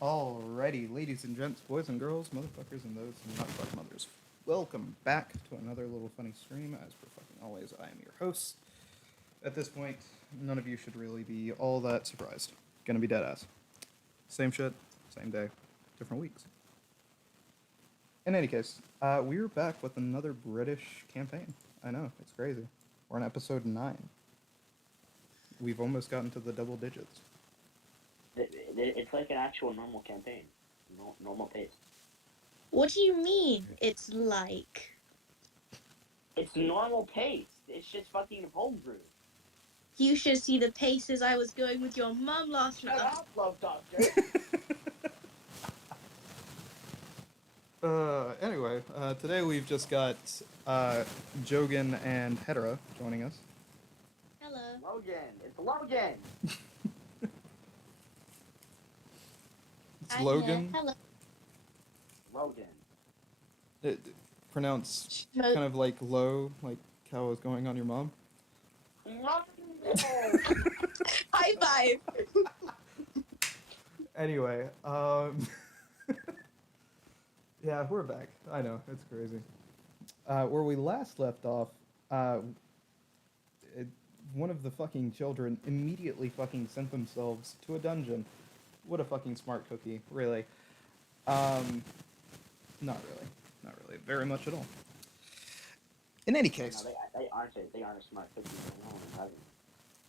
Alrighty, ladies and gents, boys and girls, motherfuckers, and those who not fuck mothers. Welcome back to another little funny stream. As per fucking always, I am your host. At this point, none of you should really be all that surprised. Gonna be dead ass. Same shit, same day, different weeks. In any case, we're back with another British campaign. I know, it's crazy. We're on episode 9. We've almost gotten to the double digits. It's like an actual normal campaign, normal pace. What do you mean? It's like It's normal pace. It's just fucking homebrew. you should see the paces I was going with your mum last Shut night. up, love doctor. Anyway, today we've just got Jogan and Hedera joining us. Hello. Logan, it's Logan. It's I'm Logan. here. Hello. Logan. It, pronounced Mo- kind of like low, like how it was going on your mom. High five. Anyway, yeah, we're back. I know, it's crazy. Where we last left off, one of the fucking children immediately fucking sent themselves to a dungeon. What a fucking smart cookie, really. Not really. Not really. Very much at all. In any case. No, they aren't a smart cookie.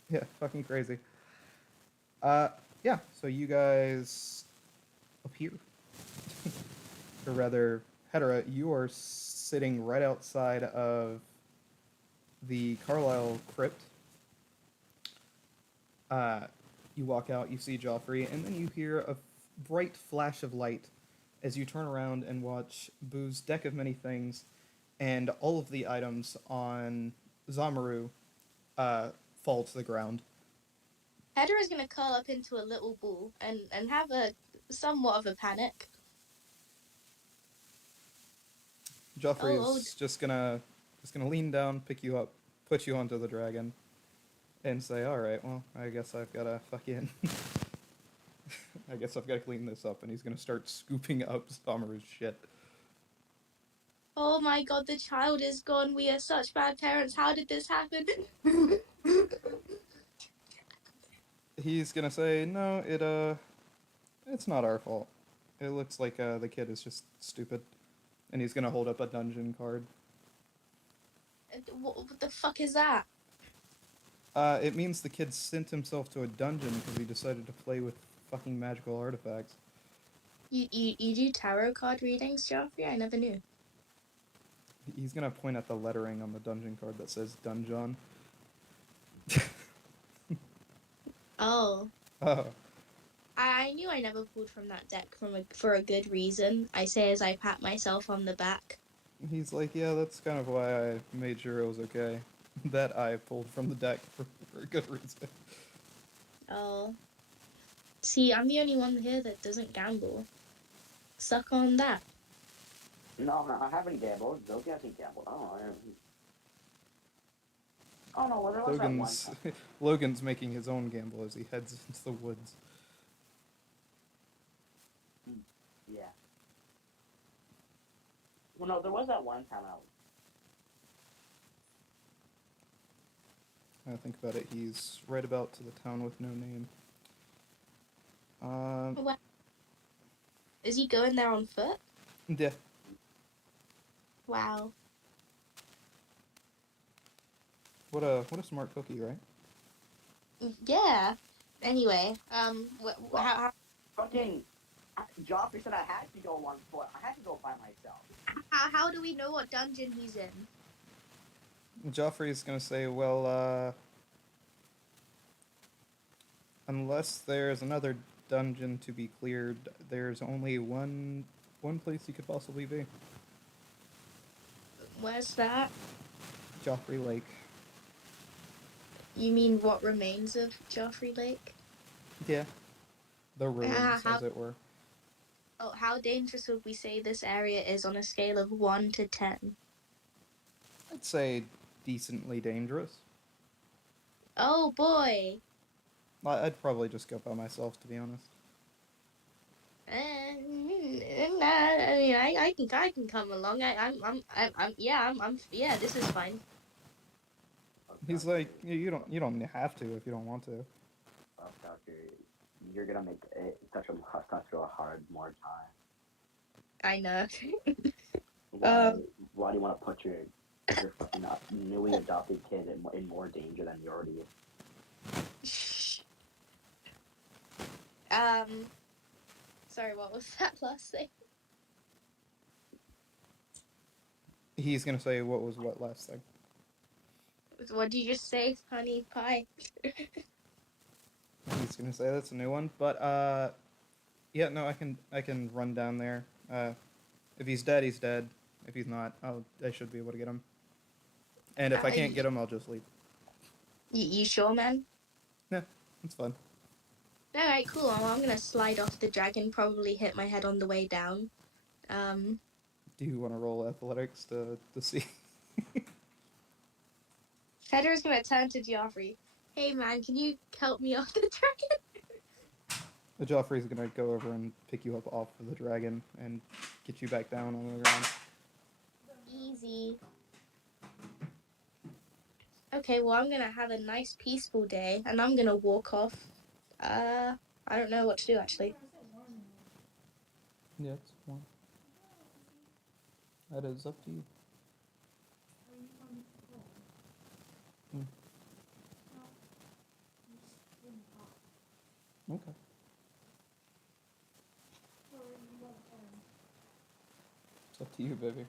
Yeah, fucking crazy. Yeah, so you guys appear. Or rather, Hedera, you are sitting right outside of the Carlisle crypt. You walk out, you see Joffrey, and then you hear a bright flash of light as you turn around and watch Boo's deck of many things and all of the items on Zamaru fall to the ground. Hedera's gonna curl up into a little ball and have a somewhat of a panic. Joffrey is just gonna lean down, pick you up, put you onto the dragon, and say, "All right, well, I guess I've gotta fucking, I guess I've gotta clean this up." And he's gonna start scooping up Samaru's shit. Oh my god, the child is gone. We are such bad parents. How did this happen? He's gonna say, "No, it's not our fault. It looks like the kid is just stupid," and he's gonna hold up a dungeon card. What the fuck is that? It means the kid sent himself to a dungeon because he decided to play with fucking magical artifacts. You do tarot card readings, Joffrey? I never knew. He's gonna point at the lettering on the dungeon card that says Dungeon. Oh. Oh. I knew I never pulled from that deck for a good reason. I say as I pat myself on the back. He's like, yeah, that's kind of why I made sure it was okay. That I pulled from the deck for a good reason. Oh. See, I'm the only one here that doesn't gamble. Suck on that. No, I haven't gambled. Logan hasn't gambled. Oh no, well, there was that one. Logan's making his own gamble as he heads into the woods. Yeah. Well, no, there was that one time out. I think about it, he's right about to the town with no name. What? Is he going there on foot? Yeah. Wow. What a smart cookie, right? Yeah. Anyway, how Fucking Joffrey said I had to go on foot. I had to go by myself. how do we know what dungeon he's in? Joffrey's gonna say, well, unless there's another dungeon to be cleared, there's only one place you could possibly be. Where's that? Joffrey Lake. You mean what remains of Joffrey Lake? Yeah. The ruins, as it were. Oh, how dangerous would we say this area is on a scale of 1 to 10? I'd say decently dangerous. Oh boy. I'd probably just go by myself, to be honest. Nah, I mean, I can come along. Yeah, this is fine. He's like, you don't have to if you don't want to. Fuck, Doctor. You're gonna make it such a hard more time. I know. Why? Why do you want to put your fucking newly adopted kid in more danger than you already is? Sorry, what was that last thing? He's gonna say what was what last thing. What did you just say, honey pie? He's gonna say that's a new one, but yeah, no, I can run down there. If he's dead, he's dead. If he's not, I should be able to get him. And if I can't get him, I'll just leave. You sure, man? Yeah, it's fun. All right, cool. Well, I'm gonna slide off the dragon. Probably hit my head on the way down. Do you want to roll athletics to see? Federer's gonna turn to Geoffrey. Hey, man, can you help me off the dragon? Joffrey's gonna go over and pick you up off of the dragon and get you back down on the ground. Easy. Okay, well, I'm gonna have a nice, peaceful day, and I'm gonna walk off. I don't know what to do, actually. Yeah, it's one. That is up to you. Okay. It's up to you, baby.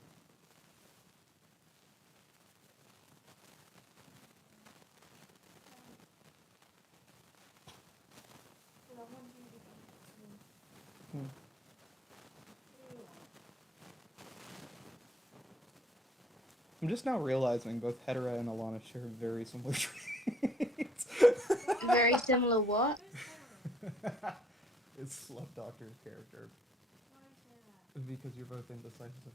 I'm just now realizing both Hedera and Alana share very similar traits. Very similar what? It's Slug Doctor's character. Because you're both indecisive.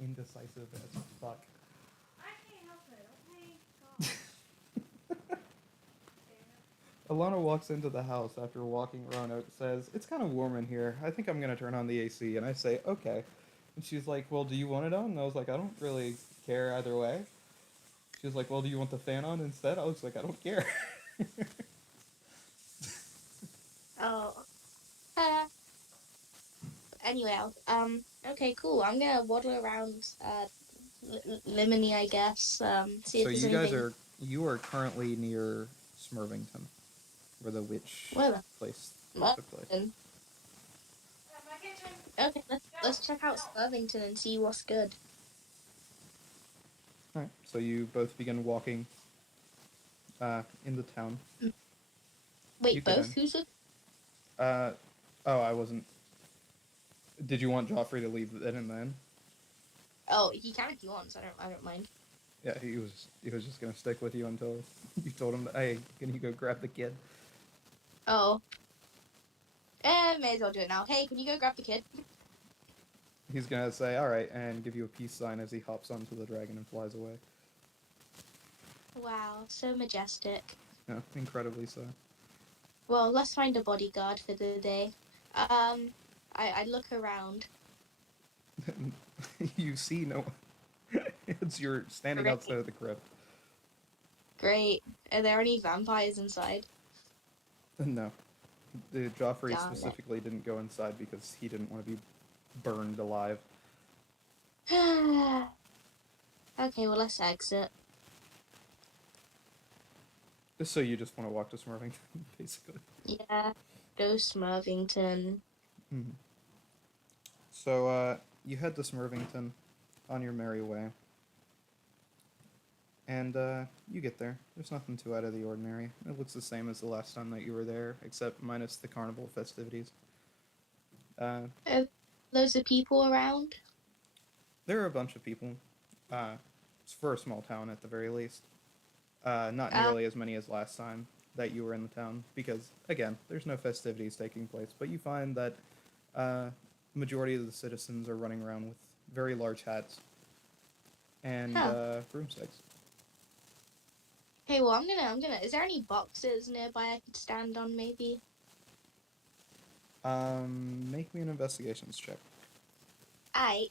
Indecisive as fuck. I can't help it, okay? God. Alana walks into the house after walking around out, says, "It's kind of warm in here. I think I'm going to turn on the AC." And I say, "Okay." And she's like, "Well, do you want it on?" And I was like, "I don't really care either way." She was like, "Well, do you want the fan on instead?" I was like, "I don't care." Oh. Anyway, okay, cool. I'm gonna waddle around, Limony, I guess. See So if there's you guys anything. you are currently near Smurvington, where the witch Where place the took place. Smurvington? My kitchen. Okay, let's check out Smurvington and see what's good. Alright, so you both begin walking in the town. You Wait, get both? in. Who's it? Oh, I wasn't. Did you want Joffrey to leave then and then? Oh, he can if he wants. I don't mind. Yeah, he was just gonna stick with you until you told him, "Hey, can you go grab the kid?" Oh. May as well do it now. Hey, can you go grab the kid? He's gonna say, "All right," and give you a peace sign as he hops onto the dragon and flies away. Wow, so majestic. Yeah, incredibly so. Well, let's find a bodyguard for the day. I look around. You see no one. It's you're standing Great. outside of the crypt. Great. Are there any vampires inside? No. The Joffrey Darn it. specifically didn't go inside because he didn't want to be burned alive. Okay, well, let's exit. So you just want to walk to Smurvington, basically. Yeah, go Smurvington. Mm-hmm. So you head to Smurvington on your merry way. And you get there. There's nothing too out of the ordinary. It looks the same as the last time that you were there, except minus the carnival festivities. Loads of people around. There are a bunch of people. It's for a small town at the very least. Not nearly as many as last time that you were in the town, because, again, there's no festivities taking place, but you find that the majority of the citizens are running around with very large hats and broomsticks. Hey, well, I'm gonna. Is there any boxes nearby I could stand on, maybe? Make me an investigations check. Aight.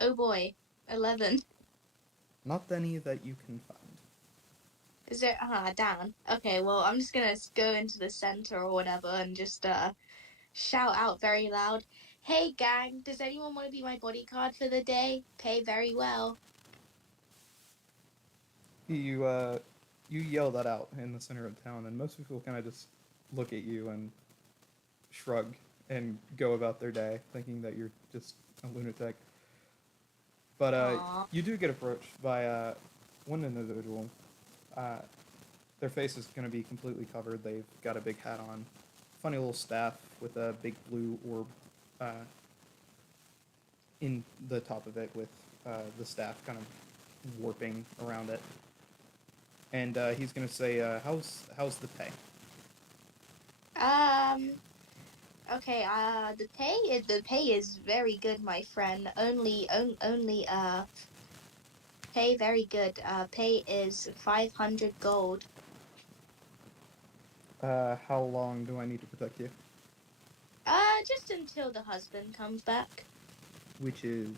Oh boy. 11. Not any that you can find. Is there? Damn. Okay, well, I'm just gonna go into the center or whatever and just shout out very loud. Hey, gang! Does anyone want to be my bodyguard for the day? Pay very well. You yell that out in the center of town, and most people kind of just look at you and shrug and go about their day, thinking that you're just a lunatic. But Aww. you do get approached by one individual. Their face is going to be completely covered. They've got a big hat on, funny little staff with a big blue orb in the top of it, with the staff kind of warping around it. And he's going to say, "How's the pay?" Okay, the pay is very good, my friend. Only pay very good. Pay is 500 gold. How long do I need to protect you? Just until the husband comes back. Which is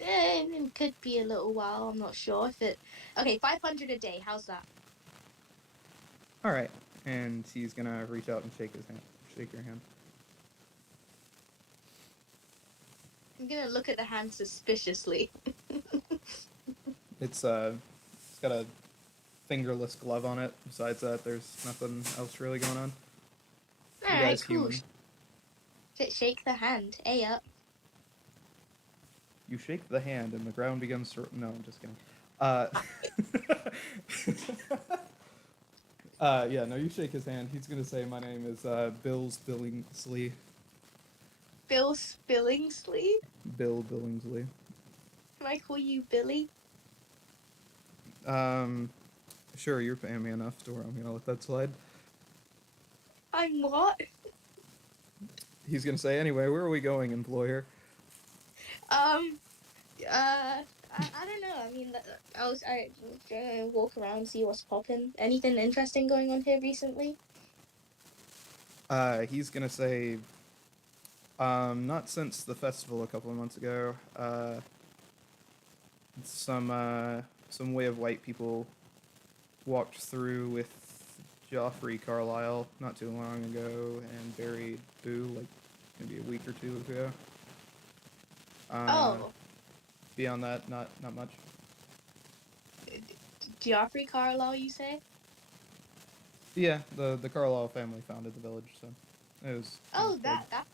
It could be a little while, I'm not sure if it... Okay, 500 a day, how's that? all right. And he's going to reach out and shake your hand. I'm gonna look at the hand suspiciously. It's got a fingerless glove on it. Besides that, there's nothing else really going on. The Alright, guy's cool. human. Shake the hand. Hey up. You shake the hand, and the ground begins to. No, I'm just kidding. Yeah, no, you shake his hand. He's gonna say, "My name is Bill Billingsley." Bill Spillingsley? Bill Billingsley. Can I call you Billy? Sure, you're paying me enough to where I'm gonna let that slide. I'm what? He's gonna say, "Anyway, where are we going, employer?" I don't know. I mean, I walk around, see what's popping. Anything interesting going on here recently? He's gonna say, not since the festival a couple of months ago. Some way of white people walked through with Joffrey Carlyle not too long ago and buried Boo like maybe a week or two ago. Oh, Beyond that, not much. Geoffrey Carlisle, you say? Yeah, the Carlyle family founded the village, so it was. Oh, it was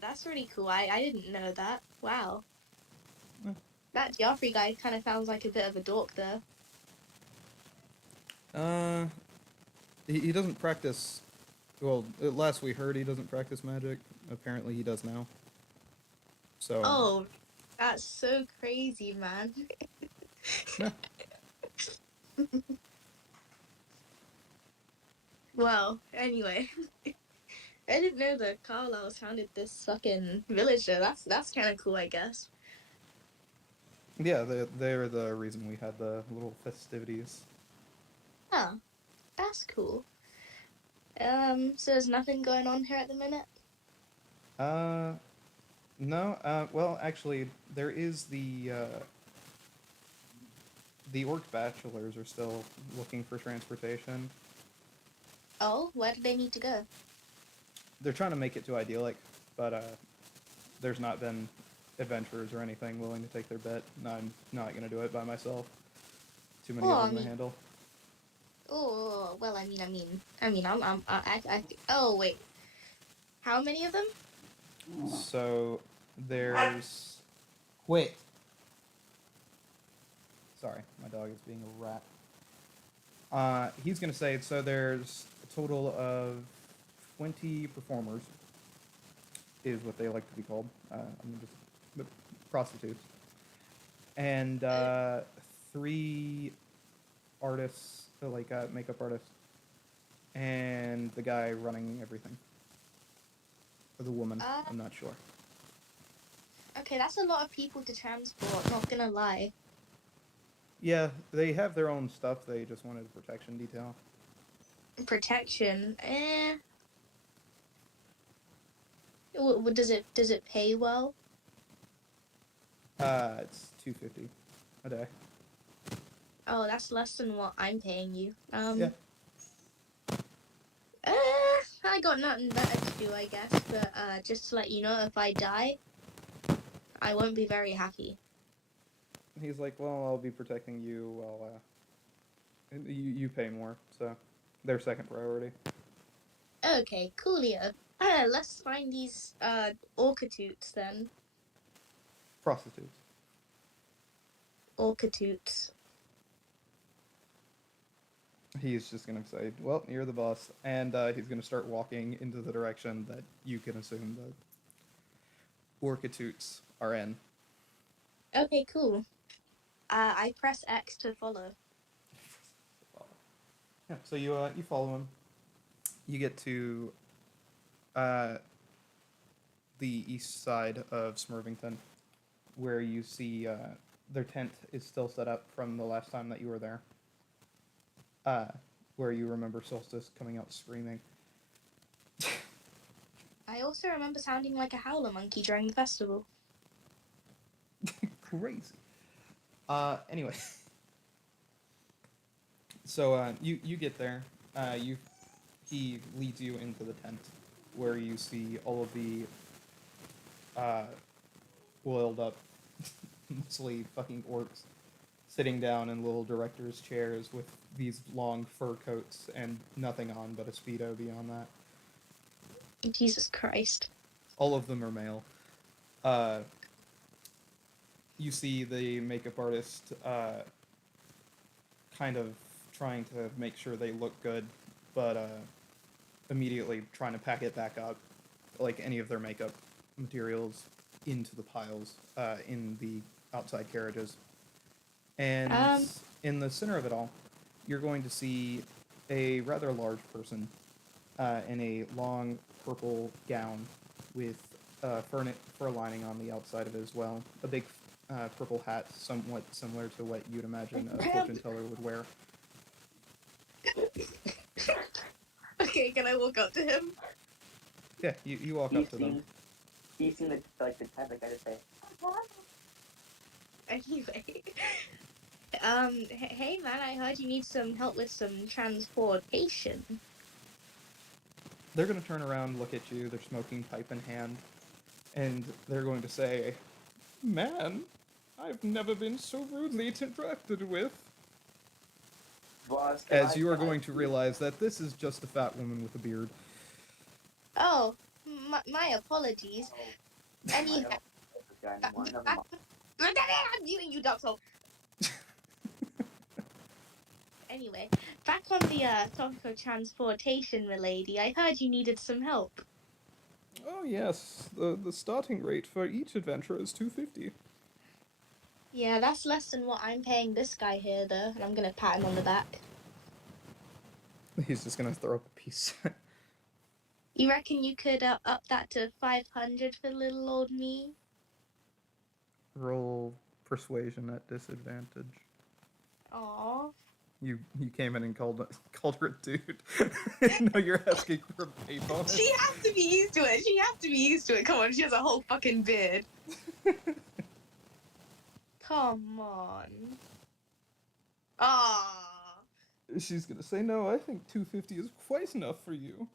that's really cool. I didn't know that. Wow. Yeah. That Geoffrey guy kind of sounds like a bit of a dork, though. big. He doesn't practice. Well, at last we heard, he doesn't practice magic. Apparently, he does now. So. Oh, that's so crazy, man. Yeah. Well, anyway. I didn't know that Carlisle founded this fucking village, though. That's kind of cool, I guess. Yeah, they're the reason we had the little festivities. Huh. That's cool. So there's nothing going on here at the minute? No. Well, actually, there is the orc bachelors are still looking for transportation. Oh, where do they need to go? They're trying to make it to idyllic, but there's not been adventurers or anything willing to take their bet. No, I'm not gonna do it by myself. Too many of them to handle. Oh, well, oh, wait. How many of them? So there's. Quit. Sorry, my dog is being a rat. He's gonna say so. There's a total of 20 performers, is what they like to be called. But prostitutes, and 3 artists, so like makeup artists, and the guy running everything. Or the woman, I'm not sure. Okay, that's a lot of people to transport, not gonna lie. Yeah, they have their own stuff. They just wanted a protection detail. Protection. Does it pay well? It's $250 a day. Oh, that's less than what I'm paying you. Yeah. I got nothing better to do, I guess. But just to let you know, if I die, I won't be very happy. He's like, well, I'll be protecting you while you pay more, so they're second priority. Okay, coolio. Let's find these orcatoots then. Prostitutes. Orcatoots. He's just gonna say, well, you're the boss, and he's gonna start walking into the direction that you can assume the orcatoots are in. Okay, cool. I press X to follow. Yeah, so you follow him. You get to the east side of Smurvington, where you see their tent is still set up from the last time that you were there. Where you remember Solstice coming out screaming. I also remember sounding like a howler monkey during the festival. Crazy. Anyway. So you get there. He leads you into the tent, where you see all of the oiled up, mostly fucking orcs, sitting down in little directors' chairs with these long fur coats and nothing on but a Speedo beyond that. Jesus Christ. All of them are male. You see the makeup artist kind of trying to make sure they look good, but immediately trying to pack it back up, like any of their makeup materials, into the piles in the outside carriages. And in the center of it all, you're going to see a rather large person in a long purple gown with fur lining on the outside of it as well. A big purple hat, somewhat similar to what you'd imagine a fortune teller would wear. Okay, can I walk up to him? Yeah, you walk up to them. He seemed like the type of guy to say, Anyway. Hey man, I heard you need some help with some transportation. They're going to turn around, look at you, their smoking pipe in hand, and they're going to say, "Man, I've never been so rudely interacted with." boss, As you are going to realize that this is just a fat woman with a beard. Oh, my apologies. Anyhow, I'm muting you, Doctor. Anyway, back on the topic of transportation, milady, I heard you needed some help. Oh yes, the starting rate for each adventure is $250. Yeah, that's less than what I'm paying this guy here, though, and I'm gonna pat him on the back. He's just gonna throw up a piece. You reckon you could up that to 500 for little old me? Roll persuasion at disadvantage. Aww. You came in and called her a dude. No, you're asking for a pay bonus. She has to be used to it. She has to be used to it. Come on, she has a whole fucking beard. Come on. Ah. She's gonna say, no, I think 250 is quite enough for you.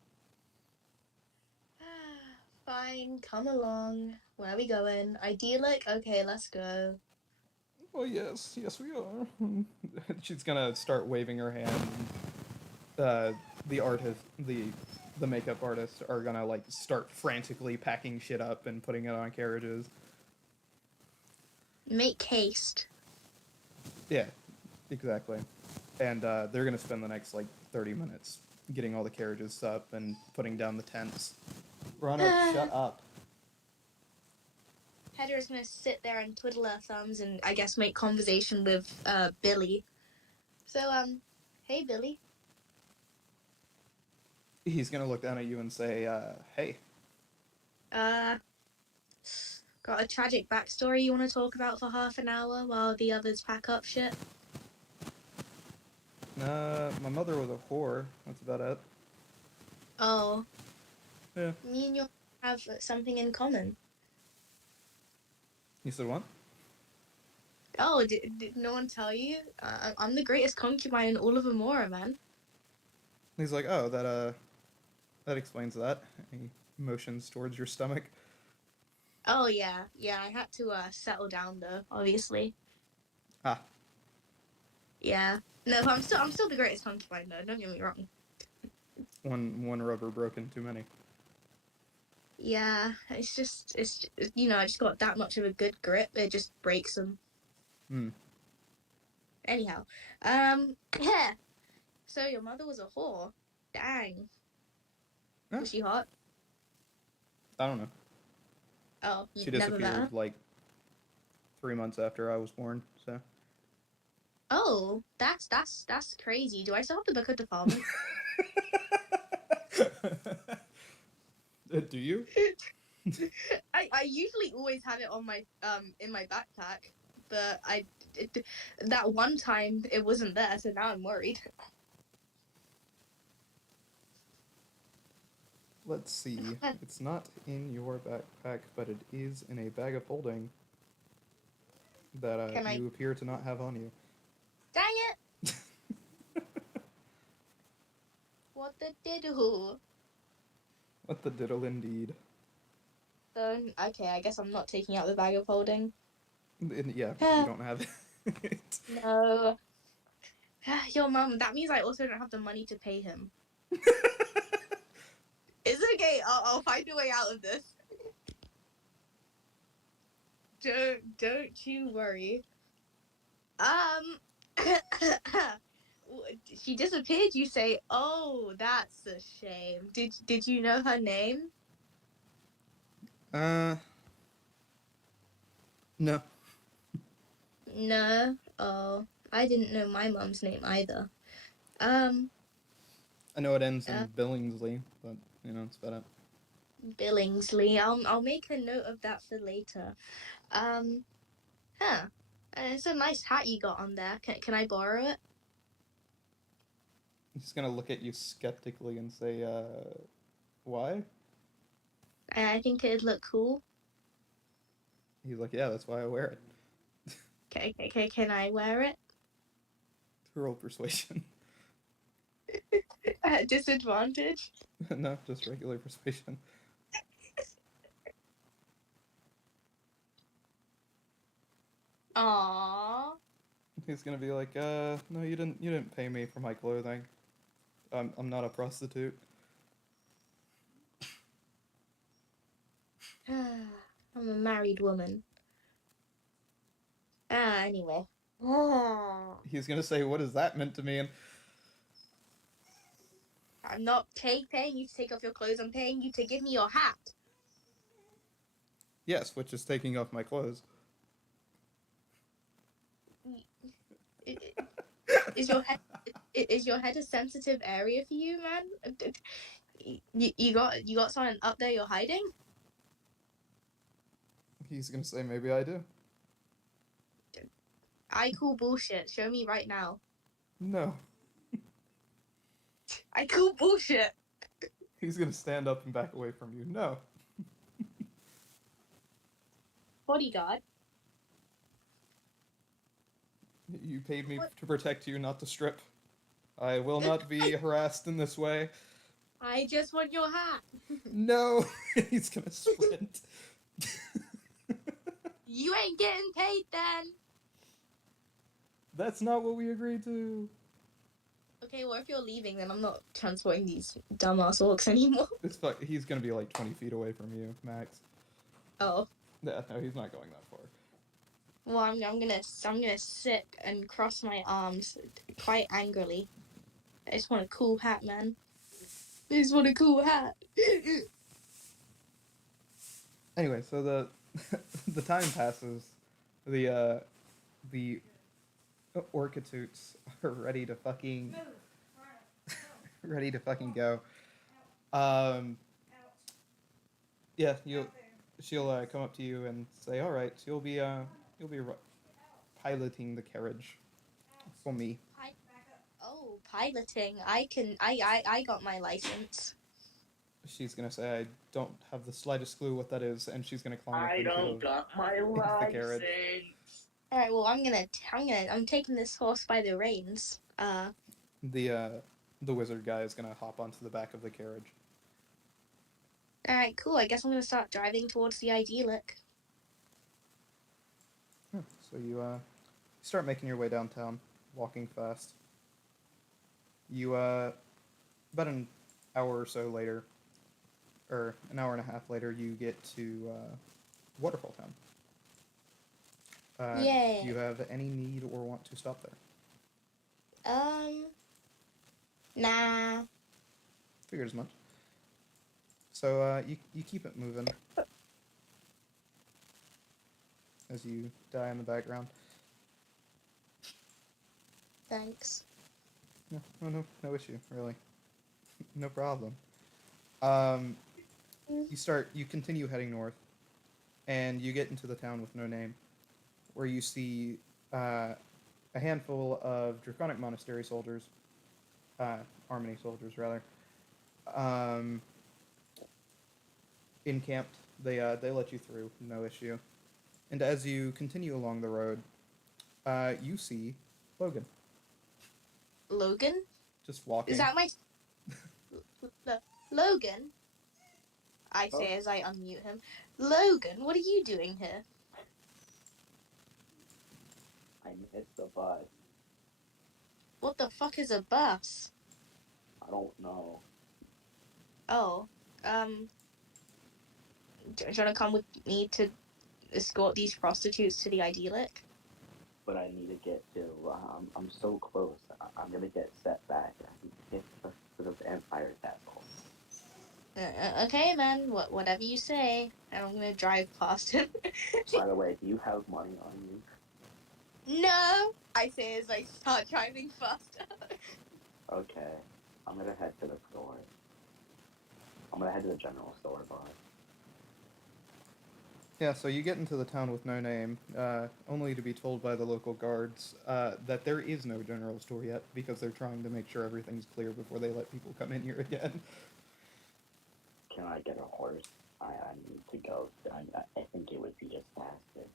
Fine, come along. Where are we going? Idyllic? Okay, let's go. Oh yes, we are. She's gonna start waving her hand. The artist, the makeup artists are gonna like start frantically packing shit up and putting it on carriages. Make haste. Yeah, exactly. And they're gonna spend the next like 30 minutes getting all the carriages up and putting down the tents. Ronna, shut up. Heather's gonna sit there and twiddle her thumbs and I guess make conversation with Billy. So, hey Billy. He's gonna look down at you and say, hey. Got a tragic backstory you want to talk about for half an hour while the others pack up shit? My mother was a whore. That's about it. Oh, Yeah. me and you have something in common. You said what? Oh, did no one tell you? I'm the greatest concubine in all of Amora, man. He's like, oh, that explains that. He motions towards your stomach. Oh yeah, yeah. I had to settle down though, obviously. Ah, Yeah. No, but I'm still the greatest concubine though. Don't get me wrong. one rubber broken too many. Yeah, I just got that much of a good grip. It just breaks them. Hmm. Anyhow, yeah. So your mother was a whore. Dang. Yeah, Was she hot? I don't know. Oh, She never met disappeared her. like 3 months after I was born. So. Oh, that's crazy. Do I still have the book at the farm? Do you? I usually always have it on my in my backpack, but it, that one time it wasn't there, so now I'm worried. Let's see. It's not in your backpack, but it is in a bag of holding that Can I? you appear to not have on you. Dang it! What the diddle? What the diddle indeed. So okay, I guess I'm not taking out the bag of holding. Yeah, you don't have it. No, your mum. That means I also don't have the money to pay him. It's okay. I'll find a way out of this. Don't you worry. Um, she disappeared. You say, "Oh, that's a shame." Did you know her name? uh, no. No. Oh, I didn't know my mum's name either. Um, I know it ends uh, in Billingsley, but it's about it. Billingsley. I'll make a note of that for later. Um, huh. It's a nice hat you got on there. Can I borrow it? He's gonna look at you skeptically and say, why? I think it'd look cool. He's like, yeah, that's why I wear it. Okay. Can I wear it? Roll persuasion. At disadvantage. No, just regular persuasion. Aww. He's gonna be like, no, you didn't pay me for my clothing. I'm not a prostitute. I'm a married woman. Anyway. He's gonna say, what is that meant to mean? I'm not paying you to take off your clothes. I'm paying you to give me your hat. Yes, which is taking off my clothes. Is your head a sensitive area for you, man? You got someone up there you're hiding? He's gonna say, maybe I do. I call bullshit. Show me right now. No. I call bullshit. He's gonna stand up and back away from you. No. Bodyguard. You paid me to protect you, not to strip. I will not be harassed in this way. I just want your hat. No. He's gonna sprint. You ain't getting paid then. That's not what we agreed to. Okay, well, if you're leaving, then I'm not transporting these dumbass orcs anymore. He's gonna be like 20 feet away from you, max. Oh. Yeah, no, he's not going that far. Well, I'm gonna sit and cross my arms quite angrily. I just want a cool hat, man. I just want a cool hat. Anyway, so the the time passes. The Orcatoots are ready to fucking Move. Right. Go. ready to fucking go. Out. Yeah, Out there. she'll come up to you and say, "All right, so you'll be piloting the carriage for me." Back Oh, piloting. I got my license. She's gonna say, I don't have the slightest clue what that is, and she's gonna climb up I into don't the, got my into the carriage. license. All right, well, I'm taking this horse by the reins. The wizard guy is gonna hop onto the back of the carriage. All right, cool. I guess I'm gonna start driving towards the idyllic. So you start making your way downtown, walking fast. You about an hour or so later, or an hour and a half later, you get to Waterfall Town. Yay. Do you have any need or want to stop there? Nah. Figured as much. So you keep it moving as you die in the background. Thanks. No issue, really. No problem. You continue heading north, and you get into the town with no name, where you see a handful of Draconic Monastery soldiers, Harmony soldiers rather, encamped. They let you through, no issue. And as you continue along the road, you see Logan Logan? just walking. Is that my Logan? I Oh. say as I unmute him. Logan, what are you doing here? I missed the bus. What the fuck is a bus? I don't know. Oh, do you want to come with me to escort these prostitutes to the idyllic? But I need to get to. I'm so close. I'm gonna get set back. I can hit the sort of Empire Castle. Okay, man. Whatever you say. And I'm gonna drive past him. By the way, do you have money on you? No, I say as I start driving faster. Okay. I'm gonna head to the store. I'm gonna head to the general store, boss. Yeah, so you get into the town with no name, only to be told by the local guards that there is no general store yet because they're trying to make sure everything's clear before they let people come in here again. Can I get a horse? I need to go. I think it would be just faster.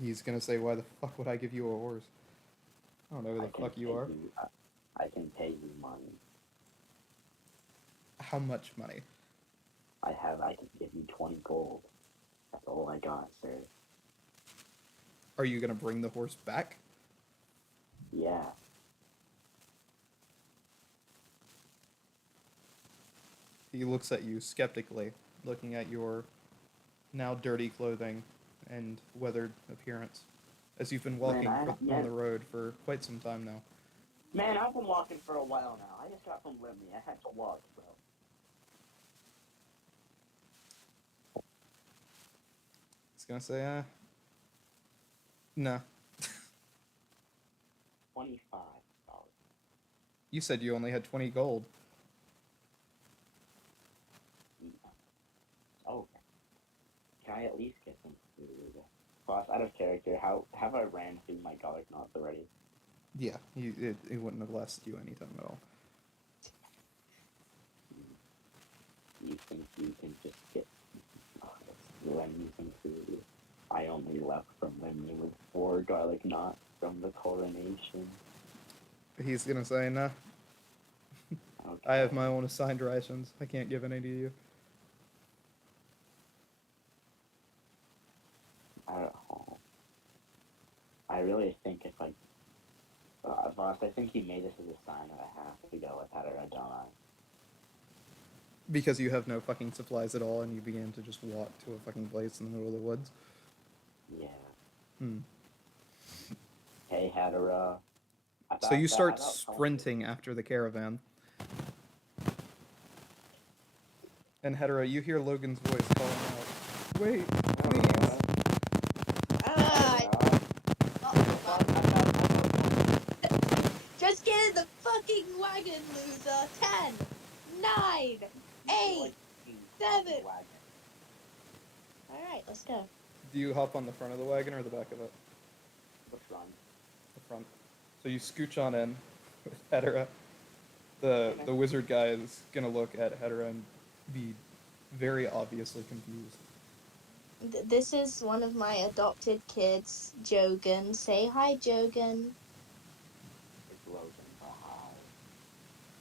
He's gonna say, why the fuck would I give you a horse? I don't know who the fuck you are. I can pay you money. How much money? I can give you 20 gold. That's all I got, sir. Are you gonna bring the horse back? Yeah. He looks at you skeptically, looking at your now dirty clothing and weathered appearance, as you've been walking on the road for quite some time now. Man, I've been walking for a while now. I just got from Limley. I had to walk, bro. He's gonna say, no. $25. You said you only had 20 gold. Oh. Can I at least get some food? Boss, out of character, have I ran through my garlic knots already? Yeah, it wouldn't have lasted you any time at all. You think you can just get Lemmy some food? I only left from Lemmy with 4 garlic knots from the coronation. He's gonna say, nah. Okay. I have my own assigned rations. I can't give any to you. I really think if I... boss, I think he made this as a sign that I have to go with Hedera, don't I? Because you have no fucking supplies at all and you begin to just walk to a fucking place in the middle of the woods? Yeah. Hey, Hedera. So you start sprinting after the caravan. And Hedera, you hear Logan's voice calling out, "Wait, please!" Just get in the fucking wagon, loser. 10, 9, 8, 7. Alright, let's go. Do you hop on the front of the wagon or the back of it? The front. The front. So you scooch on in, with Hedera. The wizard guy is gonna look at Hedera and be very obviously confused. This is one of my adopted kids, Jogan. Say hi, Jogan. It's Logan. Oh,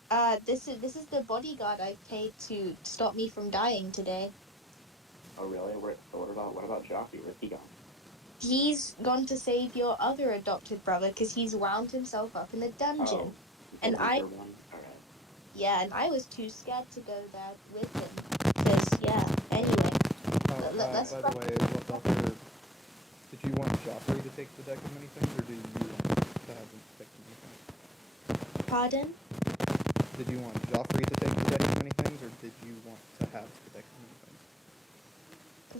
hi. This is the bodyguard I've paid to stop me from dying today. Oh, really? What about Joffrey? Where's he gone? He's gone to save your other adopted brother because he's wound himself up in a dungeon. Oh, the And weaker one? Alright. yeah, and I was too scared to go there with him. Cause yeah. Anyway, Oh, let's. by the way, Leffelfer, did you want Joffrey to take the deck of many things, or did you want to have him take many things? Pardon? Did you want Joffrey to take the deck of many things, or did you want to have the deck of many things?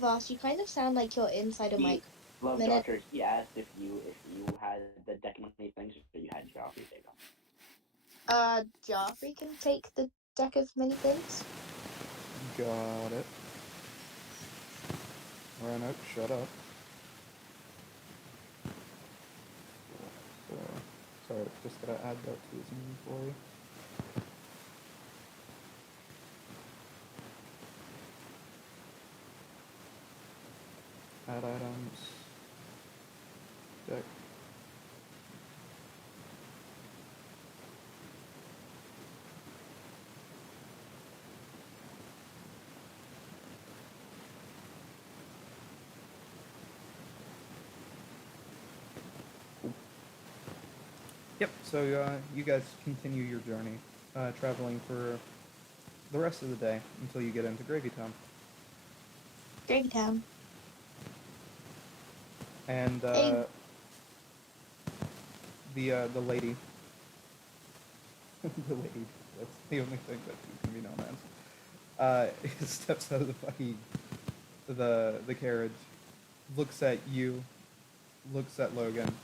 Voss, you kind of sound like you're inside a mic. Love Minute. Doctor, he asked if you had the deck of many things or you had Joffrey take them. Joffrey can take the deck of many things. Got it. Rhino, shut up. So, sorry, just gotta add that to his inventory. Add items. Deck. Yep, so you guys continue your journey, traveling for the rest of the day until you get into Gravy Town. Gravy Town. And Hey. the lady, the lady, that's the only thing that she can be known as, steps out of the carriage, looks at you, looks at Logan,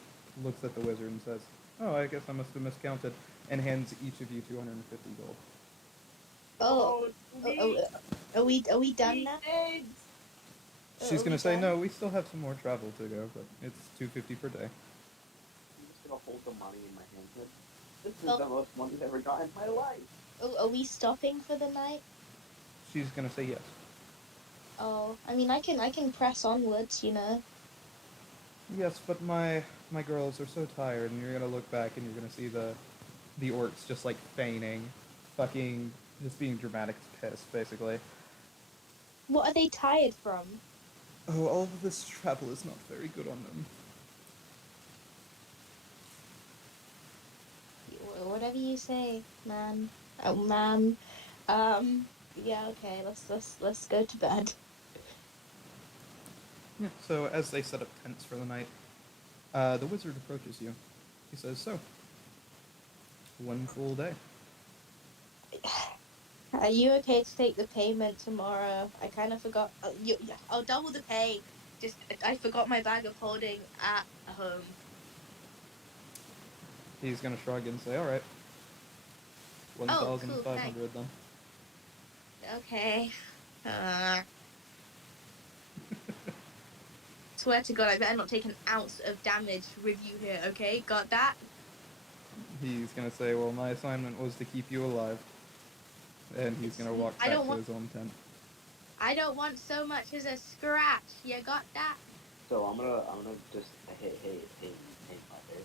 looks at the wizard and says, "Oh, I guess I must have miscounted," and hands each of you 250 gold. Oh, are we done now? She's Are gonna we say, done? "No, we still have some more travel to go, but it's 250 per day." I'm just gonna hold the money in my hand. This is the most money I've ever got in my life. Oh, are we stopping for the night? She's gonna say yes. Oh, I mean, I can press onwards, you know. Yes, but my girls are so tired, and you're gonna look back and you're gonna see the orcs just like feigning, fucking just being dramatic as piss, basically. What are they tired from? Oh, all of this travel is not very good on them. Whatever you say, man. Oh, man. Yeah. Okay. Let's go to bed. Yeah. So as they set up tents for the night, the wizard approaches you. He says, "So, one full day." Are you okay to take the payment tomorrow? I kind of forgot. I'll double the pay. Just I forgot my bag of holding at home. He's gonna shrug and say, "All right, Oh, cool. 1,500 then." Okay. Swear to God, I better not take an ounce of damage with you here. Okay, got that? He's gonna say, "Well, my assignment was to keep you alive," and he's gonna walk I back don't to want. his own tent. I don't want so much as a scratch. You got that? So I'm gonna just hey mother.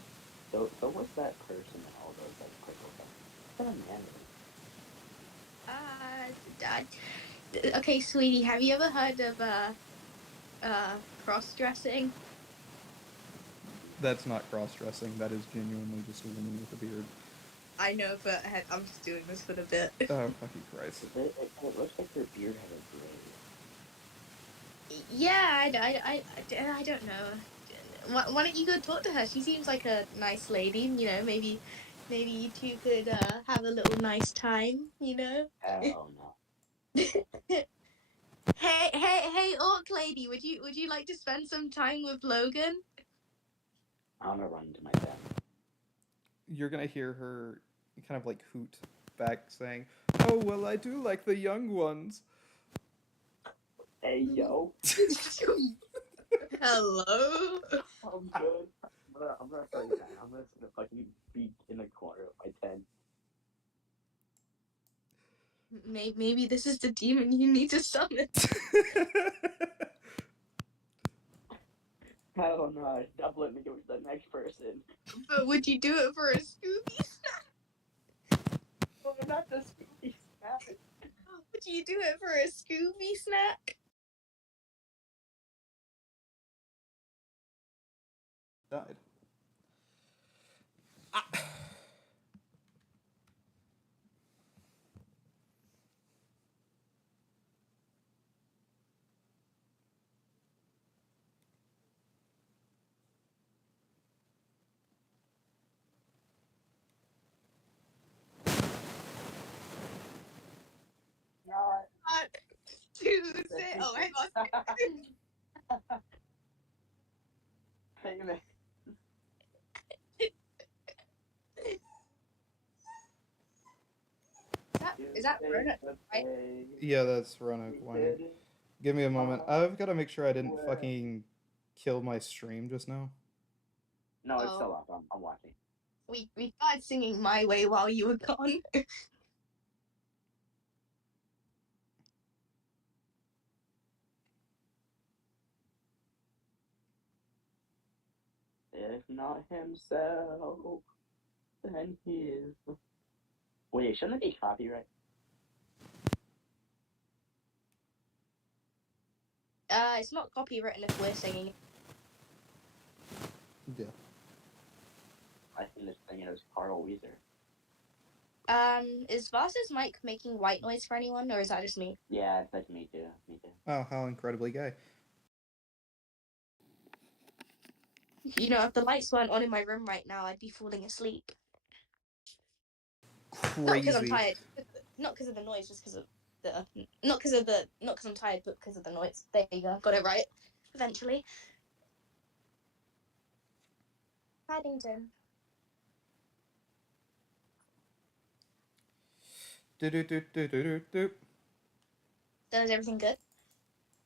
So what's that person in all those like purple things? What's that a man? Okay, sweetie, have you ever heard of cross-dressing? That's not cross-dressing. That is genuinely just a woman with a beard. I know, but I'm just doing this for the bit. Oh, fucking Christ. It looks like her beard has a gray. Yeah, I don't know. Why don't you go talk to her? She seems like a nice lady. You know, maybe you two could have a little nice time. You know. Hell no. Hey, orc lady, would you like to spend some time with Logan? I'm gonna run into my tent. You're gonna hear her kind of like hoot back, saying, "Oh, well, I do like the young ones." Hey yo. Hello. I'm good. I'm gonna play that. I'm just gonna fucking be in the corner of my Maybe this is the demon you need to summon. Oh no, stop letting me go to the next person. But would you do it for a Scooby snack? Oh, not the Scooby snack. Would you do it for a Scooby snack? Died. Ah. Not. Tuesday. Oh, hang on. Hey man. Is that Rona? Right? Yeah, that's Roanoke whining. Give me a moment. I've got to make sure I didn't fucking kill my stream just now. No, it's Oh. still up. I'm watching. We tried singing My Way while you were gone. If not himself, then he is. Wait, shouldn't it be copyright? It's not copywritten if we're singing. Yeah. I think this thing is Carl Weezer. Is Voss's mic making white noise for anyone, or is that just me? Yeah, that's me too. Me too. Oh, how incredibly gay. You know, if the lights weren't on in my room right now, I'd be falling asleep. Not because I'm Crazy. tired. Not because of the noise, just because of the. Not because I'm tired, but because of the noise. There you go. Got it right. Eventually. Paddington. Do. So is everything good?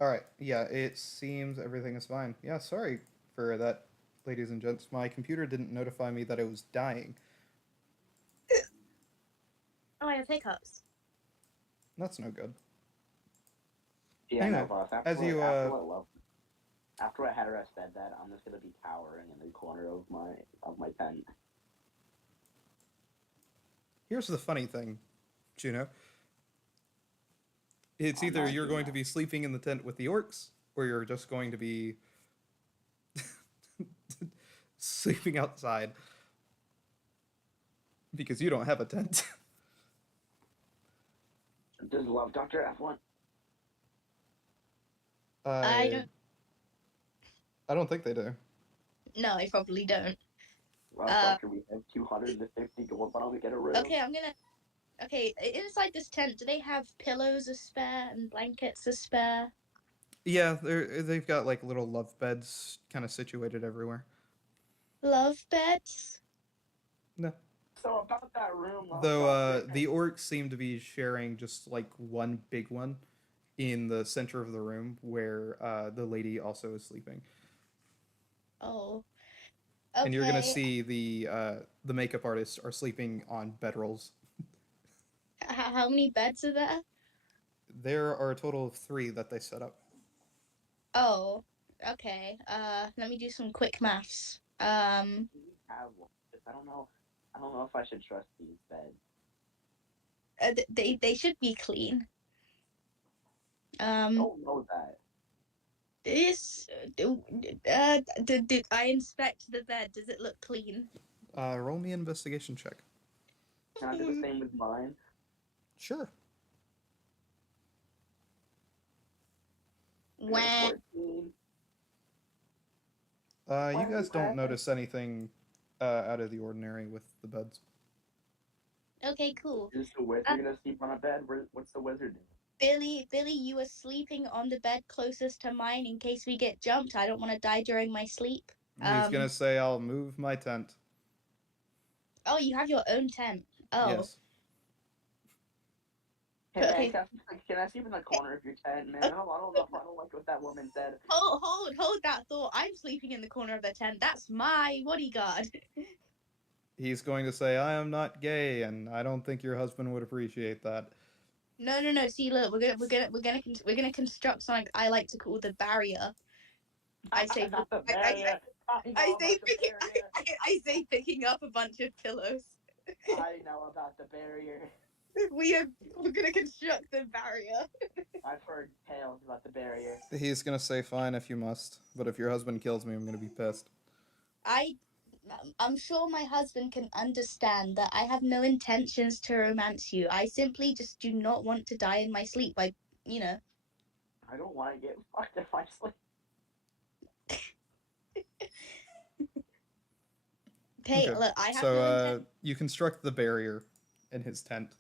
Alright, yeah, it seems everything is fine. Yeah, sorry for that, ladies and gents. My computer didn't notify me that it was dying. Oh, I have hiccups. That's no good. Yeah, Anyway, no, boss. as you, After I had her said that, I'm just gonna be cowering in the corner of my tent. Here's the funny thing, Juno. It's I'm either not you're doing going to that. be sleeping in the tent with the orcs, or you're just going to be sleeping outside. Because you don't have a tent. Does Love Doctor F1? I don't think they do. No, I probably don't. Love Doctor, we have 250 gold. Why don't we get a room? Okay, inside this tent, do they have pillows to spare and blankets to spare? Yeah, they've got like little love beds kind of situated everywhere. Love beds? No. So about that room, Though the orcs seem to be sharing just like one big one in the center of the room where the lady also is sleeping. Oh. Okay. And you're gonna see the makeup artists are sleeping on bedrolls. How many beds are there? There are a total of 3 that they set up. Oh, okay. Let me do some quick maths. I don't know. I don't know if I should trust these beds. They should be clean. I don't know that. Did I inspect the bed? Does it look clean? Roll me an investigation check. Can I do the same with mine? Sure. Wah. 14. You guys don't notice anything out of the ordinary with the beds. Okay, cool. Is the wizard gonna sleep on a bed? What's the wizard doing? Billy, you were sleeping on the bed closest to mine in case we get jumped. I don't want to die during my sleep. He's gonna say, "I'll move my tent." Oh, you have your own tent. Oh. Yes. Hey man, can I sleep in the corner of your tent, man? I don't like what that woman said. Hold that thought. I'm sleeping in the corner of the tent. That's my bodyguard. He's going to say, "I am not gay, and I don't think your husband would appreciate that." No. See, look, we're gonna construct something I like to call the barrier. I say, Not the I barrier. I know about the barrier. I say picking up a bunch of pillows. I know about the barrier. We're gonna construct the barrier. I've heard tales about the barrier. He's gonna say, "Fine if you must, but if your husband kills me, I'm gonna be pissed." I'm sure my husband can understand that I have no intentions to romance you. I simply just do not want to die in my sleep. I don't want to get fucked if I sleep. Hey, Okay. look, I have So no intent. you construct the barrier in his tent.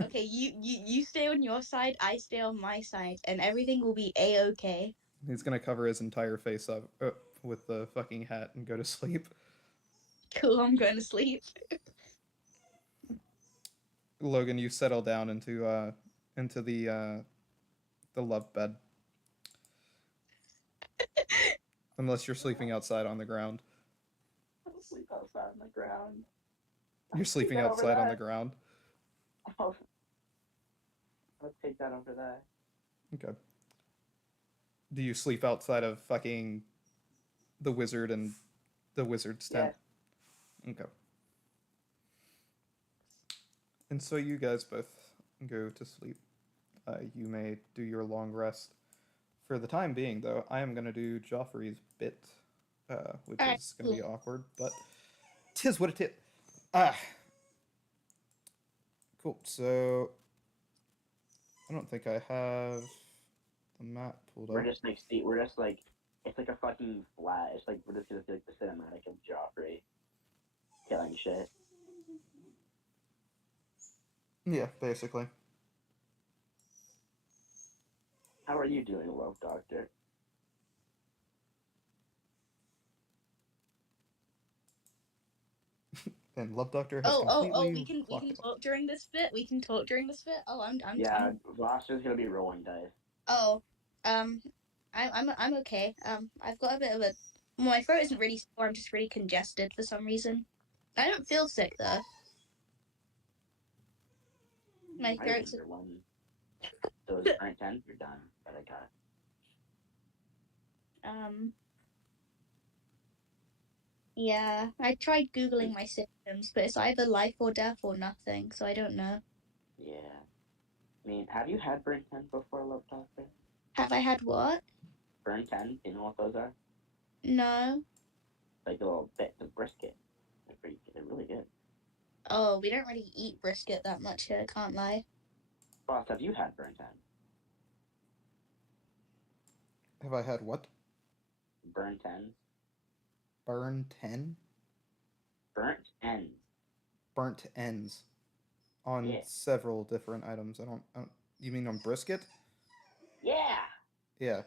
Okay, you stay on your side, I stay on my side, and everything will be a-okay. He's gonna cover his entire face up with the fucking hat and go to sleep. Cool, I'm going to sleep. Logan, you settle down into the love bed. Unless you're sleeping outside on the ground. I'll sleep outside on the ground. You're sleeping outside on the ground. Oh. Let's take that over there. Okay. Do you sleep outside of fucking the wizard and the wizard's tent? Yeah. Okay. And so you guys both go to sleep. You may do your long rest. For the time being, though, I am going to do Joffrey's bit, which Alright, is going to be cool. awkward, but tis what it is. Ah. Cool. So I don't think I have the map pulled We're up. just like it's like a fucking flat. It's like we're just gonna see like the cinematic of Joffrey killing shit. Yeah, basically. How are you doing, Love Doctor? And Love Doctor has Oh, completely we can clocked out. talk during this bit. We can talk during this bit. Oh, Yeah, Voster's gonna be rolling dice. Oh, I'm okay. I've got a bit of a. My throat isn't really sore. I'm just really congested for some reason. I don't feel sick though. My I throat's wonder when those current tens are done that I got. Yeah. I tried googling my symptoms, but it's either life or death or nothing. So I don't know. Yeah. I mean, have you had burnt tens before, Love Doctor? Have I had what? Burnt tens, you know what those are? No. Like little bits of brisket. They're really good. Oh, we don't really eat brisket that much here. Can't lie. Boss, have you had burnt tens? Have I had what? Burnt tens? Burn 10? Burnt ends. Burnt ends. On Yeah. several different items. I don't. You mean on brisket? Yeah! Yeah.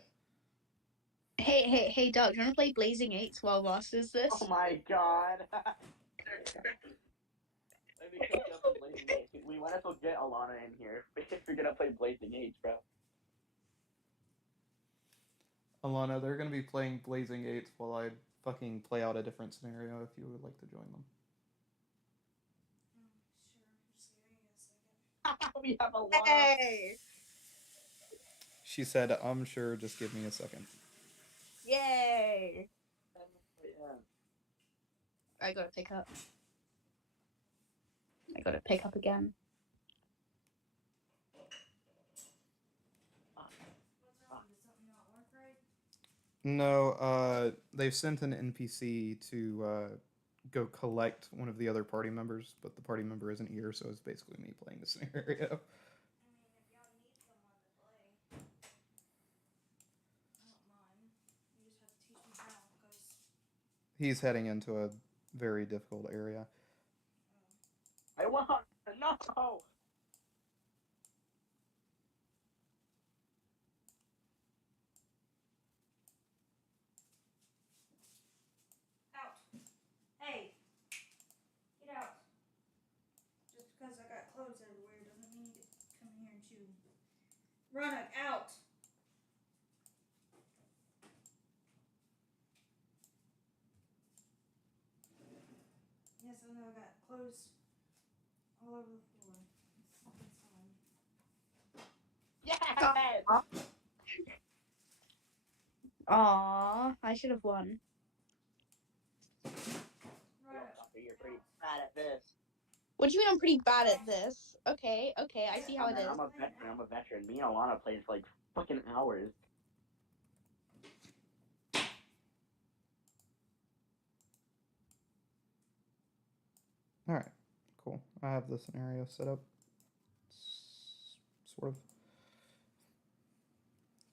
Hey, Doc. Do you want to play Blazing Eights while Masters this? Oh my god! Let me cook up some Blazing Age. We might as well get Alana in here if you're gonna play Blazing Age, bro. Alana, they're gonna be playing Blazing Eights while I fucking play out a different scenario if you would like to join them. We have Alana. Hey! She said, I'm sure, just give me a second. Yay! Yeah. I gotta pick up. I gotta pick up again. No, they've sent an NPC to go collect one of the other party members, but the party member isn't here, so it's basically me playing the scenario. He's heading into a very difficult area. I want no. Out. Hey. Get out. Just because I got clothes everywhere doesn't mean you get to come in here and chew. Run it out. Yes, I know I got clothes all over the floor. Aw, I should have won. You're pretty bad at this. What do you mean I'm pretty bad at this? Okay, I see how it is. I'm a veteran. Me and Alana played for like fucking hours. Alright, cool. I have the scenario set up. Sort of.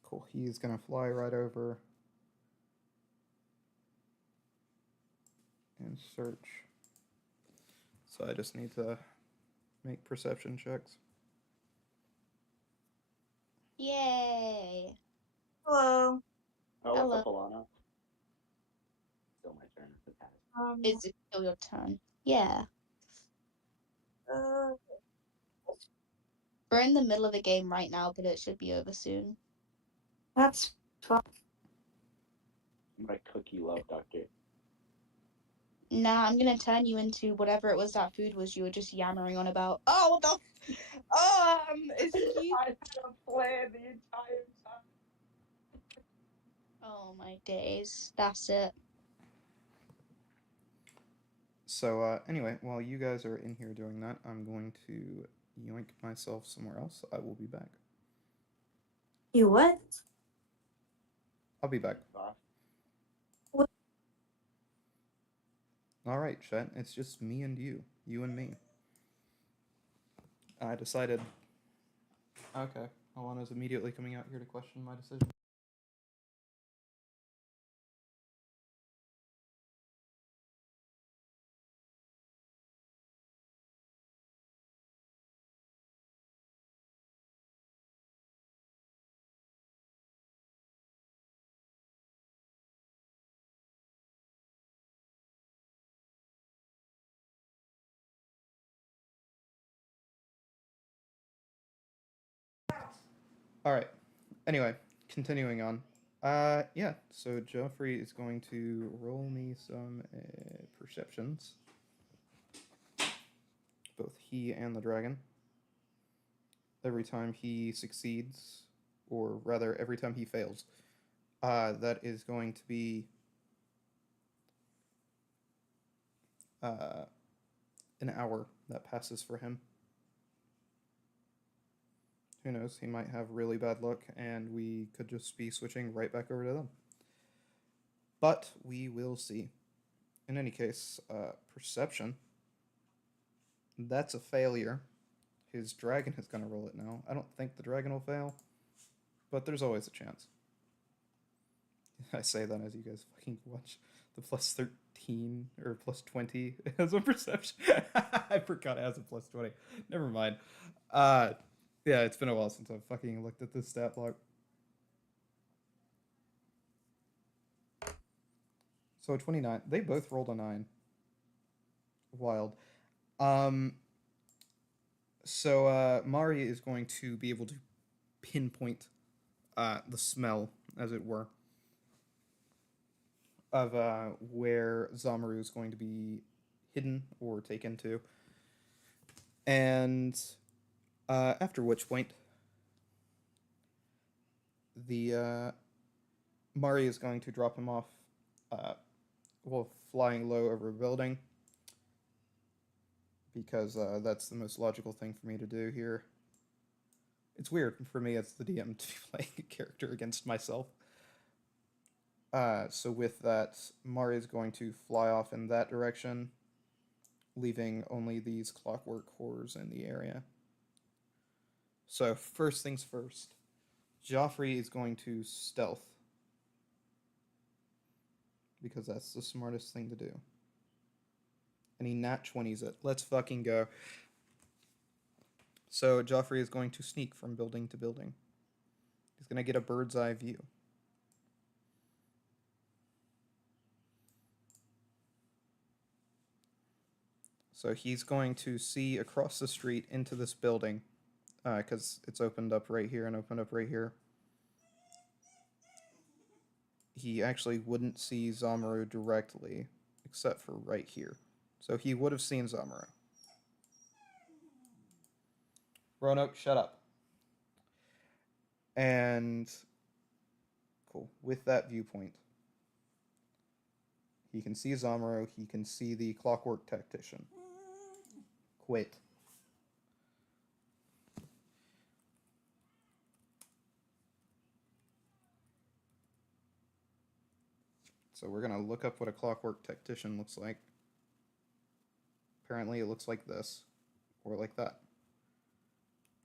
Cool. He's gonna fly right over and search. So I just need to make perception checks. Yay. Hello. Oh, Hello. what's up, Alana? Still my turn. Is it still your turn? Yeah. We're in the middle of the game right now, but it should be over soon. That's fun. My cookie love, Doctor. Nah, I'm gonna turn you into whatever it was that food was you were just yammering on about. Oh, what the excuse. I had a plan the entire time. Oh my days. That's it. So anyway, while you guys are in here doing that, I'm going to yoink myself somewhere else. I will be back. You what? I'll be back. What? Alright, Chet, it's just me and you. You and me. I decided... Okay, Alana's immediately coming out here to question my decision. Alright, anyway, continuing on. Yeah, so Joffrey is going to roll me some perceptions. Both he and the dragon. Every time he succeeds, or rather, every time he fails, that is going to be an hour that passes for him. Who knows, he might have really bad luck, and we could just be switching right back over to them. But we will see. In any case, perception. That's a failure. His dragon is going to roll it now. I don't think the dragon will fail, but there's always a chance. I say that as you guys fucking watch the plus 13 or plus 20 as a perception. I forgot it has a plus 20. Never mind. Yeah, it's been a while since I've fucking looked at this stat block. So 29. They both rolled a 9. Wild. So Mari is going to be able to pinpoint the smell, as it were, of where Zamaru is going to be hidden or taken to. And after which point, the Mari is going to drop him off while flying low over a building, because that's the most logical thing for me to do here. It's weird for me as the DM to be playing a character against myself. So with that, Mari is going to fly off in that direction, leaving only these clockwork horrors in the area. So first things first, Joffrey is going to stealth, because that's the smartest thing to do. And he nat 20s it. Let's fucking go. So Joffrey is going to sneak from building to building. He's going to get a bird's eye view. So he's going to see across the street into this building, because it's opened up right here and opened up right here. He actually wouldn't see Zamaru directly, except for right here. So he would have seen Zamaru. Roanoke, shut up. And cool. With that viewpoint, he can see Zamuro. He can see the clockwork tactician. Quit. So we're going to look up what a clockwork tactician looks like. Apparently it looks like this, or like that.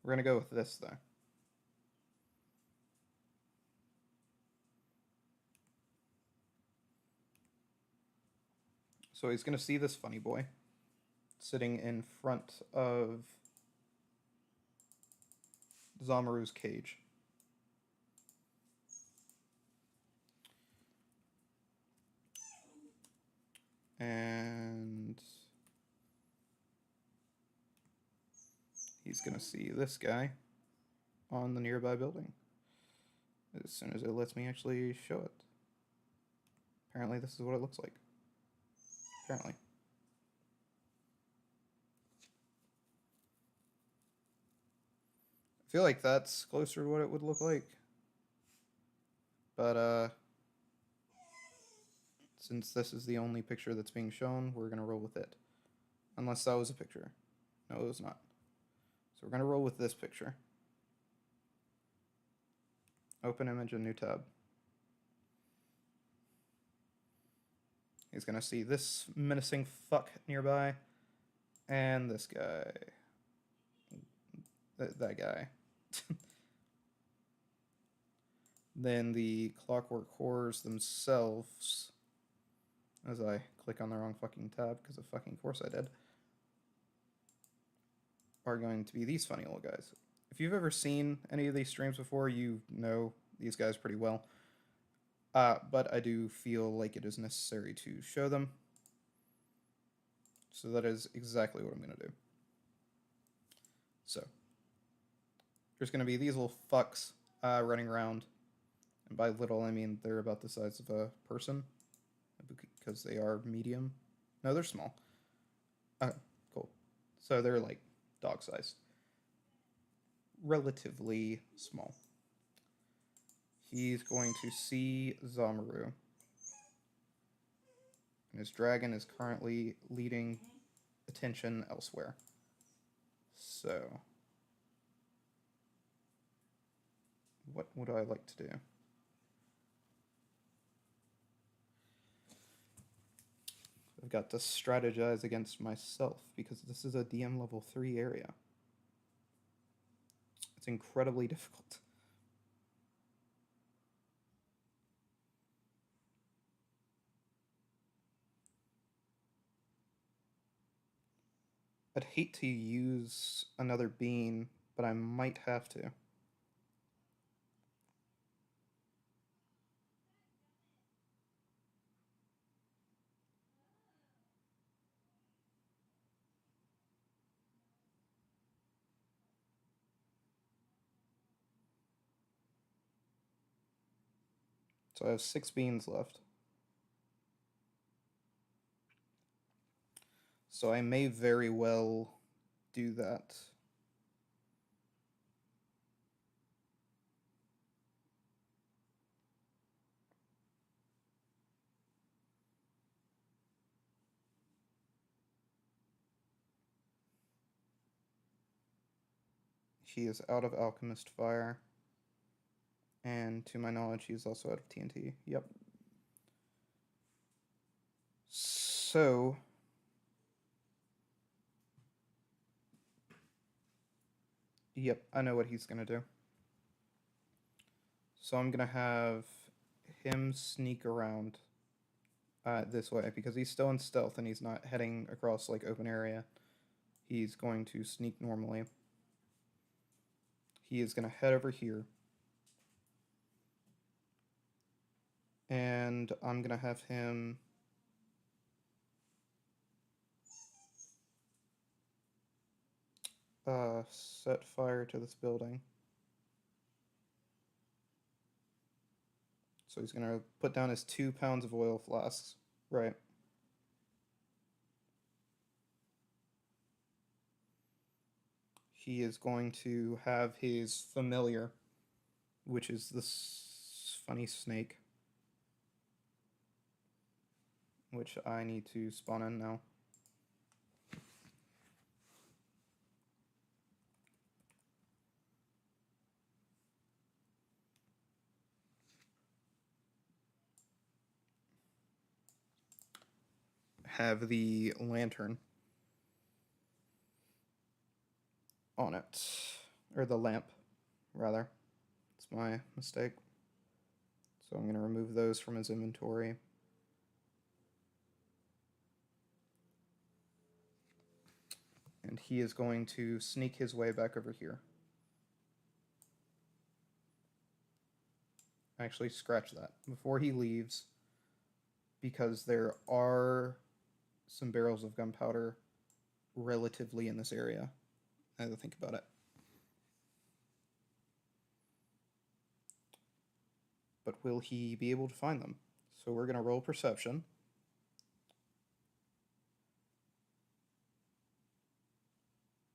We're going to go with this, though. So he's going to see this funny boy sitting in front of Zamuru's cage. And he's going to see this guy on the nearby building as soon as it lets me actually show it. Apparently this is what it looks like. Apparently. I feel like that's closer to what it would look like. But since this is the only picture that's being shown, we're going to roll with it. Unless that was a picture. No, it was not. So we're going to roll with this picture. Open image, a new tab. He's going to see this menacing fuck nearby. And this guy. That guy. Then the clockwork horrors themselves, as I click on the wrong fucking tab, because of fucking course I did, are going to be these funny little guys. If you've ever seen any of these streams before, you know these guys pretty well. But I do feel like it is necessary to show them. So that is exactly what I'm going to do. So, there's going to be these little fucks running around. And by little, I mean they're about the size of a person. Because they are medium. No, they're small. Cool. So they're like dog sized. Relatively small. He's going to see Zamuru. And his dragon is currently leading attention elsewhere. So, what would I like to do? I've got to strategize against myself because this is a DM level 3 area. It's incredibly difficult. I'd hate to use another bean, but I might have to. So I have 6 beans left. So I may very well do that. He is out of Alchemist Fire. And to my knowledge, he's also out of TNT. Yep. So, yep, I know what he's going to do. So I'm going to have him sneak around this way because he's still in stealth and he's not heading across like open area. He's going to sneak normally. He is going to head over here. And I'm going to have him set fire to this building. So he's going to put down his 2 pounds of oil flasks. Right. He is going to have his familiar which is this funny snake, which I need to spawn in now. Have the lantern on it, or the lamp, rather. It's my mistake. So I'm going to remove those from his inventory. And he is going to sneak his way back over here. Actually, scratch that. Before he leaves, because there are some barrels of gunpowder relatively in this area. I have to think about it. But will he be able to find them? So we're going to roll perception.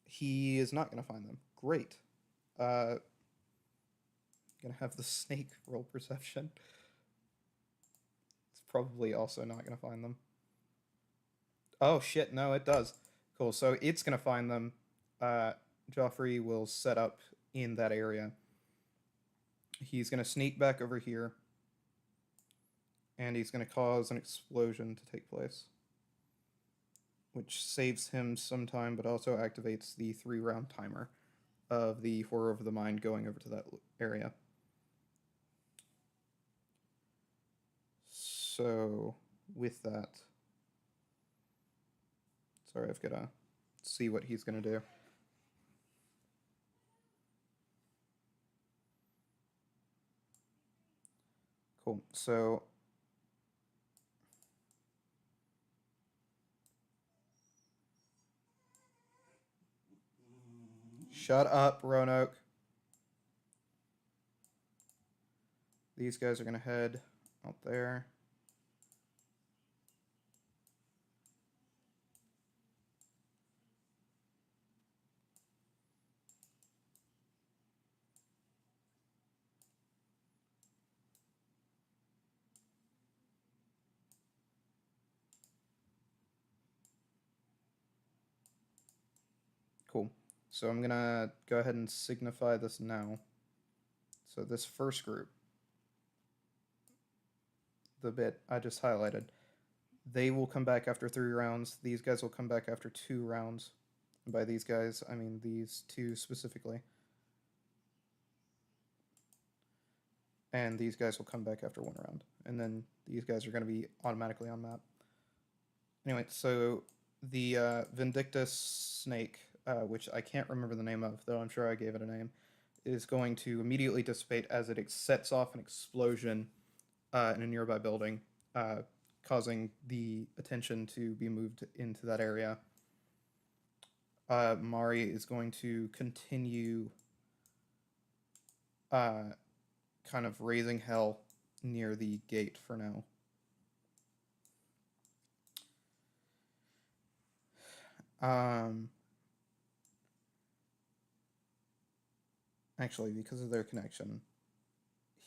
He is not going to find them. Great. Going to have the snake roll perception. It's probably also not going to find them. Oh shit, no, it does. Cool, so it's going to find them. Joffrey will set up in that area. He's going to sneak back over here. And he's going to cause an explosion to take place. Which saves him some time, but also activates the 3-round timer of the Horror of the Mind going over to that area. So, with that... Sorry, I've got to see what he's going to do. Cool, so... Shut up, Roanoke. These guys are going to head out there. Cool. So I'm going to go ahead and signify this now. So this first group, the bit I just highlighted, they will come back after 3 rounds. These guys will come back after 2 rounds. And by these guys, I mean these 2 specifically. And these guys will come back after 1 round. And then these guys are going to be automatically on map. Anyway, so the Vindictus snake, which I can't remember the name of, though I'm sure I gave it a name, is going to immediately dissipate as it sets off an explosion in a nearby building, causing the attention to be moved into that area. Mari is going to continue kind of raising hell near the gate for now. Actually, because of their connection,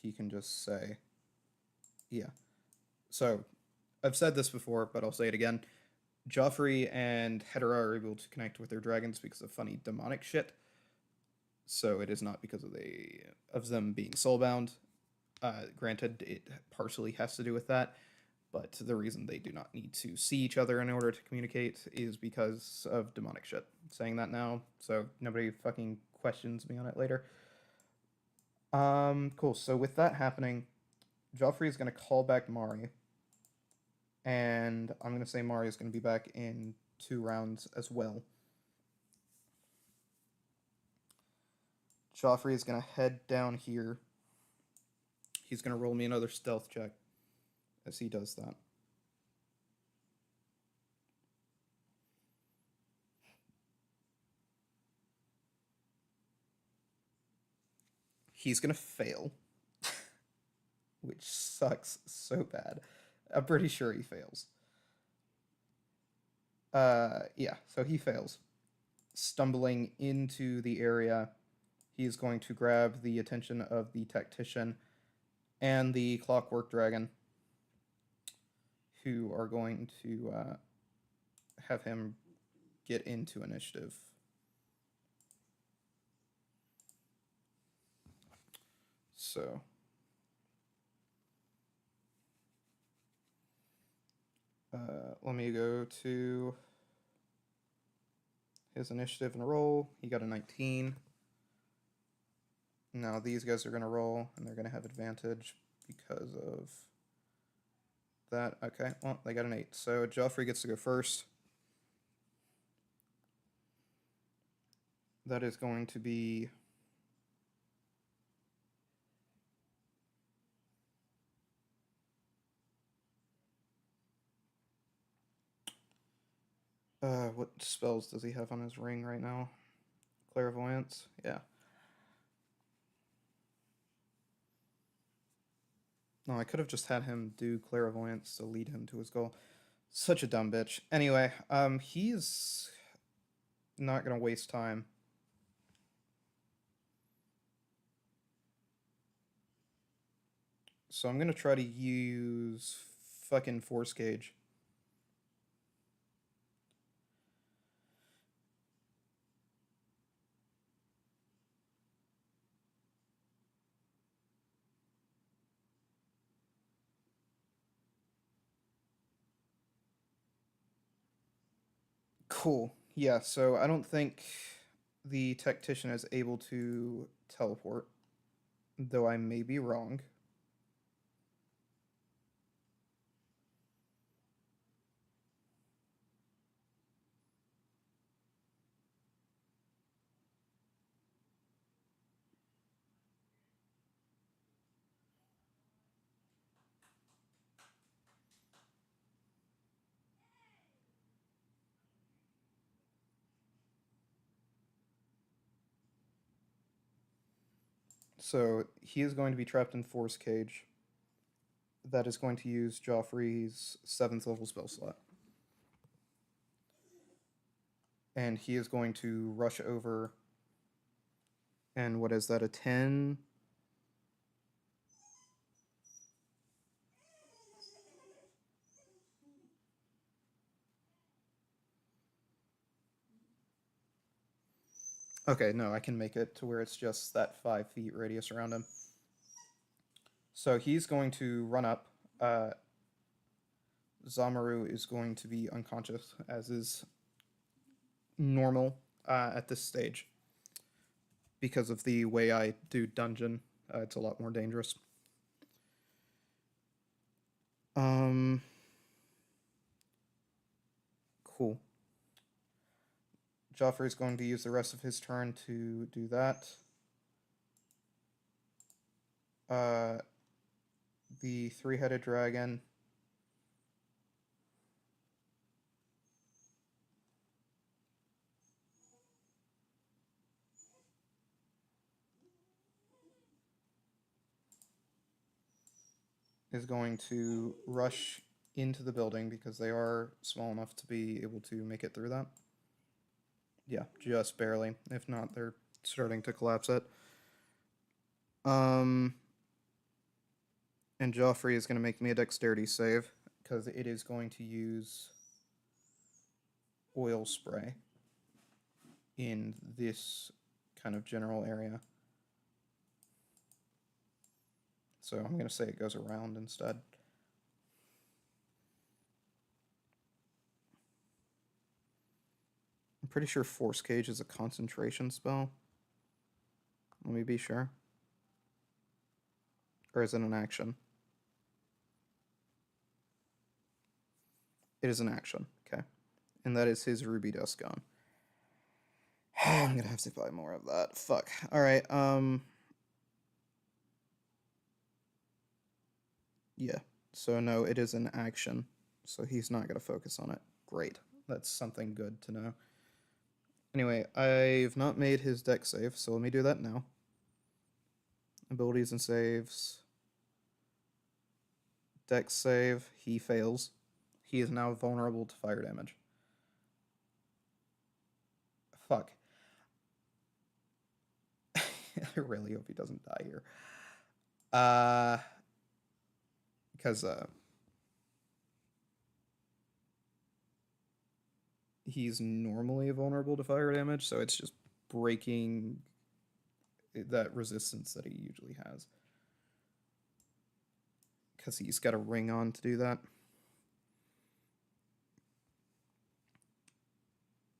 he can just say, yeah. So, I've said this before, but I'll say it again. Joffrey and Hedera are able to connect with their dragons because of funny demonic shit. So it is not because of them being soulbound. Granted, it partially has to do with that, but the reason they do not need to see each other in order to communicate is because of demonic shit. I'm saying that now, so nobody fucking questions me on it later. Cool. So with that happening, Joffrey is going to call back Mari, and I'm going to say Mari is going to be back in 2 rounds as well. Joffrey is going to head down here. He's going to roll me another stealth check as he does that. He's going to fail, which sucks so bad. I'm pretty sure he fails. Yeah, so he fails, stumbling into the area He's going to grab the attention of the tactician and the clockwork dragon, who are going to have him get into initiative. So let me go to his initiative and roll. He got a 19. Now these guys are going to roll, and they're going to have advantage because of that. Okay, well, they got an 8. So Joffrey gets to go first. That is going to be... what spells does he have on his ring right now? Clairvoyance? Yeah. No, I could have just had him do clairvoyance to lead him to his goal. Such a dumb bitch. Anyway, he's not gonna waste time. So I'm gonna try to use fucking Force Gauge. Cool. Yeah, so I don't think the tactician is able to teleport, though I may be wrong. So he is going to be trapped in Force Cage. That is going to use Joffrey's 7th level spell slot. And he is going to rush over. And what is that, a 10? Okay, no, I can make it to where it's just that 5 feet radius around him. So he's going to run up. Zamaru is going to be unconscious, as is normal at this stage. Because of the way I do dungeon, it's a lot more dangerous. Cool. Joffrey's going to use the rest of his turn to do that. The 3-headed dragon is going to rush into the building because they are small enough to be able to make it through that. Yeah, just barely. If not, they're starting to collapse it. And Joffrey is going to make me a dexterity save because it is going to use oil spray in this kind of general area. So I'm going to say it goes around instead. I'm pretty sure Force Cage is a concentration spell. Let me be sure. Or is it an action? It is an action, okay. And that is his ruby dust gone. I'm gonna have to buy more of that. Fuck. Alright, yeah. So no, it is an action. So he's not gonna focus on it. Great. That's something good to know. Anyway, I've not made his deck save, so let me do that now. Abilities and saves. Deck save, he fails. He is now vulnerable to fire damage. Fuck. I really hope he doesn't die here. Because he's normally vulnerable to fire damage, so it's just breaking that resistance that he usually has. Because he's got a ring on to do that.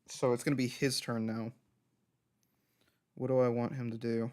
So it's going to be his turn now. What do I want him to do?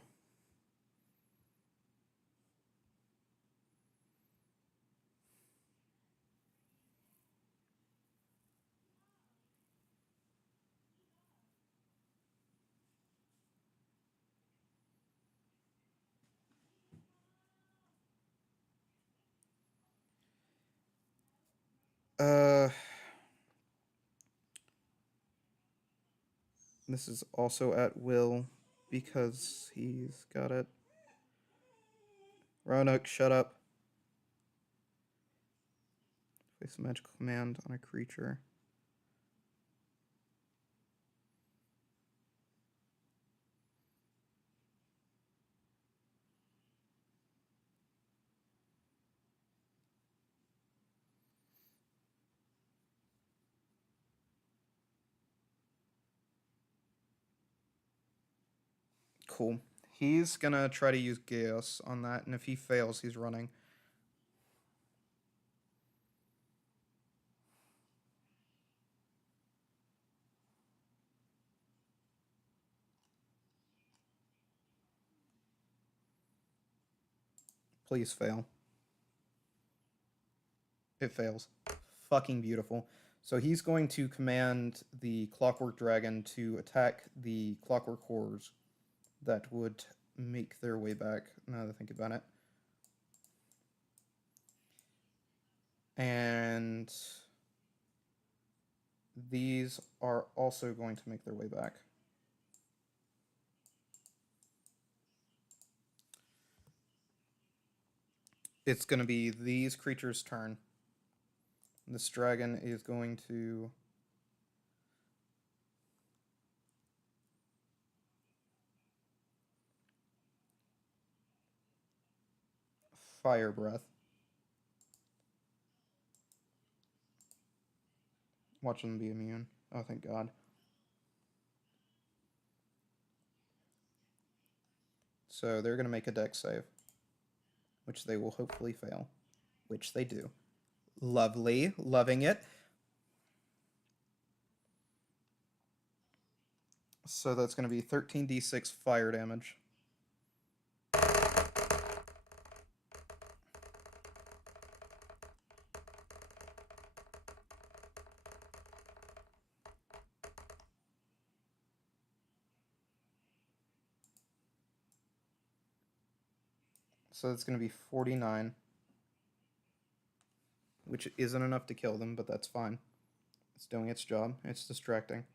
This is also at will because he's got it. Roanoke, shut up. Place a magical command on a creature. Cool. He's gonna try to use Chaos on that, and if he fails, he's running. Please fail. It fails. Fucking beautiful. So he's going to command the Clockwork Dragon to attack the Clockwork Horrors that would make their way back, now that I think about it. And these are also going to make their way back. It's going to be these creatures' turn. This dragon is going to Fire Breath. Watch them be immune. Oh, thank God. So they're going to make a dex save, which they will hopefully fail, which they do. Lovely. Loving it. So that's going to be 13d6 fire damage. So it's going to be 49, which isn't enough to kill them, but that's fine. It's doing its job. It's distracting.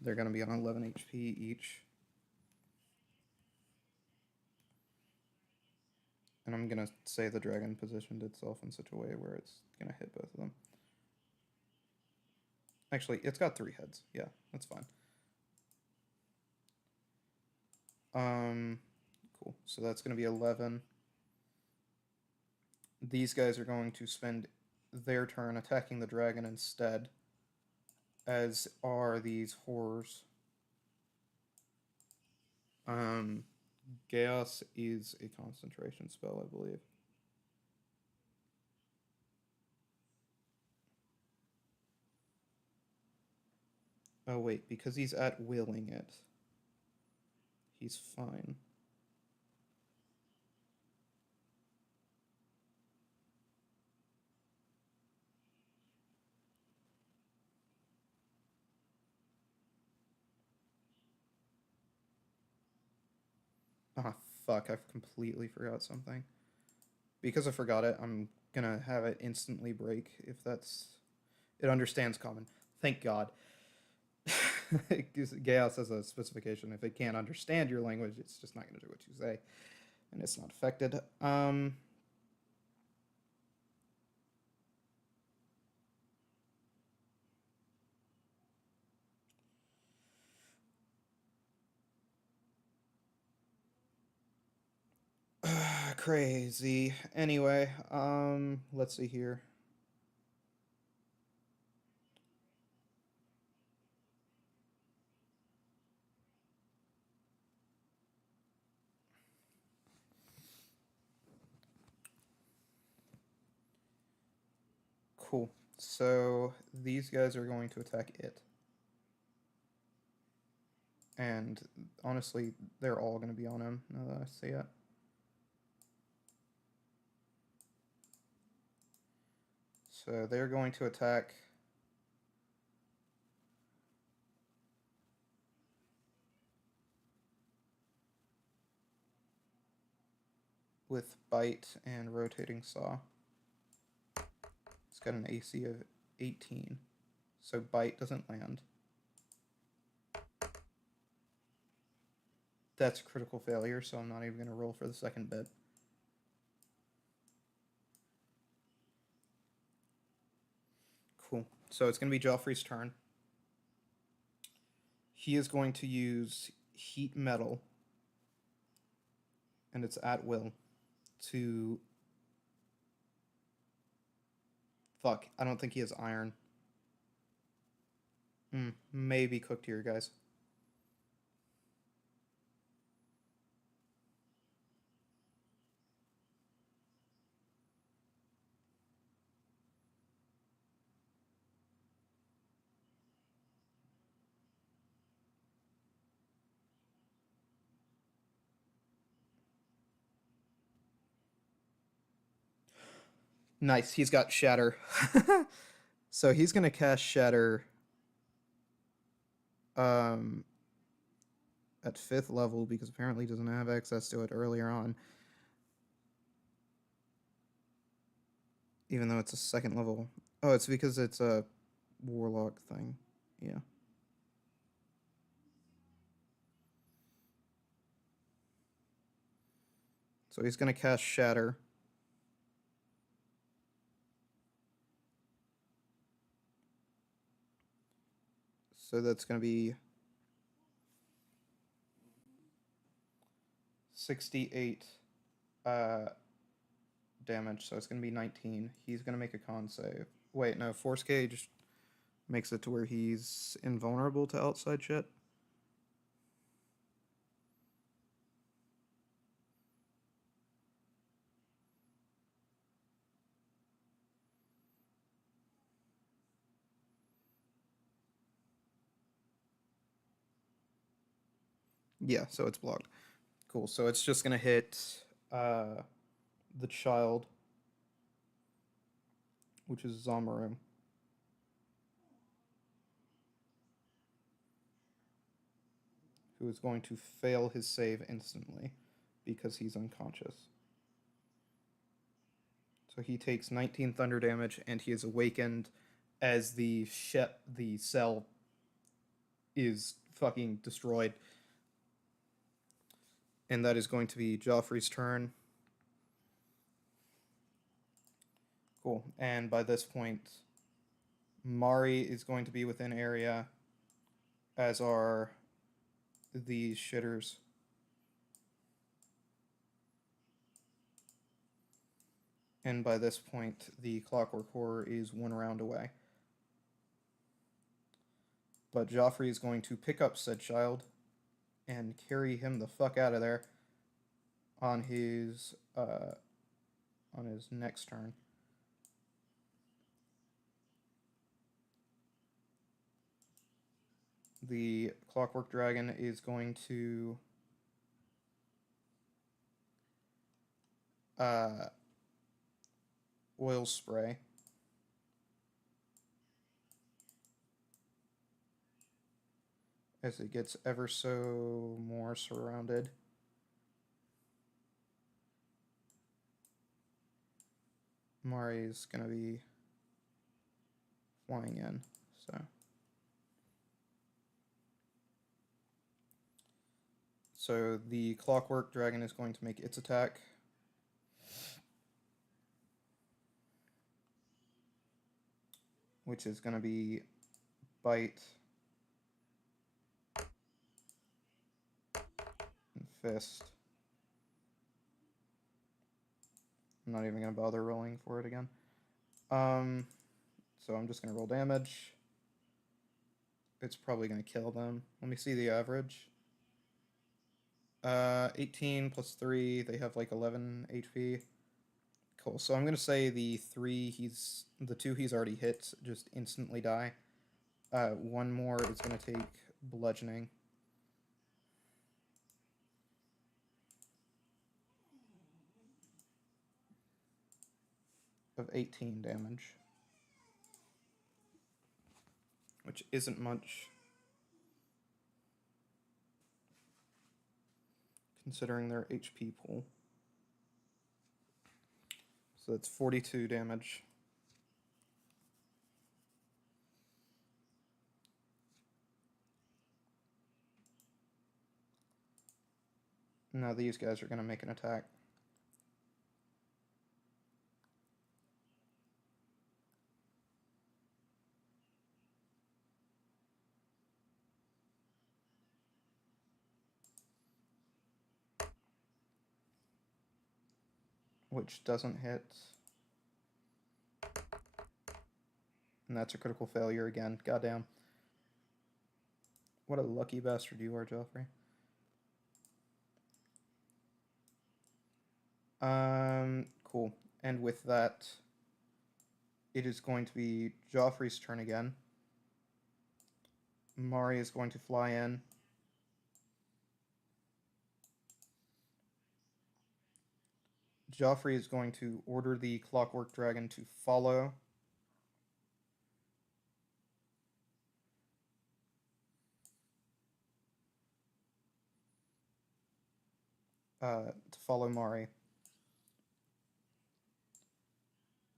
They're going to be on 11 HP each. And I'm going to say the dragon positioned itself in such a way where it's going to hit both of them. Actually, it's got 3 heads. Yeah, that's fine. Cool. So that's going to be 11. These guys are going to spend their turn attacking the dragon instead, as are these horrors. Chaos is a concentration spell, I believe. Oh, wait, because he's at willing it, he's fine. Ah, fuck, I've completely forgot something. Because I forgot it, I'm gonna have it instantly break if that's... It understands common. Thank God. Chaos has a specification. If it can't understand your language, it's just not gonna do what you say. And it's not affected. crazy. Anyway, let's see here. Cool. So these guys are going to attack it. And honestly, they're all going to be on him now that I see it. So they're going to attack with bite and rotating saw. It's got an AC of 18. So bite doesn't land. That's a critical failure, so I'm not even going to roll for the second bit. Cool. So it's going to be Joffrey's turn. He is going to use heat metal, and it's at will, to... Fuck, I don't think he has iron. Maybe cooked here, guys. Nice, he's got Shatter. So he's going to cast Shatter at 5th level because apparently he doesn't have access to it earlier on. Even though it's a 2nd level. Oh, it's because it's a warlock thing. Yeah. So he's going to cast Shatter. So that's going to be 68 damage. So it's going to be 19. He's going to make a con save. Wait, no. Force Cage makes it to where he's invulnerable to outside shit. Yeah, so it's blocked. Cool. So it's just going to hit the child, which is Zamaru. Who is going to fail his save instantly because he's unconscious. So he takes 19 thunder damage, and he is awakened as the cell is fucking destroyed. And that is going to be Joffrey's turn. Cool. And by this point, Mari is going to be within area, as are these shitters. And by this point, the Clockwork Horror is 1 round away. But Joffrey is going to pick up said child and carry him the fuck out of there on his next turn. The Clockwork Dragon is going to oil spray. As it gets ever so more surrounded. Mari's gonna be flying in, so the Clockwork Dragon is going to make its attack. Which is gonna be bite and fist. I'm not even going to bother rolling for it again. So I'm just going to roll damage. It's probably going to kill them. Let me see the average. 18 plus 3, they have like 11 HP. Cool. So I'm going to say the 2 he's already hit just instantly die. One more is going to take bludgeoning. Of 18 damage. Which isn't much. Considering their HP pool. So that's 42 damage. Now these guys are going to make an attack. Which doesn't hit. And that's a critical failure again. Goddamn. What a lucky bastard you are, Joffrey. Cool. And with that, it is going to be Joffrey's turn again. Mari is going to fly in. Joffrey is going to order the Clockwork Dragon to follow. To follow Mari.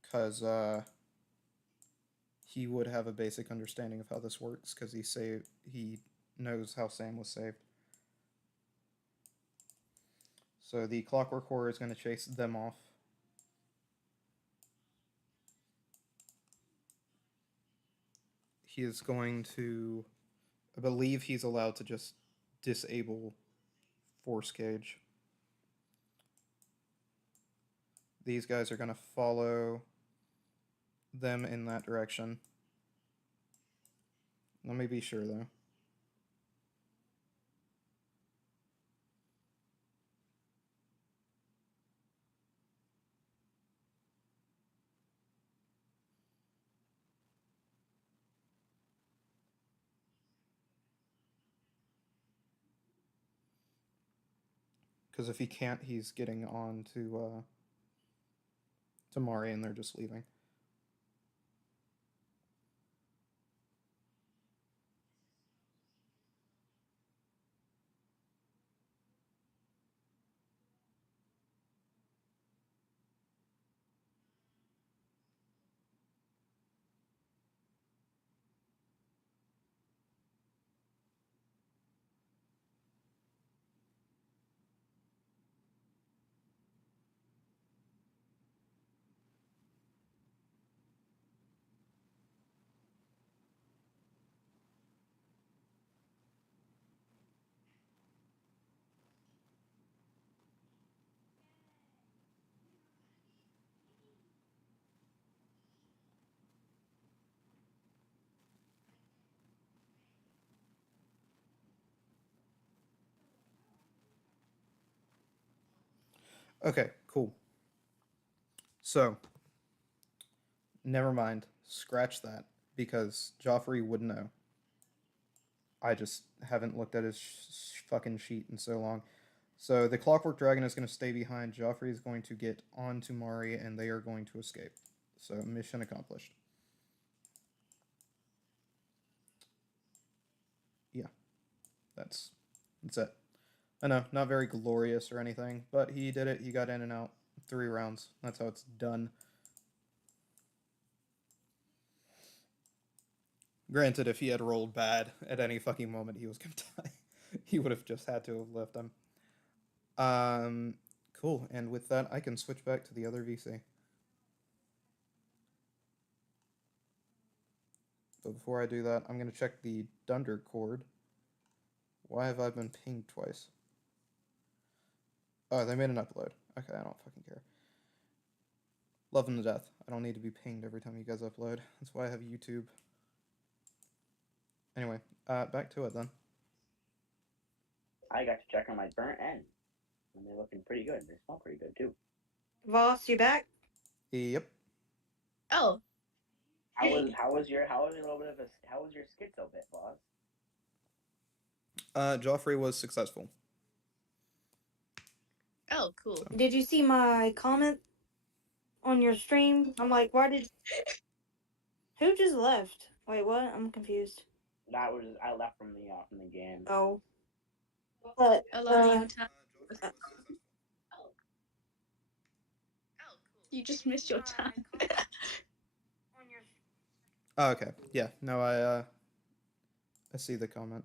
Because he would have a basic understanding of how this works, because he knows how Sam was saved. So the Clockwork Horror is going to chase them off. He is going to... I believe he's allowed to just disable Force Cage. These guys are going to follow them in that direction. Let me be sure, though. Because if he can't, he's getting on to Mari, and they're just leaving. Okay, cool. So, never mind. Scratch that, because Joffrey would know. I just haven't looked at his fucking sheet in so long. So the Clockwork Dragon is going to stay behind. Joffrey is going to get onto Mari, and they are going to escape. So mission accomplished. Yeah, that's it. I know, not very glorious or anything, but he did it. He got in and out 3 rounds. That's how it's done. Granted, if he had rolled bad at any fucking moment, he was gonna die. He would have just had to have left him. Cool. And with that, I can switch back to the other VC. But before I do that, I'm gonna check the Dunder cord. Why have I been pinged twice? Oh, they made an upload. Okay, I don't fucking care. Love them to death. I don't need to be pinged every time you guys upload. That's why I have YouTube. Anyway, back to it then. I got to check on my burnt ends, and they're looking pretty good. They smell pretty good too. Voss, you back? Yep. Oh, How was your schizo bit, boss? Joffrey was successful. oh, cool. Did you see my comment on your stream? I'm like, why did... Who just left? Wait, what? I'm confused. I left from the game. Oh. But, Alana, your time. You just missed your time. Oh, okay. Yeah. No, I see the comment.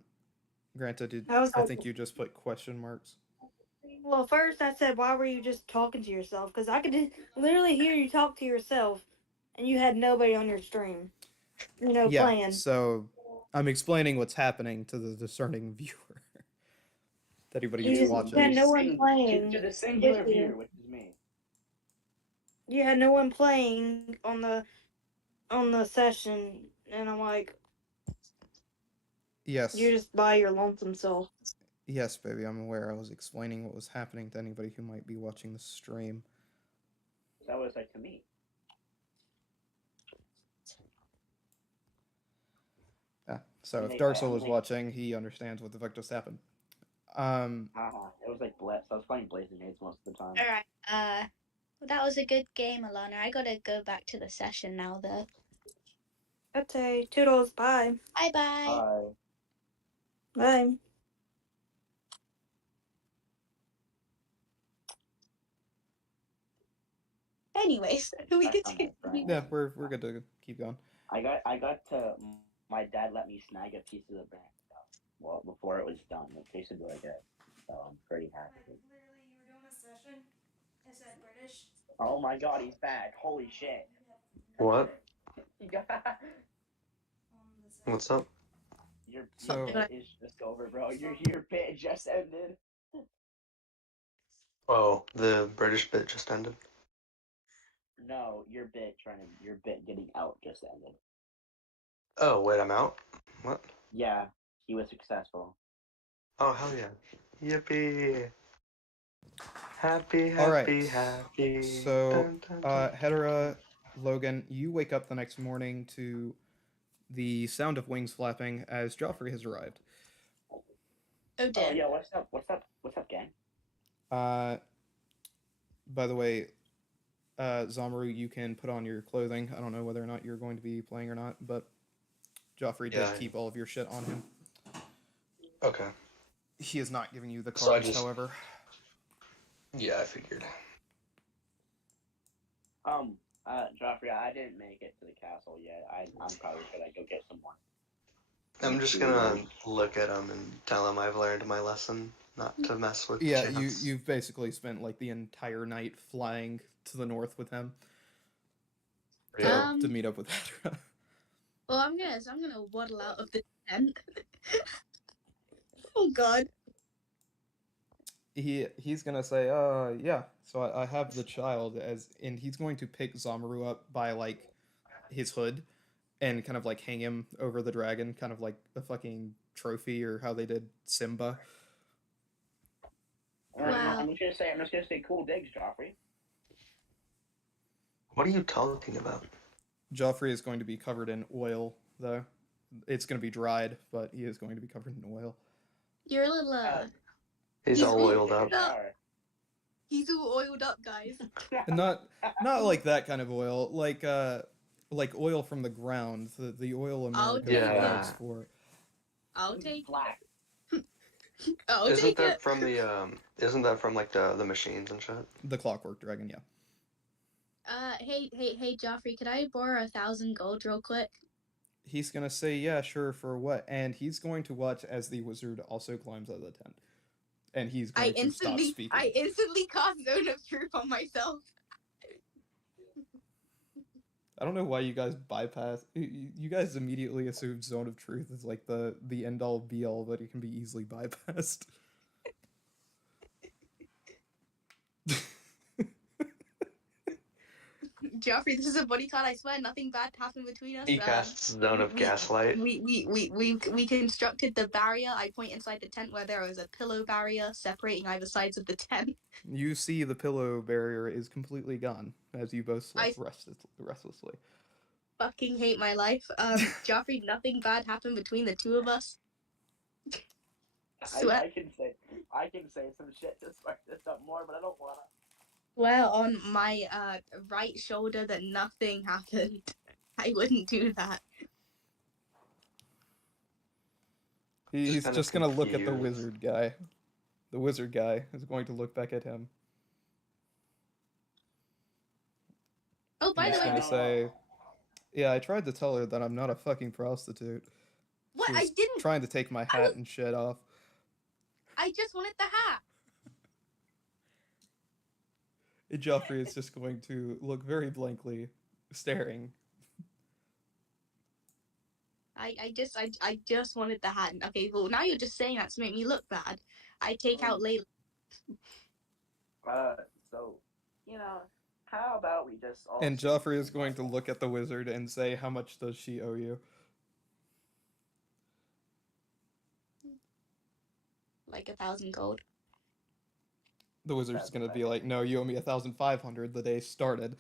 Granted, I think you just put question marks. Well, first I said, why were you just talking to yourself? Because I could just literally hear you talk to yourself, and you had nobody on your stream. Yeah, Playing. so I'm explaining what's happening to the discerning viewer. To anybody You who's just watching. had no one playing. To the singular with you. viewer, which is me. You had no one playing on the session, and I'm like, Yes. you're just by your lonesome self. Yes, baby, I'm aware. I was explaining what was happening to anybody who might be watching the stream. That was like to me. Yeah. So if Dark Soul is watching, he understands what the fuck just happened. It was like Blitz. I was playing Blazing Aids most of the time. Alright, well, that was a good game, Alana. I gotta go back to the session now, though. Okay, toodles, bye. Bye-bye. Bye. Bye. Anyways, we continue. Yeah, we're good to keep going. I got to. My dad let me snag a piece of the brand stuff. Well, before it was done, it tasted really good, so I'm pretty happy. Like, literally, you were doing a session. It said British. Oh my God, he's back! Holy shit! What? The session. What's up? Your So- bit is just over, bro. Your bit just ended. Oh, the British bit just ended. No, your bit getting out just ended. Oh, wait, I'm out? What? Yeah, he was successful. Oh, hell yeah. Yippee! Happy, All right. happy, happy. So, Dun, dun, dun. Hedera, Logan, you wake up the next morning to the sound of wings flapping as Joffrey has arrived. Oh, Oh dear. yeah, what's up, gang? By the way, Zamaru, you can put on your clothing. I don't know whether or not you're going to be playing or not, but Joffrey Yeah, did keep all of your shit on him. Okay. He is not giving you the So I cards, just- however. Yeah, I figured. Joffrey, I didn't make it to the castle yet. I'm probably gonna go get some more. I'm just gonna look at him and tell him I've learned my lesson not to mess with Yeah, chance. you've basically spent like the entire night flying to the north with him Yeah. to meet up with Hedera. Well, I'm gonna waddle out of the tent. Oh God. He's gonna say, yeah. So I have the child and he's going to pick Zamaru up by like his hood and kind of like hang him over the dragon, kind of like a fucking trophy or how they did Simba. Wow. I'm just gonna say, cool digs, Joffrey. What are you talking about? Joffrey is going to be covered in oil, though. It's going to be dried, but he is going to be covered in oil. You're a little He's all oiled up. he's all oiled up, guys. And not like that kind of oil, like oil from the ground, the oil America Yeah. flags for. I'll take black. I'll Isn't take that it. from the Isn't that from like the machines and shit? The Clockwork Dragon, yeah. Hey, Joffrey, could I borrow 1,000 gold real quick? He's gonna say, yeah, sure, for what? And he's going to watch as the wizard also climbs out of the tent. And he's going to stop speaking. I instantly cast Zone of Truth on myself. I don't know why you guys bypass. You guys immediately assumed Zone of Truth is like the end all be all, but it can be easily bypassed. Joffrey, this is a buddy card. I swear, nothing bad happened between us. He casts Zone of we- Gaslight. We constructed the barrier. I point inside the tent where there was a pillow barrier separating either sides of the tent. You see the pillow barrier is completely gone as you both slept I- restlessly. Fucking hate my life. Joffrey, nothing bad happened between the two of us. Swear, I can say some shit to spark this up more, but I don't wanna. swear on my right shoulder that nothing happened. I wouldn't do that. He's kind of just gonna look at the confused. wizard guy. The wizard guy is going to look back at him. Oh, by He's the way, gonna say, "Yeah, I tried to tell her that I'm not a fucking prostitute. what? She I was didn't. trying to take my hat and shit off." I just wanted the hat. And Joffrey is just going to look very blankly, staring. I just wanted the hat. Okay, well now you're just saying that to make me look bad. I take out Layla. So, you know, how about we just all... And Joffrey is going to look at the wizard and say, "How much does she owe you?" Like 1,000 gold. The wizard's gonna be like, "No, you owe me 1,500 the day started."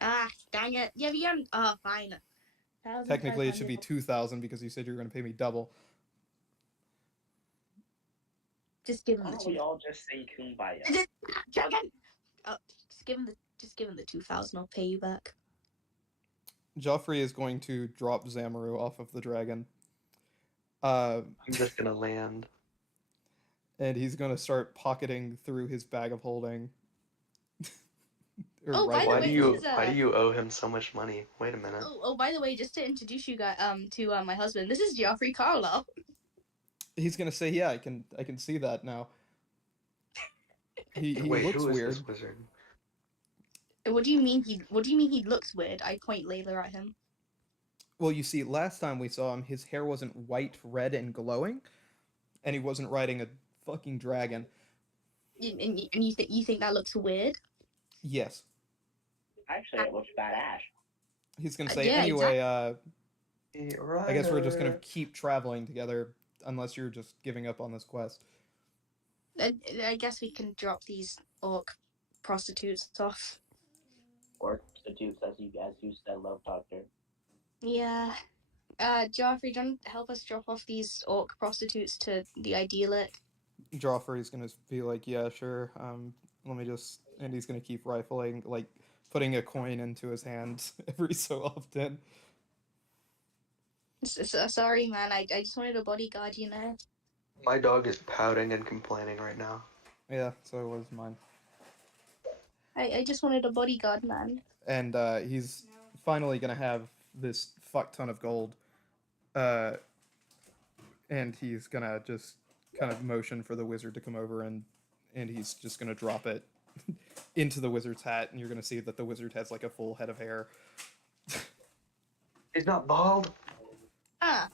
Ah, dang it. Yeah, but you haven't. Oh, fine. Technically, it should be 1,500. 2,000 because you said you were gonna pay me double. Just give him Why the don't we 2,000. all just say kumbaya? Joking. Oh, just give him the 2,000. I'll pay you back. Joffrey is going to drop Zamaru off of the dragon. I'm just gonna land. And he's gonna start pocketing through his bag of holding. Oh, by the Why way, do you this is, why do you owe him so much money? Wait a minute. Oh, by the way, just to introduce you guys to my husband, this is Joffrey Carlo. He's gonna say, "Yeah, I can see that now." He Wait, looks who is weird. this wizard? What do you mean he looks weird? I point Layla at him. Well, you see, last time we saw him, his hair wasn't white, red, and glowing, and he wasn't riding a fucking dragon. And you think that looks weird? Yes. Actually, it looks badass. He's gonna say, Yeah, "Anyway, Right. I guess we're just gonna keep traveling together, unless you're just giving up on this quest." I guess we can drop these orc prostitutes off. Or substitutes, as you said, love doctor. Yeah. Joffrey, don't help us drop off these orc prostitutes to the idyllic. Joffrey's gonna be like, "Yeah, sure. Let me just," and he's gonna keep rifling, like putting a coin into his hand every so often. Sorry, man. I just wanted a bodyguard, you know. My dog is pouting and complaining right now. Yeah, so was mine. I just wanted a bodyguard, man. And he's finally gonna have this fuck ton of gold, and he's gonna just kind of motion for the wizard to come over, and he's just gonna drop it into the wizard's hat, and you're gonna see that the wizard has like a full head of hair. He's not bald. Ah.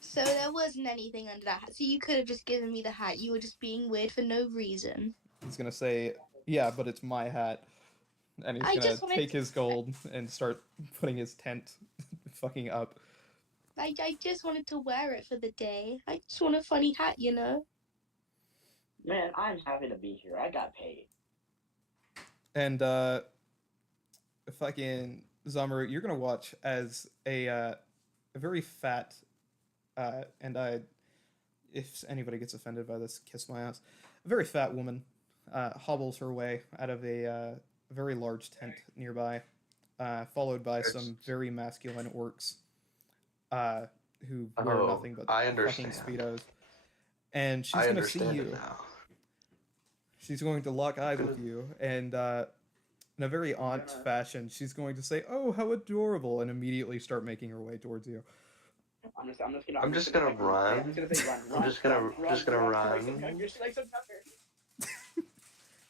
So there wasn't anything under that hat. So you could have just given me the hat. You were just being weird for no reason. He's gonna say, "Yeah, but it's my hat," and he's I gonna just wanted take to- his gold and start putting his tent fucking up. I just wanted to wear it for the day. I just want a funny hat, you know. Man, I'm happy to be here. I got paid. And fucking Zamaru, you're gonna watch as a very fat, and if anybody gets offended by this, kiss my ass. A very fat woman hobbles her way out of a very large tent nearby, followed by some very masculine orcs who wear Oh, nothing but I fucking understand. speedos. And she's I gonna see understand you. it now. She's going to lock eyes with you, and in a very aunt fashion, she's going to say, "Oh, how adorable," and immediately start making her way towards you. I'm just gonna I'm just gonna run. I'm just gonna say run. I'm just gonna run. Like some pepper.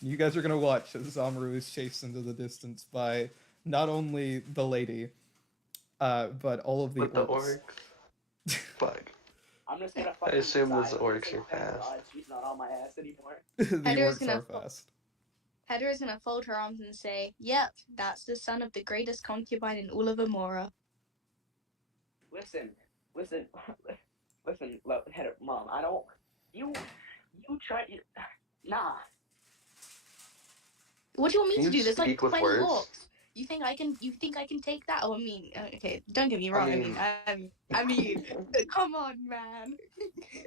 You guys are going to watch as Zamaru is chased into the distance by not only the lady, but all of the With the orcs. orcs. Fuck. I'm just gonna I fucking assume those decide. orcs I'm are just gonna fast. God, she's not on my ass anymore. The I know it's orcs gonna are fast. Hedera's gonna fold her arms and say, "Yep, that's the son of the greatest concubine in all of Amora." Listen, look, Mom. I don't. You try. Nah. What do you want me Can to you do? There's like speak with 20 words? orcs. You think I can? You think I can take that? Oh, I mean, okay. Don't get me I wrong. mean- I mean, come on, man.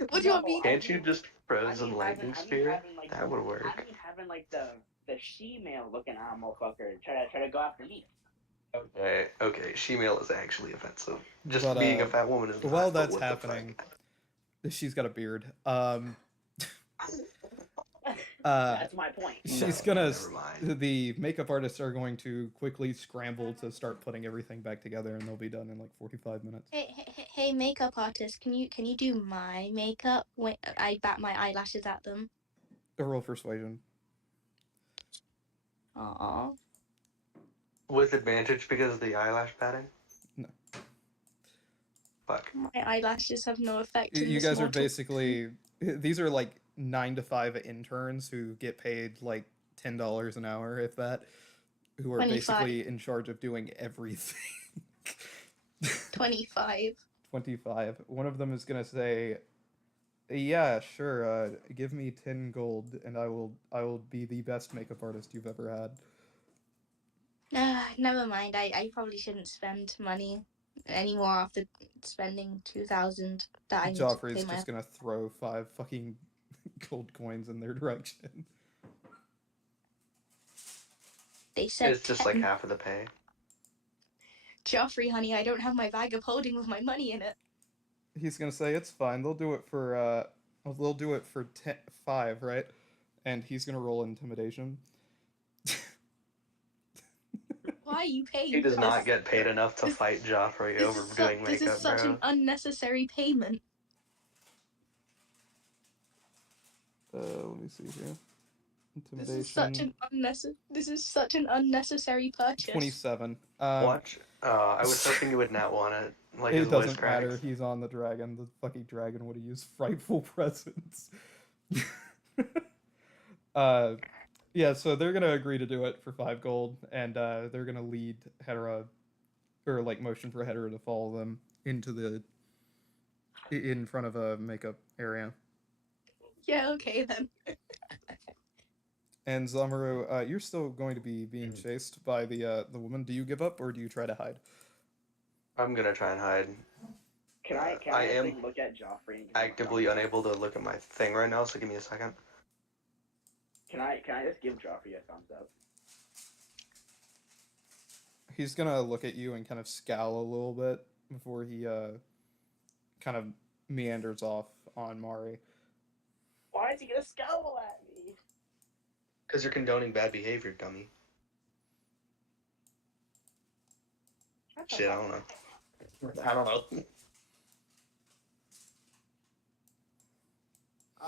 What do you want me? Can't you just frozen lightning spear? That would work. I mean, having like the she-male looking animal fucker try to go after me. Okay, she-male is actually offensive. Just But, being a fat woman is not. while but that's what the happening, fuck? she's got a beard. That's my point. She's No, gonna. never mind. The makeup artists are going to quickly scramble to start putting everything back together, and they'll be done in like 45 minutes. Hey, makeup artist, can you do my makeup when I bat my eyelashes at them? A roll persuasion. Aww. With advantage because of the eyelash padding? No. Fuck. My eyelashes have no effect. You guys are basically. These are like 9 to 5 interns who get paid like $10 an hour, if that, who are 25. basically in charge of doing everything. 25. 25. One of them is gonna say, "Yeah, sure. Give me 10 gold, and I will be the best makeup artist you've ever had." Never mind. I probably shouldn't spend money anymore after spending 2,000 that I need to Joffrey's pay my. just gonna throw 5 fucking gold coins in their direction. They said It's just 10. like half of the pay. Joffrey, honey, I don't have my bag of holding with my money in it. He's gonna say it's fine. They'll do it for 5, right? And he's gonna roll intimidation. Why are you paying? He does for not this? get paid enough to fight Joffrey over doing This makeup, is such bro. an unnecessary payment. Let me see here. This Intimidation. is such an unnecessary purchase. 27. Watch. I was hoping you would not want it. Like his It voice doesn't cracks. matter. He's on the dragon. The fucking dragon would have used frightful presence. Yeah, so they're gonna agree to do it for 5 gold, and they're gonna lead Hedera, or like motion for Hedera to follow them into in front of a makeup area. Yeah, okay then. And Zamaru, you're still going to be being chased by the woman. Do you give up, or do you try to hide? I'm gonna try and hide. Can I am look at Joffrey? And Actively unable to look at my thing right now, so give me a second. Can I just give Joffrey a thumbs up? He's gonna look at you and kind of scowl a little bit before he kind of meanders off on Mari. Why is he gonna scowl at me? Because you're condoning bad behavior, dummy. Shit, I don't know. I don't know. I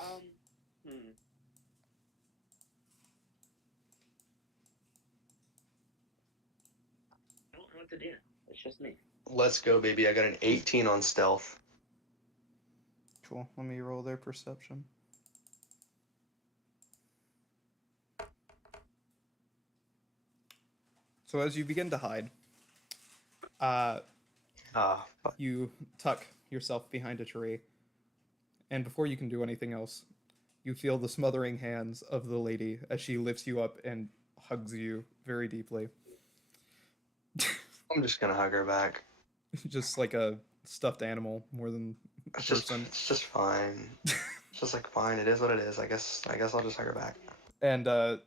don't know what to do. It's just me. Let's go, baby. I got an 18 on stealth. Cool. Let me roll their perception. So as you begin to hide, you tuck yourself behind a tree, and before you can do anything else, you feel the smothering hands of the lady as she lifts you up and hugs you very deeply. I'm just gonna hug her back. Just like a stuffed animal more than a person. It's just fine. It's just like fine. It is what it is. I guess I'll just hug her back. And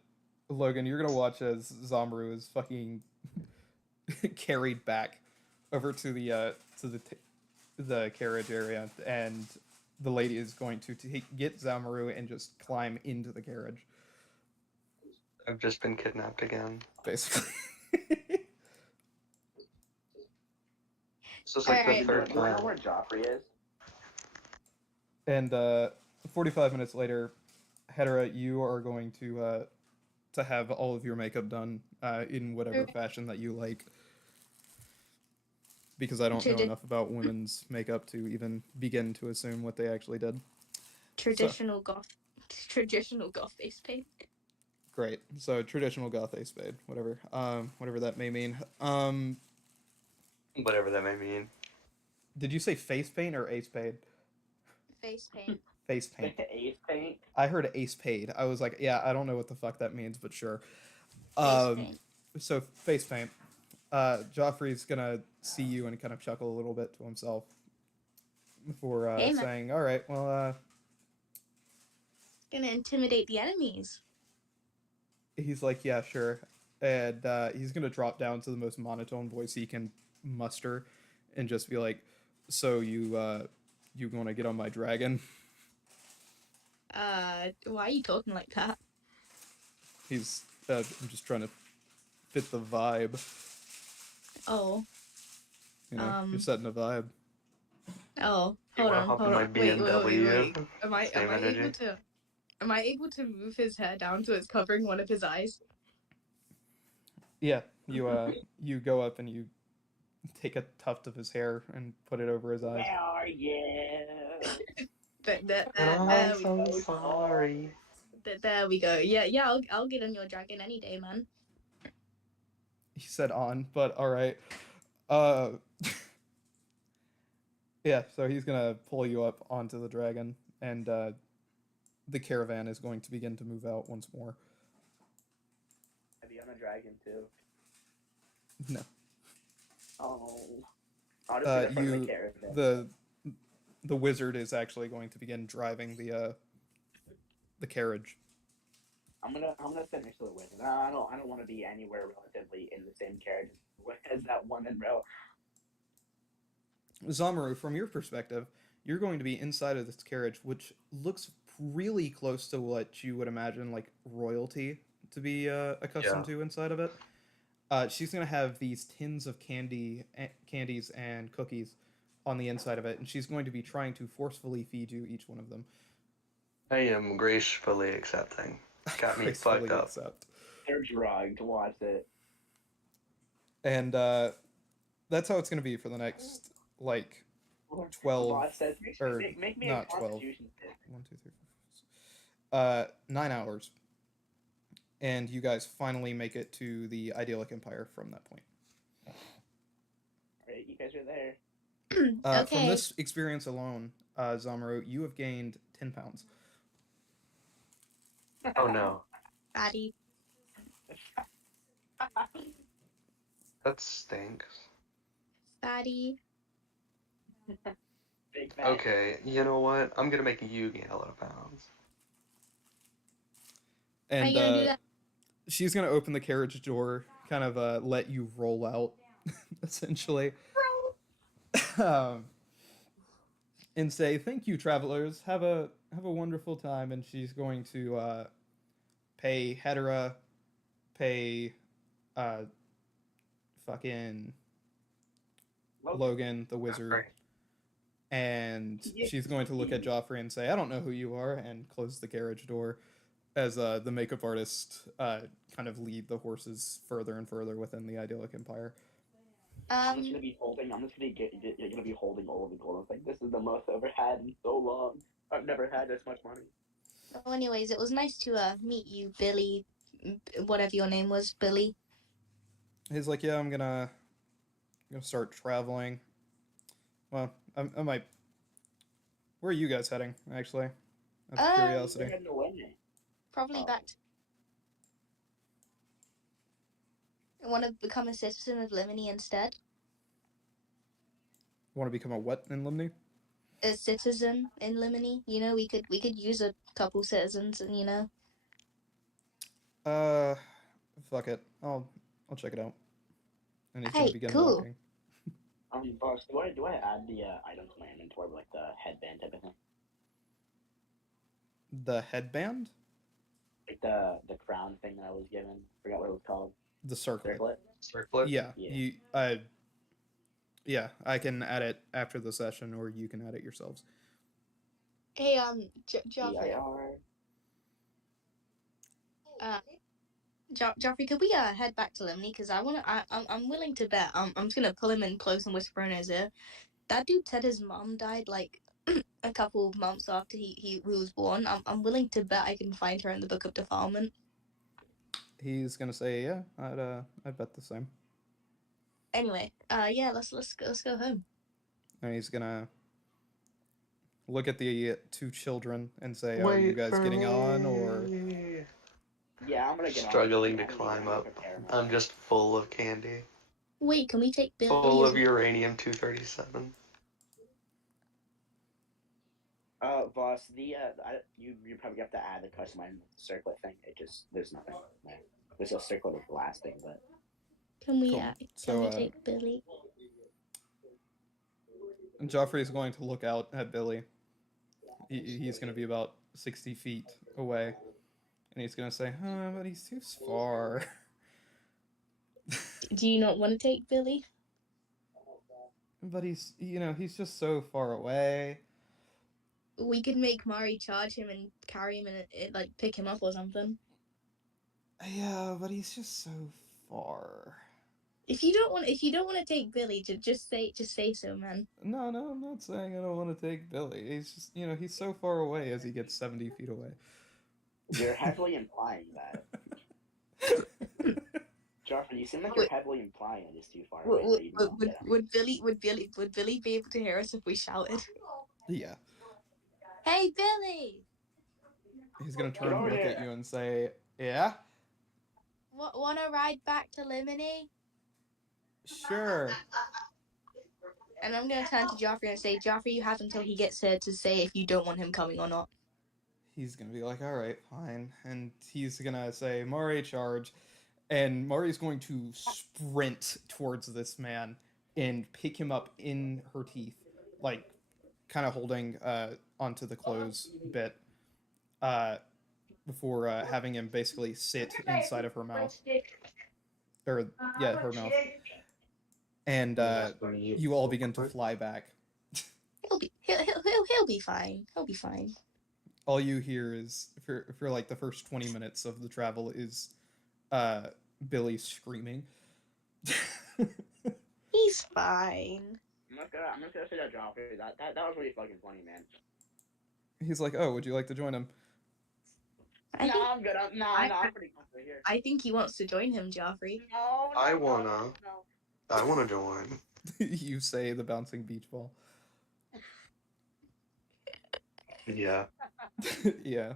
Logan, you're gonna watch as Zamaru is fucking carried back over to the carriage area, and the lady is going to get Zamaru and just climb into the carriage. I've just been kidnapped again. Basically. This is like the third Do you know time. where Joffrey is? And 45 minutes later, Hedera, you are going to have all of your makeup done in whatever fashion that you like. Because I don't know enough about women's makeup to even begin to assume what they actually did. Traditional goth face paint. Great. So traditional goth ace spade, whatever that may mean. Whatever that may mean. Did you say face paint or ace spade? Face paint. Face paint. Ace paint. I heard ace paid. I was like, yeah, I don't know what the fuck that means, but sure. Face paint. So face paint. Joffrey's gonna see you and kind of chuckle a little bit to himself before Hey, man. saying, "All right, well." Gonna intimidate the enemies. He's like, "Yeah, sure," and he's gonna drop down to the most monotone voice he can muster, and just be like, "So you gonna get on my dragon?" Why are you talking like that? He's I'm just trying to fit the vibe. Oh. You know, you're setting a vibe. Oh, You hold wanna on, hop in hold my on. Wait. BMW? Am I Same able energy? to? Am I able to move his hair down so it's covering one of his eyes? Yeah, you go up and you take a tuft of his hair and put it over his eyes. Where are you? There I'm we so go. sorry. There we go. Yeah. I'll get on your dragon any day, man. He said on, but all right. Uh, yeah. So he's gonna pull you up onto the dragon, and the caravan is going to begin to move out once more. I'd be on a dragon too. No. Oh. I'll just sit in front of the caravan. The wizard is actually going to begin driving the carriage. I'm gonna sit next to the wizard. I don't want to be anywhere relatively in the same carriage as that one in row. Zamaru, from your perspective, you're going to be inside of this carriage, which looks really close to what you would imagine like royalty to be accustomed to inside of it. She's gonna have these tins of candies and cookies on the inside of it, and she's going to be trying to forcefully feed you each one of them. I am gracefully accepting. Got me Gracefully fucked up. accept. They're drugged. Watch it. And that's how it's gonna be for the next like 12 Boss says, or make me not a 12. constitution save. 1, 2, 3, 4, 9 hours, and you guys finally make it to the idyllic empire from that point. Alright, you guys are there. Okay. From this experience alone, Zamaru, you have gained 10 pounds. Oh no. Fatty. That stinks. Fatty. Big fat. Okay, you know what? I'm gonna make you gain a lot of pounds. How you And gonna do that? she's gonna open the carriage door, kind of let you roll out, essentially, and say, "Thank you, travelers. Have a wonderful time." And she's going to pay Hedera, pay fucking Logan, the wizard, Great. and she's going to look at Joffrey and say, "I don't know who you are," and close the carriage door as the makeup artist kind of lead the horses further and further within the idyllic empire. I'm just gonna be holding all of the gold. I was like, this is the most I've ever had in so long. I've never had this much money. Well, anyways, it was nice to meet you, Billy. Whatever your name was, Billy. He's like, "Yeah, I'm gonna start traveling." Well, I might. Where are you guys heading, actually? Out of We're curiosity. heading away. Probably Oh. back to... Want to become a citizen of Limini instead? Want to become a what in Limni? A citizen in Limini. You know, we could use a couple citizens, and you know. Fuck it. I'll check it out. And he's Hey, gonna begin cool. walking. Boss, do I add the item to my inventory, like the headband type of thing? The headband? Like the crown thing that I was given. Forgot what it was called. The circlet. Circlet? Circlet? Yeah. Yeah. Yeah, I can add it after the session, or you can add it yourselves. Hey, Joffrey. Joffrey, could we head back to Limini? Because I'm willing to bet. I'm just gonna pull him in close and whisper in his ear. That dude said his mom died like a couple of months after he was born. I'm willing to bet I can find her in the Book of Defilement. He's gonna say, yeah, I'd bet the same. Anyway, yeah, let's go home. And he's gonna look at the two children and say, "Are you Wait guys for getting on, or me. Yeah, I'm gonna get Struggling on. to I need climb to up. prepare myself. I'm just full of candy. Wait, can we take Billy? Full as of well? uranium 237. Boss, you probably have to add the customized circlet thing. There's nothing there. There's a circlet of blasting, but Can we? cool?" Can So we take Billy? Joffrey's going to look out at Billy. He's going to be about 60 feet away, and he's going to say, but he's too far." Do you not want to take Billy? But he's just so far away. We could make Mari charge him and carry him and like pick him up or something. Yeah, but he's just so far. If you don't want to take Billy, just say so, man. No, I'm not saying I don't want to take Billy. He's just, he's so far away as he gets 70 feet away. you're heavily implying that. Joffrey, you seem like you're heavily implying it is too far away. So you don't get him. Would Billy be able to hear us if we shouted? Yeah. Hey, Billy! He's going to turn Get and over look here. at you and say, yeah? Want to ride back to Limini? Sure. And I'm going to turn to Joffrey and say, Joffrey, you have until he gets here to say if you don't want him coming or not. He's going to be like, all right, fine. And he's going to say, Mari, charge. And Mari's going to sprint towards this man and pick him up in her teeth, like kind of holding onto the clothes bit before having him basically sit inside of her mouth. Or, yeah, her mouth. And you all begin to fly back. He'll be fine. He'll be fine. All you hear is, for like the first 20 minutes of the travel, is Billy screaming. He's fine. I'm just gonna say that, Joffrey. That was really fucking funny, man. He's like, oh, would you like to join him? I'm good. I'm pretty comfortable here. I think he wants to join him, Joffrey. No, I wanna join. You say the bouncing beach ball. Yeah. Yeah.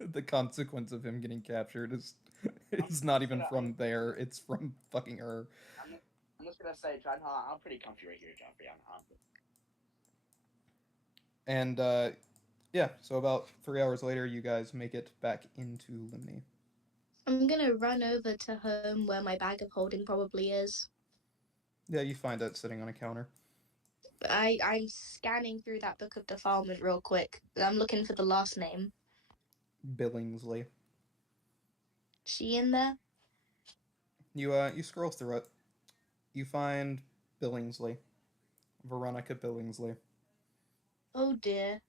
The consequence of him getting captured is not even from there, it's from fucking her. I'm just gonna say, John, I'm pretty comfy right here, Joffrey. And yeah, so about 3 hours later, you guys make it back into Limni. I'm gonna run over to home where my bag of holding probably is. Yeah, you find it sitting on a counter. I'm scanning through that book of defilement real quick. I'm looking for the last name. Billingsley. She in there? You scroll through it. You find Billingsley. Veronica Billingsley. Oh dear.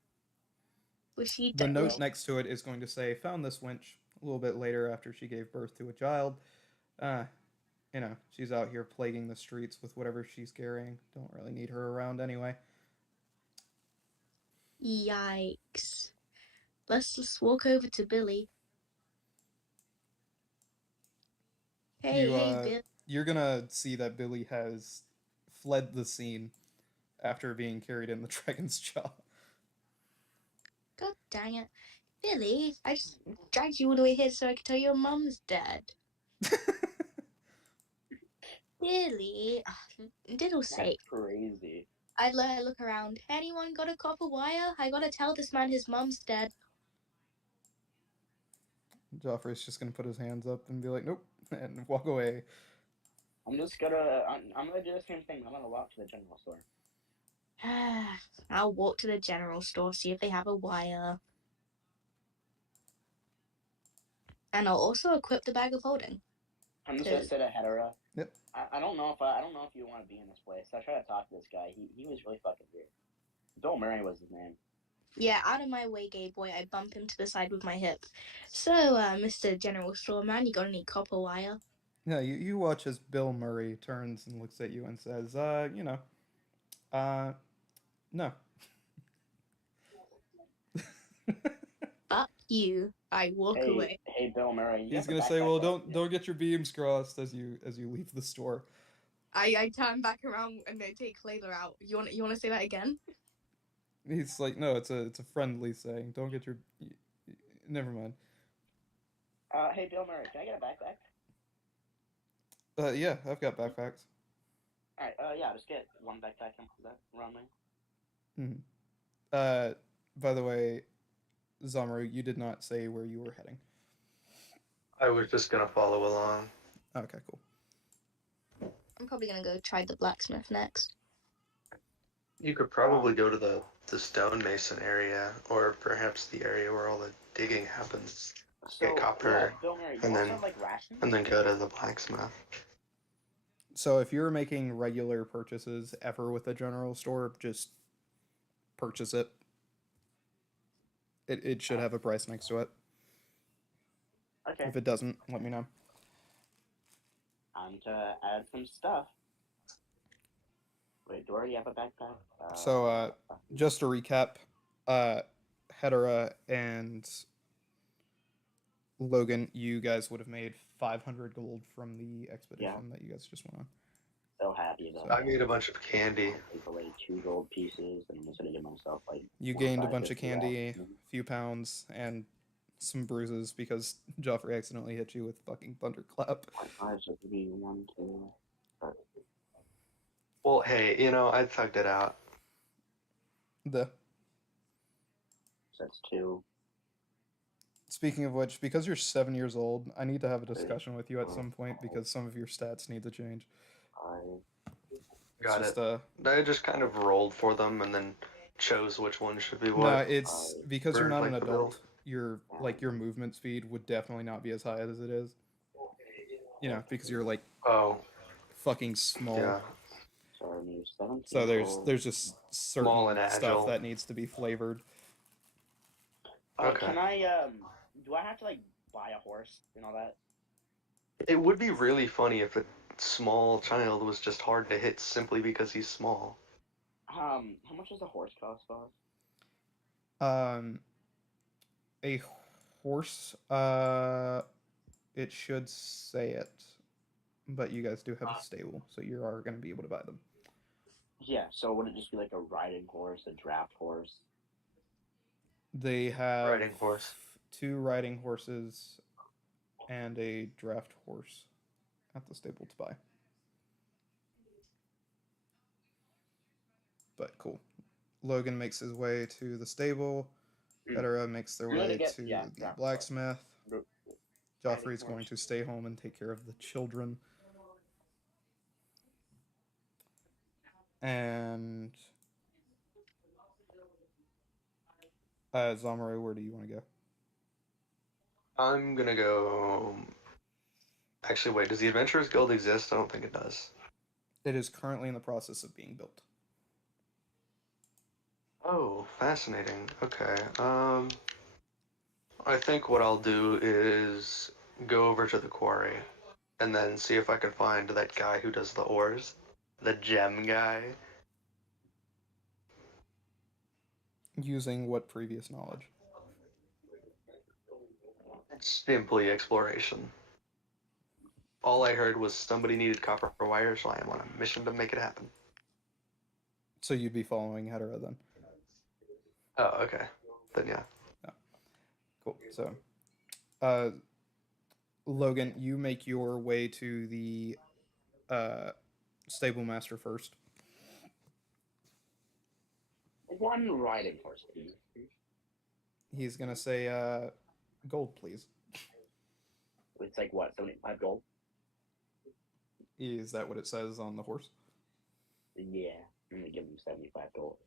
Was she The note next to it is going to say, found this wench a little bit later after she gave birth to a child. She's out here plaguing the streets with whatever she's carrying. Don't really need her around anyway. Yikes. Let's walk over to Billy. Hey, Bill. You're gonna see that Billy has fled the scene after being carried in the dragon's jaw. God dang it. Billy, I just dragged you all the way here so I could tell your mum's dead. Billy, diddle sake. That's crazy. I look around. Anyone got a copper wire? I gotta tell this man his mum's dead. Joffrey's just gonna put his hands up and be like, nope, and walk away. I'm gonna do the same thing. I'm gonna walk to the general store. I'll walk to the general store, see if they have a wire. And I'll also equip the bag of holding. I'm just gonna sit ahead of her. Yep. I don't know if you want to be in this place. I tried to talk to this guy. He was really fucking weird. Bill Murray was his name. Yeah, out of my way, gay boy. I bump him to the side with my hip. So, Mr. General Store Man, you got any copper wire? Yeah, you watch as Bill Murray turns and looks at you and says, no. Fuck you. I walk Hey, away. hey, Bill Murray. You He's have a gonna say, backpack "Well, on, yeah? don't get your beams crossed as you leave the store." I turn back around and I take Layla out. You want to say that again? He's like, "No, it's a friendly saying. Don't get your." Never mind. Hey, Bill Murray. Can I get a backpack? Yeah, I've got backpacks. All right. Yeah. Just get one backpack and put that around me. Hmm. By the way, Zamaru, you did not say where you were heading. I was just gonna follow along. Okay, cool. I'm probably gonna go try the blacksmith next. You could probably go to the stonemason area, or perhaps the area where all the digging happens. So, Get copper, yeah, Bill Murray. You and want then some like rations? and then go to the blacksmith. So if you're making regular purchases ever with a general store, just purchase it. It should have a price next to it. Okay. If it doesn't, let me know. Time to add some stuff. Wait, do I already have a backpack? So just to recap, Hedera and Logan, you guys would have made 500 gold from the expedition that you guys just went on. So happy about I made a bunch of candy. Take away 2 gold pieces, and I'm just gonna give myself like. You 4 or gained a 5 bunch of just for that. candy, a few pounds, and some bruises because Joffrey accidentally hit you with fucking thunderclap. 5, so it could be 1, 2. Well, hey, I thugged it out. The So that's 2. Speaking of which, because you're 7 years old, I need to have a discussion with you at some point because some of your stats need to change. 5. Got It's it. I just kind of rolled for them and then chose which one should be No, what. it's because you're For, not like, an the adult. Your movement speed would definitely not be as high as it is. Because you're like Oh, fucking small. yeah. So I need 17 So gold. there's just Small certain and stuff agile. that needs to be flavored. Okay. Can I do I have to like buy a horse and all that? It would be really funny if a small child was just hard to hit simply because he's small. How much does a horse cost, boss? A horse, it should say it, but you guys do have a stable, so you are going to be able to buy them. Yeah, so would it just be like a riding horse, a draft horse? They have Riding horse. 2 riding horses and a draft horse at the stable to buy. But cool. Logan makes his way to the stable. Hedera makes their way to the blacksmith. Joffrey's going to stay home and take care of the children. And Zamaru, where do you want to go? I'm gonna go. Actually, wait. Does the Adventurers Guild exist? I don't think it does. It is currently in the process of being built. Oh, fascinating. Okay. I think what I'll do is go over to the quarry and then see if I can find that guy who does the ores, the gem guy. Using what previous knowledge? Simply exploration. All I heard was somebody needed copper wire, so I am on a mission to make it happen. So you'd be following Hedera then? Oh, okay. Then yeah. Cool. So, Logan, you make your way to the stable master first. 1 riding horse, please. He's gonna say, "Gold, please." It's like what, 75 gold? Is that what it says on the horse? Yeah, I'm gonna give him 75 gold.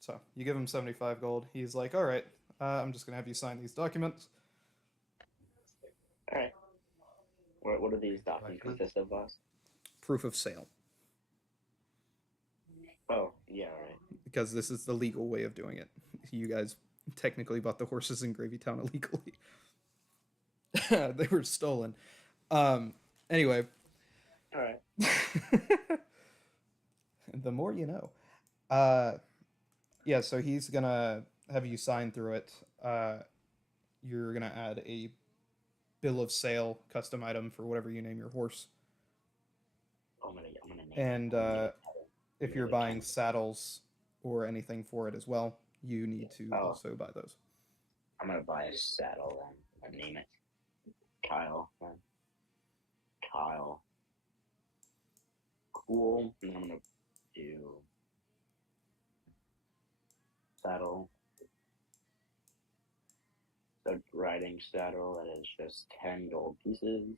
So you give him 75 gold. He's like, "All right, I'm just gonna have you sign these documents." All right. What do these documents consist of, boss? Proof of sale, Oh, yeah, all right. because this is the legal way of doing it. You guys technically bought the horses in Gravy Town illegally. They were stolen. Anyway. All right. The more you know. Yeah, so he's gonna have you sign through it. you're gonna add a bill of sale custom item for whatever you name your horse. I'm gonna name And it. I'm gonna name it if you're Really buying kind of- saddles or anything for it as well, you need to Oh. also buy those. I'm gonna buy a saddle and name it Kyle. Then. Kyle. Cool. And I'm gonna do saddle. The riding saddle that is just 10 gold pieces.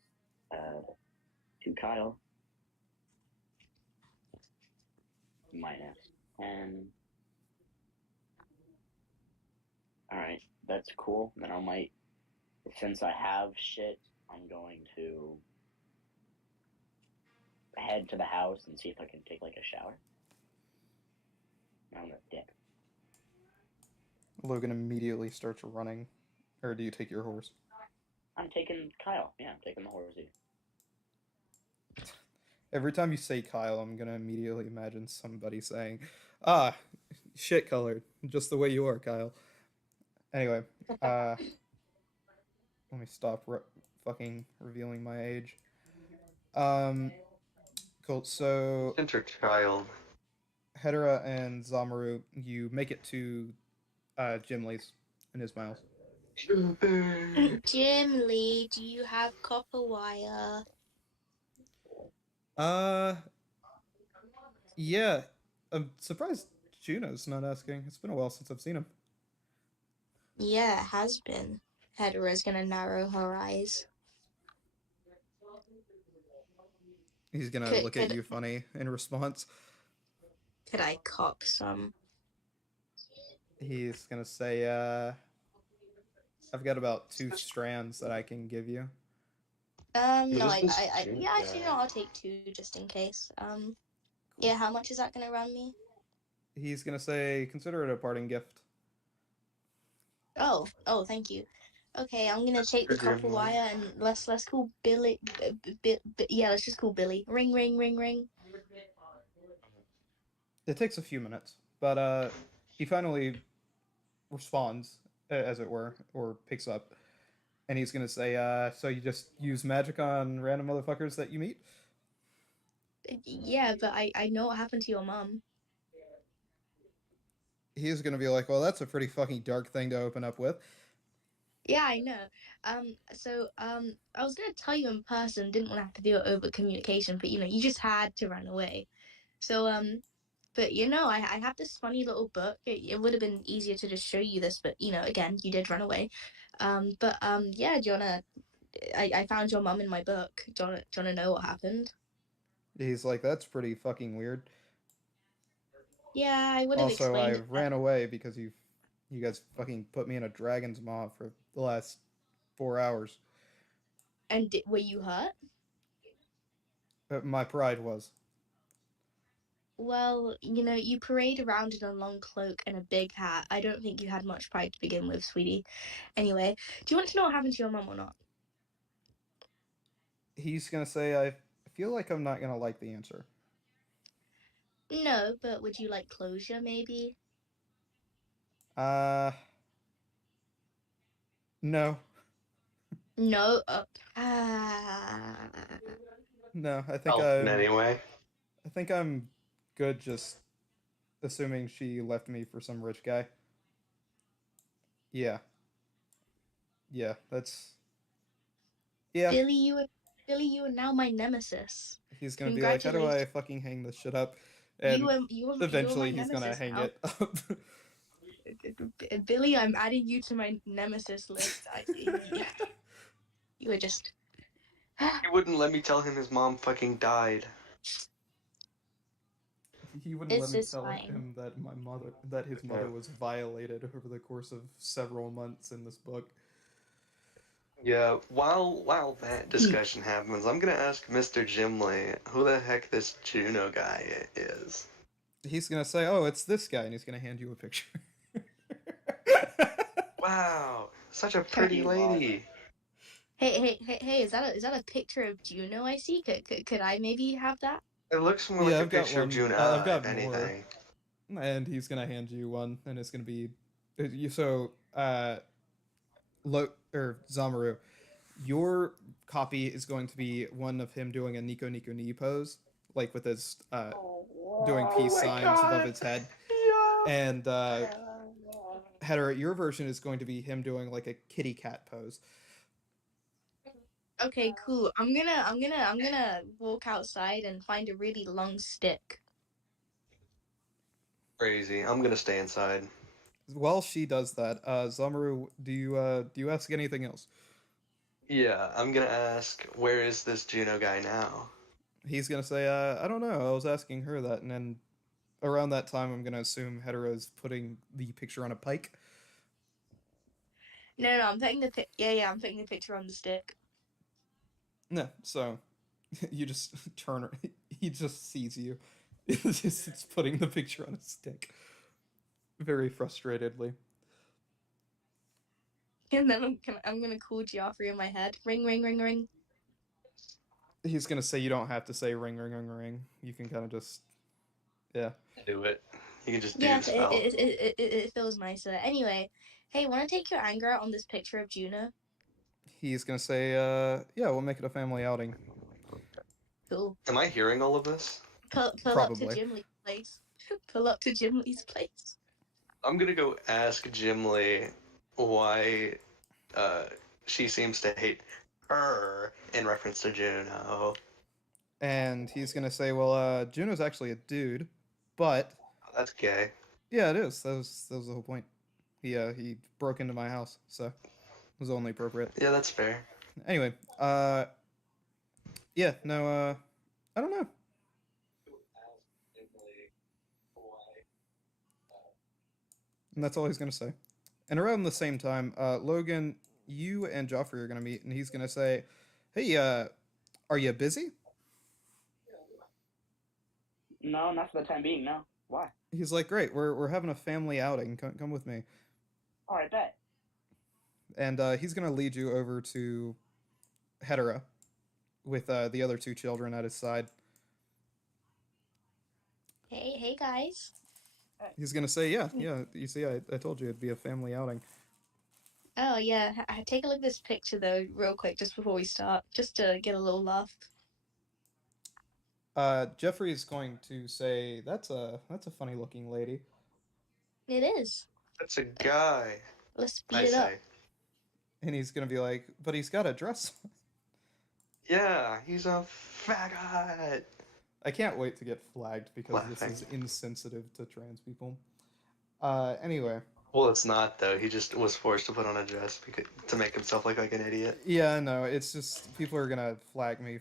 To Kyle. Minus 10. Alright, that's cool. Then I might, since I have shit, I'm going to head to the house and see if I can take like a shower. I'm gonna dip. Logan immediately starts running. Or do you take your horse? I'm taking Kyle. Yeah, I'm taking the horsey. Every time you say Kyle, I'm gonna immediately imagine somebody saying, "Ah, shit colored, just the way you are, Kyle." Anyway, let me stop fucking revealing my age. Cool. So Interchild. Hedera and Zamaru, you make it to Jim Lee's in Ismail's. Jim Lee, do you have copper wire? Yeah. I'm surprised Juno's not asking. It's been a while since I've seen him. Yeah, it has been. Hedera's gonna narrow her eyes. He's gonna Could look at could you funny in response. could I cop some? He's gonna say, I've got about 2 strands that I can give you. No, Who's this Jim yeah, actually, no, guy? I'll take 2 just in case. Yeah, how much is that gonna run me? He's gonna say, consider it a parting gift. Oh, thank you. Okay, I'm gonna take the For Jim copper Lee. wire and let's call Billy. Yeah, let's just call Billy. Ring, ring, ring, ring. It takes a few minutes, but he finally responds, as it were, or picks up, and he's gonna say, "So you just use magic on random motherfuckers that you meet?" Yeah, but I know what happened to your mom. He's gonna be like, "Well, that's a pretty fucking dark thing to open up with." Yeah, I know. I was gonna tell you in person, didn't want to have to do it over communication, but you just had to run away. So, but I have this funny little book. It would have been easier to just show you this, but again, you did run away. Yeah, do you wanna? I found your mom in my book. Do you wanna know what happened? He's like, "That's pretty fucking weird." Yeah, I would have Also, I explained it. ran away because you guys fucking put me in a dragon's maw for the last 4 hours. And were you hurt? My pride was. Well, you parade around in a long cloak and a big hat. I don't think you had much pride to begin with, sweetie. Anyway, do you want to know what happened to your mom or not? He's gonna say, I feel like I'm not gonna like the answer. No, but would you like closure, maybe? Uh, no. No. No, I think Anyway. I think I'm good just assuming she left me for some rich guy. Yeah. Yeah, that's yeah. Billy, you are now my nemesis. He's gonna be like, how do I Congratulations. fucking hang this shit up? You And are you are eventually my he's gonna nemesis hang now. it up. Billy, I'm adding you to my nemesis list. You are just. He wouldn't let me tell him his mom fucking died. He wouldn't let It's me just tell fine. him that his mother was violated over the course of several months in this book. Yeah, while that discussion happens, I'm gonna ask Mr. Gimli who the heck this Juno guy is. He's gonna say, "Oh, it's this guy," and he's gonna hand you a picture. Wow, such a pretty lady. Hey! Is that a picture of Juno I see? Could I maybe have that? It looks more Yeah, like a I've got picture of one. Juno, I've got if more, anything. and he's gonna hand you one, and it's gonna be you. Zamaru, your copy is going to be one of him doing a Nico Nico Ni pose, like with his doing Oh, peace my signs above God. his head, Yeah. and Header, your version is going to be him doing like a kitty cat pose. Okay, cool. I'm gonna walk outside and find a really long stick. Crazy. I'm gonna stay inside. While she does that, Zamaru, do you ask anything else? Yeah, I'm gonna ask, where is this Juno guy now? He's gonna say, I don't know. I was asking her that, and then around that time, I'm gonna assume Hetera's putting the picture on a pike. No, I'm putting the yeah, I'm putting the picture on the stick. No, so you just turn. He just sees you. It's putting the picture on a stick, very frustratedly. And then I'm gonna call Geoffrey in my head. Ring, ring, ring, ring. He's gonna say you don't have to say ring, ring, ring, ring. You can kind of just, yeah. Do it. You can just do Yeah, the spell. it feels nicer. Anyway, hey, want to take your anger out on this picture of Juno? He's gonna say, yeah, we'll make it a family outing. Cool. Am I hearing all of this? Pull up to Probably. Jim Lee's place. Pull up to Jim Lee's place. I'm gonna go ask Jim Lee why she seems to hate her in reference to Juno. And he's gonna say, well, Juno's actually a dude, but Oh, that's gay. yeah, it is. That was the whole point. He broke into my house, so it was only appropriate. Yeah, that's fair. Anyway, yeah, no, I don't know. And that's all he's gonna say. And around the same time, Logan, you and Joffrey are gonna meet, and he's gonna say, "Hey, are you busy?" No, not for the time being. No. Why? He's like, "Great, we're having a family outing. Come with me." All right, bet. And he's gonna lead you over to Hetera with the other two children at his side. Hey guys. He's gonna say, "Yeah, yeah. You see, I told you it'd be a family outing." Oh yeah, take a look at this picture though, real quick, just before we start, just to get a little laugh. Jeffrey is going to say, that's a funny looking lady." It is. That's a guy, Let's speed I it up. say. And he's gonna be like, "But he's got a dress." Yeah, he's a faggot. I can't wait to get flagged because this is insensitive to trans people. Anyway. Well, it's not though. He just was forced to put on a dress to make himself look like an idiot. Yeah, no, it's just people are gonna flag me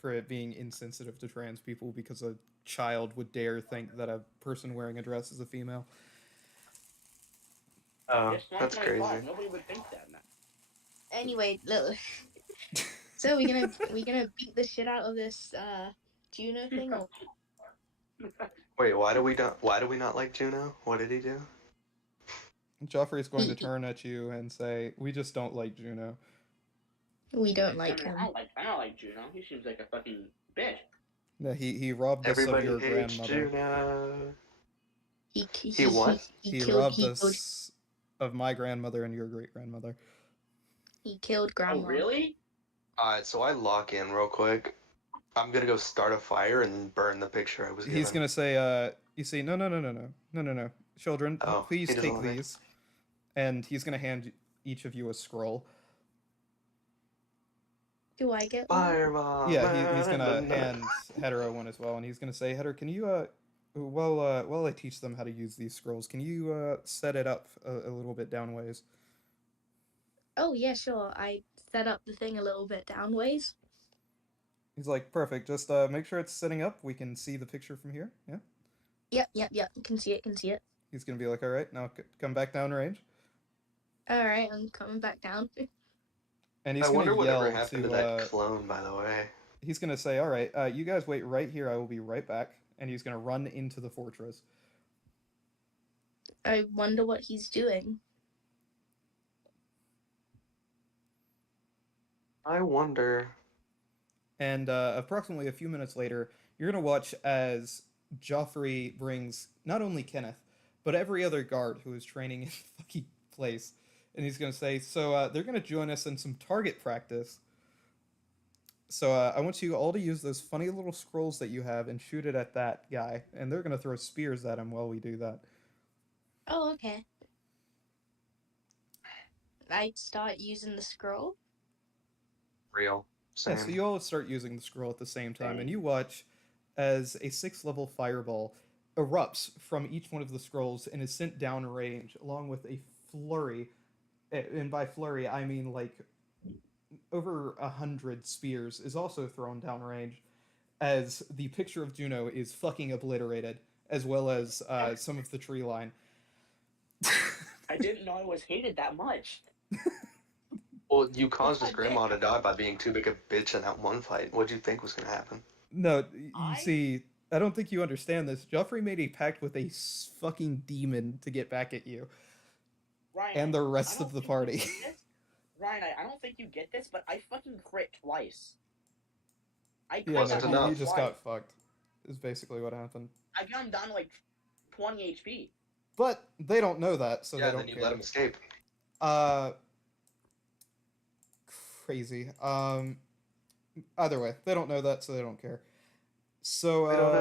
for it being insensitive to trans people because a child would dare think that a person wearing a dress is a female. Oh, It's that's 2025. crazy. Nobody would think that now. Anyway, look. So we gonna beat the shit out of this Juno thing, or Wait, why do we not like Juno? What did he do? Joffrey's going to turn at you and say, "We just don't like Juno." we don't like I him. don't like Juno. He seems like a fucking bitch. No, he robbed us Everybody of your hates grandmother. Juno. He what? He robbed us of my grandmother and your great grandmother. He killed grandma. Oh, really? Alright, so I lock in real quick. I'm gonna go start a fire and burn the picture I was given. He's gonna say, "You see, no, children, Oh, please he doesn't take want me. these." And he's gonna hand each of you a scroll. Do I get one? Fireball. Yeah, he's gonna hand Hetero one as well, and he's gonna say, "Hetero, can you while I teach them how to use these scrolls, can you set it up a little bit downways?" Oh yeah, sure. I set up the thing a little bit downways. He's like, "Perfect. Just make sure it's sitting up. We can see the picture from here." Yeah. Yep. Can see it. He's gonna be like, "All right, now come back down range." All right, I'm coming back down. And he's I wonder gonna whatever yell happened to to that clone, by the way. he's gonna say, "All right, you guys wait right here. I will be right back." And he's gonna run into the fortress. I wonder what he's doing. I wonder. And approximately a few minutes later, you're gonna watch as Joffrey brings not only Kenneth, but every other guard who is training in the fucking place, And he's going to say, so they're going to join us in some target practice. So I want you all to use those funny little scrolls that you have and shoot it at that guy. And they're going to throw spears at him while we do that. Oh, okay. I'd start using the scroll. Real. Yeah, Same. so you all start using the scroll at the same time, and Same. you watch as a 6th level fireball erupts from each one of the scrolls and is sent downrange, along with a flurry. And by flurry, I mean like over 100 spears is also thrown downrange, as the picture of Juno is fucking obliterated, as well as some of the tree line. I didn't know I was hated that much. Well, you caused his God grandma damn. to die by being too big a bitch in that one fight. What'd you think was gonna happen? No, you see, I don't think you understand this. Joffrey made a pact with a fucking demon to get back at you. Ryan, And the I rest don't of the think you party. get this. Ryan, I don't think you get this, but I fucking crit twice. I crit Yeah, Wasn't that no, enough. you motherfucker just twice. got fucked. Is basically what happened. I got him down to like 20 HP. But they don't know that, so Yeah, they then don't you care. let him escape. Uh, crazy. Either way, they don't know that, so they don't care. So I don't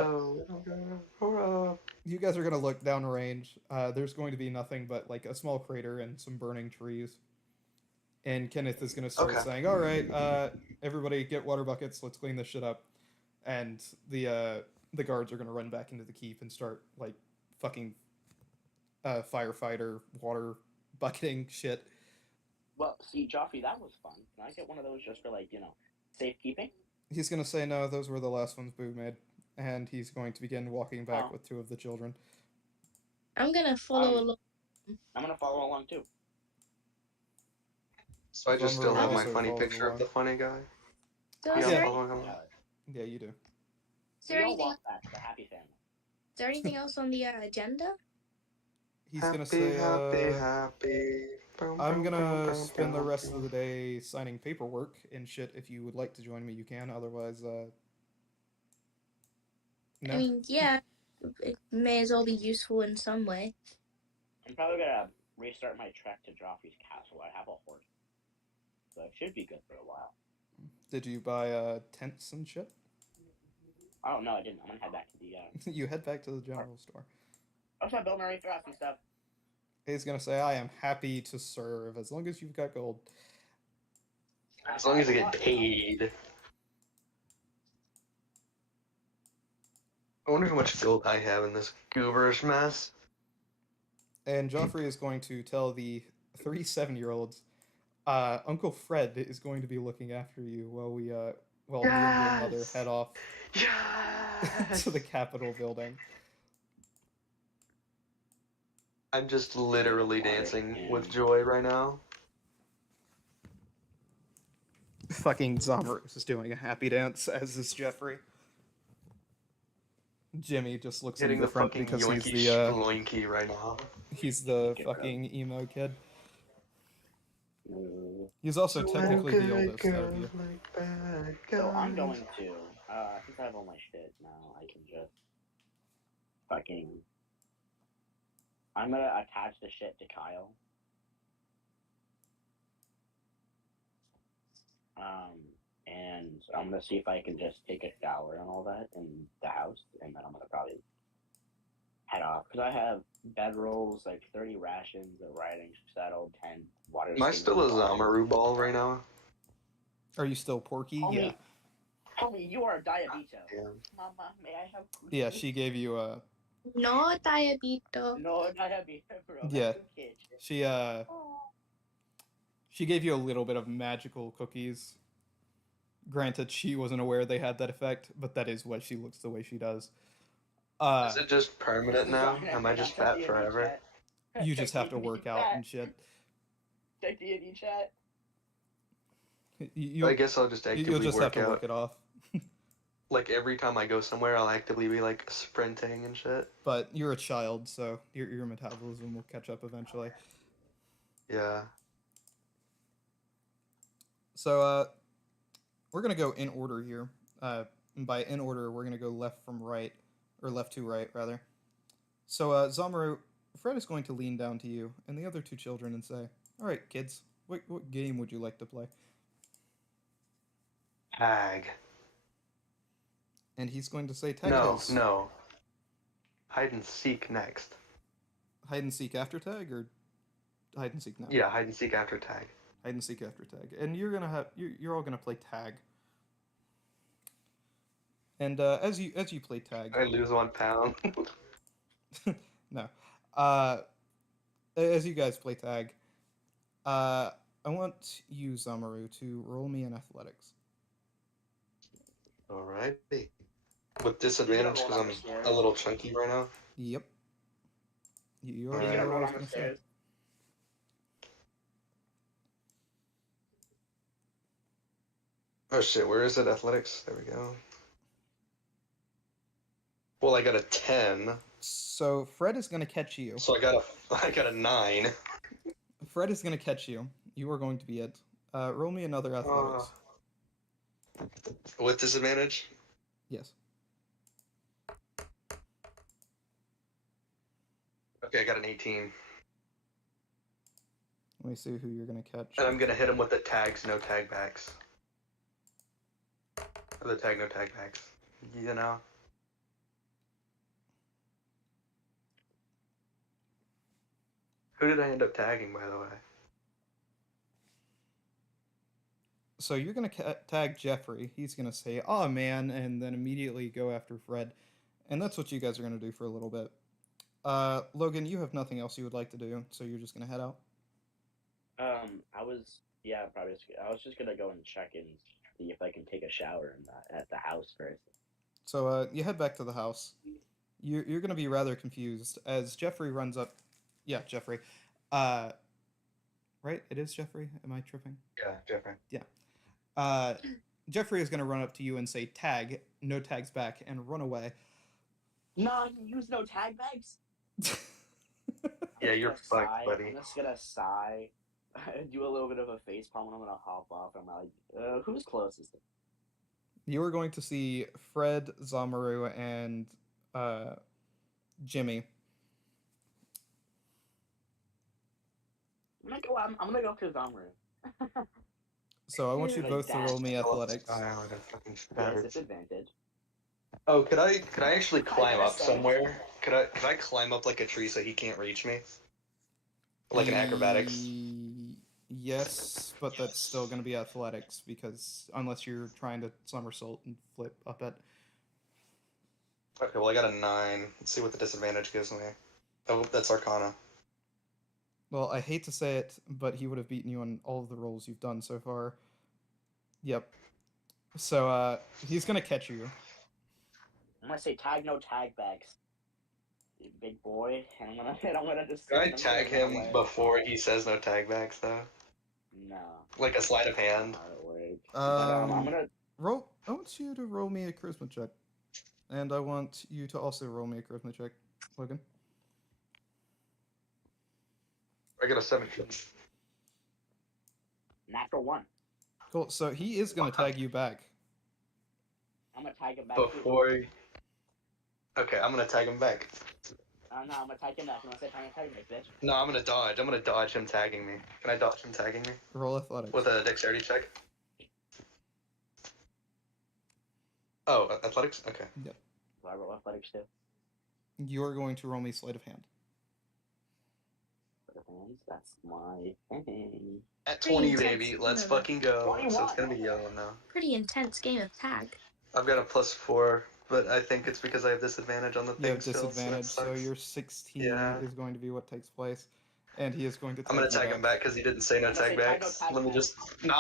know. Hurrah. you guys are gonna look downrange. There's going to be nothing but like a small crater and some burning trees. And Kenneth is gonna start Okay. saying, "All right, everybody, get water buckets. Let's clean this shit up." And the guards are gonna run back into the keep and start like fucking firefighter water bucketing shit. Well, see, Joffrey, that was fun. Can I get one of those just for like, safekeeping? He's gonna say, "No, those were the last ones Boo made," and he's going to begin walking back Oh. with 2 of the children. I'm gonna follow along. I'm gonna follow along too. So I just Zumru still have my also funny follows picture along. of the funny guy. So I is Yeah, there, don't following think along. Yeah, you do. is there We all anything? walk back to the happy family. Is there anything else on the agenda? He's gonna Happy, say, happy, happy. I'm gonna spend the rest of the day signing paperwork and shit. If you would like to join me, you can. Otherwise, no. I mean, yeah, it may as well be useful in some way. I'm probably gonna restart my trek to Joffrey's castle. I have a horse, so it should be good for a while. Did you buy tents and shit? Oh no, I didn't. I'm gonna head back to the. You head back to the general store. I was gonna build my Wraith and stuff. He's gonna say, "I am happy to serve as long as you've got gold." As long as I get paid. I wonder how much gold I have in this gooberish mess. And Joffrey is going to tell the 3 7-year-olds, Uncle Fred is going to be looking after you while me and your mother Yes! head off Yes! to the Capitol building. I'm just literally dancing with joy right now. Fucking Zomrose is doing a happy dance, as is Jeffrey. Jimmy just looks Hitting the indifferent fucking because yoinky shloinky right now. he's the fucking emo kid. He's also technically the oldest out of you. So I'm going to, since I have all my shit now, I can just fucking. I'm gonna attach the shit to Kyle. And I'm gonna see if I can just take a shower and all that in the house, and then I'm gonna probably head off because I have bedrolls, like 30 rations, a riding saddle, 10 water. Am I still a Zamaru ball right now? Are you still Porky? Homie, Yeah. Homie, you are a diabito. Yeah. Mama, may I have cookies? Yeah, she gave you a. No diabito. No diabito, bro. Yeah. Cookie. She gave you a little bit of magical cookies. Granted, she wasn't aware they had that effect, but that is why she looks the way she does. Is it just permanent now? Am I just fat forever? You just have to work out and shit. Check D&D chat. You'll I guess I'll just actively just have work to out. work it off. Like every time I go somewhere, I'll actively be like sprinting and shit. But you're a child, so your metabolism will catch up eventually. Yeah. So we're gonna go in order here. And by in order, we're gonna go left from right, or left to right rather. So Zamaru, Fred is going to lean down to you and the other 2 children and say, All right, kids. What game would you like to play? Tag. And he's going to say tag No, it is. no. Hide and seek next. Hide and seek after tag or hide and seek now? Yeah, hide and seek after tag. Hide and seek after tag. And you're gonna have you're all gonna play tag. And as you play tag, I lose 1 pound. no, as you guys play tag, I want you, Zamaru, to roll me in athletics. Alrighty. With disadvantage because I'm a little chunky right now. Yep. You Alright. already He's know gonna what I roll was down gonna the say. stairs. Oh shit, where is it? Athletics? There we go. Well, I got a 10. So Fred is gonna catch you. So I got a 9. Fred is gonna catch you. You are going to be it. Roll me another athletics. With disadvantage? Yes. Okay, I got an 18. Let me see who you're gonna catch. And I'm gonna hit him with the tags, no tag backs. The tag, no tag backs. You know? Who did I end up tagging, by the way? So you're gonna tag Jeffrey. He's gonna say, "Oh man," and then immediately go after Fred. And that's what you guys are gonna do for a little bit. Logan, you have nothing else you would like to do, so you're just gonna head out. I was just gonna go and check and see if I can take a shower at the house first. So you head back to the house. You're gonna be rather confused as Jeffrey runs up. Yeah, Jeffrey. Right? It is Jeffrey. Am I tripping? Yeah, Jeffrey. Jeffrey is gonna run up to you and say, "Tag, no tags back," and run away. No, you use no tag bags. Yeah, you're fucked, buddy. I'm just gonna sigh, do a little bit of a face palm, and I'm gonna hop off. I'm like, who's closest? You are going to see Fred, Zamaru, and Jimmy. I'm gonna go to Amora. So I want you Like both to that. roll me athletics. Yes, disadvantage. Oh, could I actually climb gotta up say- somewhere? Could I climb up like a tree so he can't reach me? Like an acrobatics? Yes, but that's still going to be athletics because unless you're trying to somersault and flip up it. Okay, well I got a 9. Let's see what the disadvantage gives me. Oh, that's Arcana. Well, I hate to say it, but he would have beaten you on all of the rolls you've done so far. Yep. So he's going to catch you. I'm gonna say tag no tag bags. You big boy, and I'm gonna just. Can I I'm gonna tag run him away. before he says no tag backs though? No. Like a sleight of hand? I'm gonna. Roll. I want you to roll me a charisma check, and I want you to also roll me a charisma check, Logan. I got a 17. Natural 1. Cool. So he is going to tag you back. I'm gonna tag him back. Before. Okay, I'm gonna tag him back. No, I'm gonna tag him back. I'm gonna say tag him back, bitch. No, I'm gonna dodge. I'm gonna dodge him tagging me. Can I dodge him tagging me? Roll athletics. With a dexterity check? Oh, athletics? Okay. Yep. Do I roll athletics too? You're going to roll me sleight of hand. For the hands, that's my thing. At Pretty 20, intense. baby. Let's No. fucking go. So it's 21. gonna be yellow now. Pretty intense game of tag. I've got a +4, but I think it's because I have disadvantage on the You have thing still. disadvantage, So, so that sucks. your 16 Yeah. is going to be what takes place, and he is going to. I'm gonna you tag him back because he didn't say no I'm gonna tag say tag no backs. tag Let me back. just. Nah,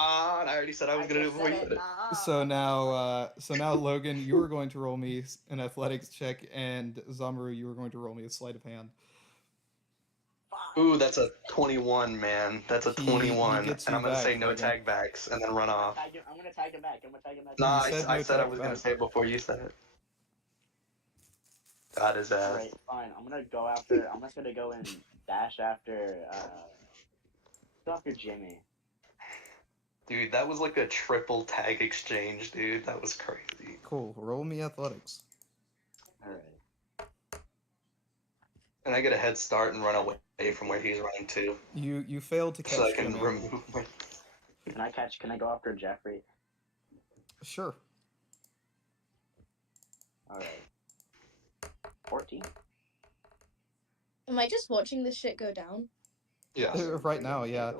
I already said I was gonna do it before you did it. So now, Logan, you are going to roll me an athletics check, and Zamaru, you are going to roll me a sleight of hand. Ooh, that's a 21, man. That's a He 21. gets And you I'm gonna back, say no Logan. tag backs and then run off. I'm gonna tag him back. I'm gonna tag him back. Nah, You said I no said I tag was gonna back. say it before you said it. God his ass. Alright, fine. I'm gonna go after. I'm just gonna go and dash after. Go after Jimmy. Dude, that was like a triple tag exchange, dude. That was crazy. Cool. Roll me athletics. Alright. And I get a head start and run away from where he's running to, You failed to catch so I can Jimmy. remove my. Can I go after Jeffrey? Sure. Alright. 14. Am I just watching this shit go down? Yeah. Right now, yeah.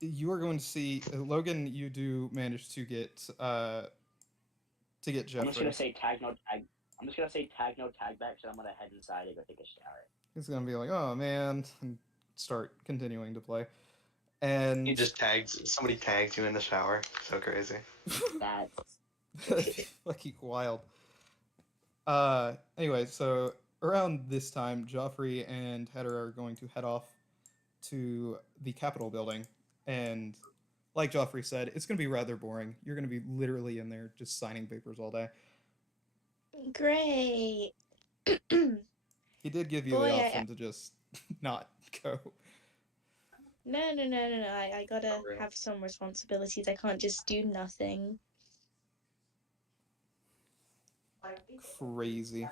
You are going to see Logan. You do manage to get Jeffrey. I'm just gonna say tag no tag. I'm just gonna say tag no tag back, so I'm gonna head inside and go take a shower. He's gonna be like, "Oh man," and start continuing to play. And He just somebody tags you in the shower. So crazy. That's fucking wild. Anyway, so around this time, Joffrey and Heather are going to head off to the Capitol building, and like Joffrey said, it's going to be rather boring. You're going to be literally in there just signing papers all day. Great. He did give you Boy, the option to just not go. No. I gotta Oh, really? have some responsibilities. I can't just do nothing. Crazy.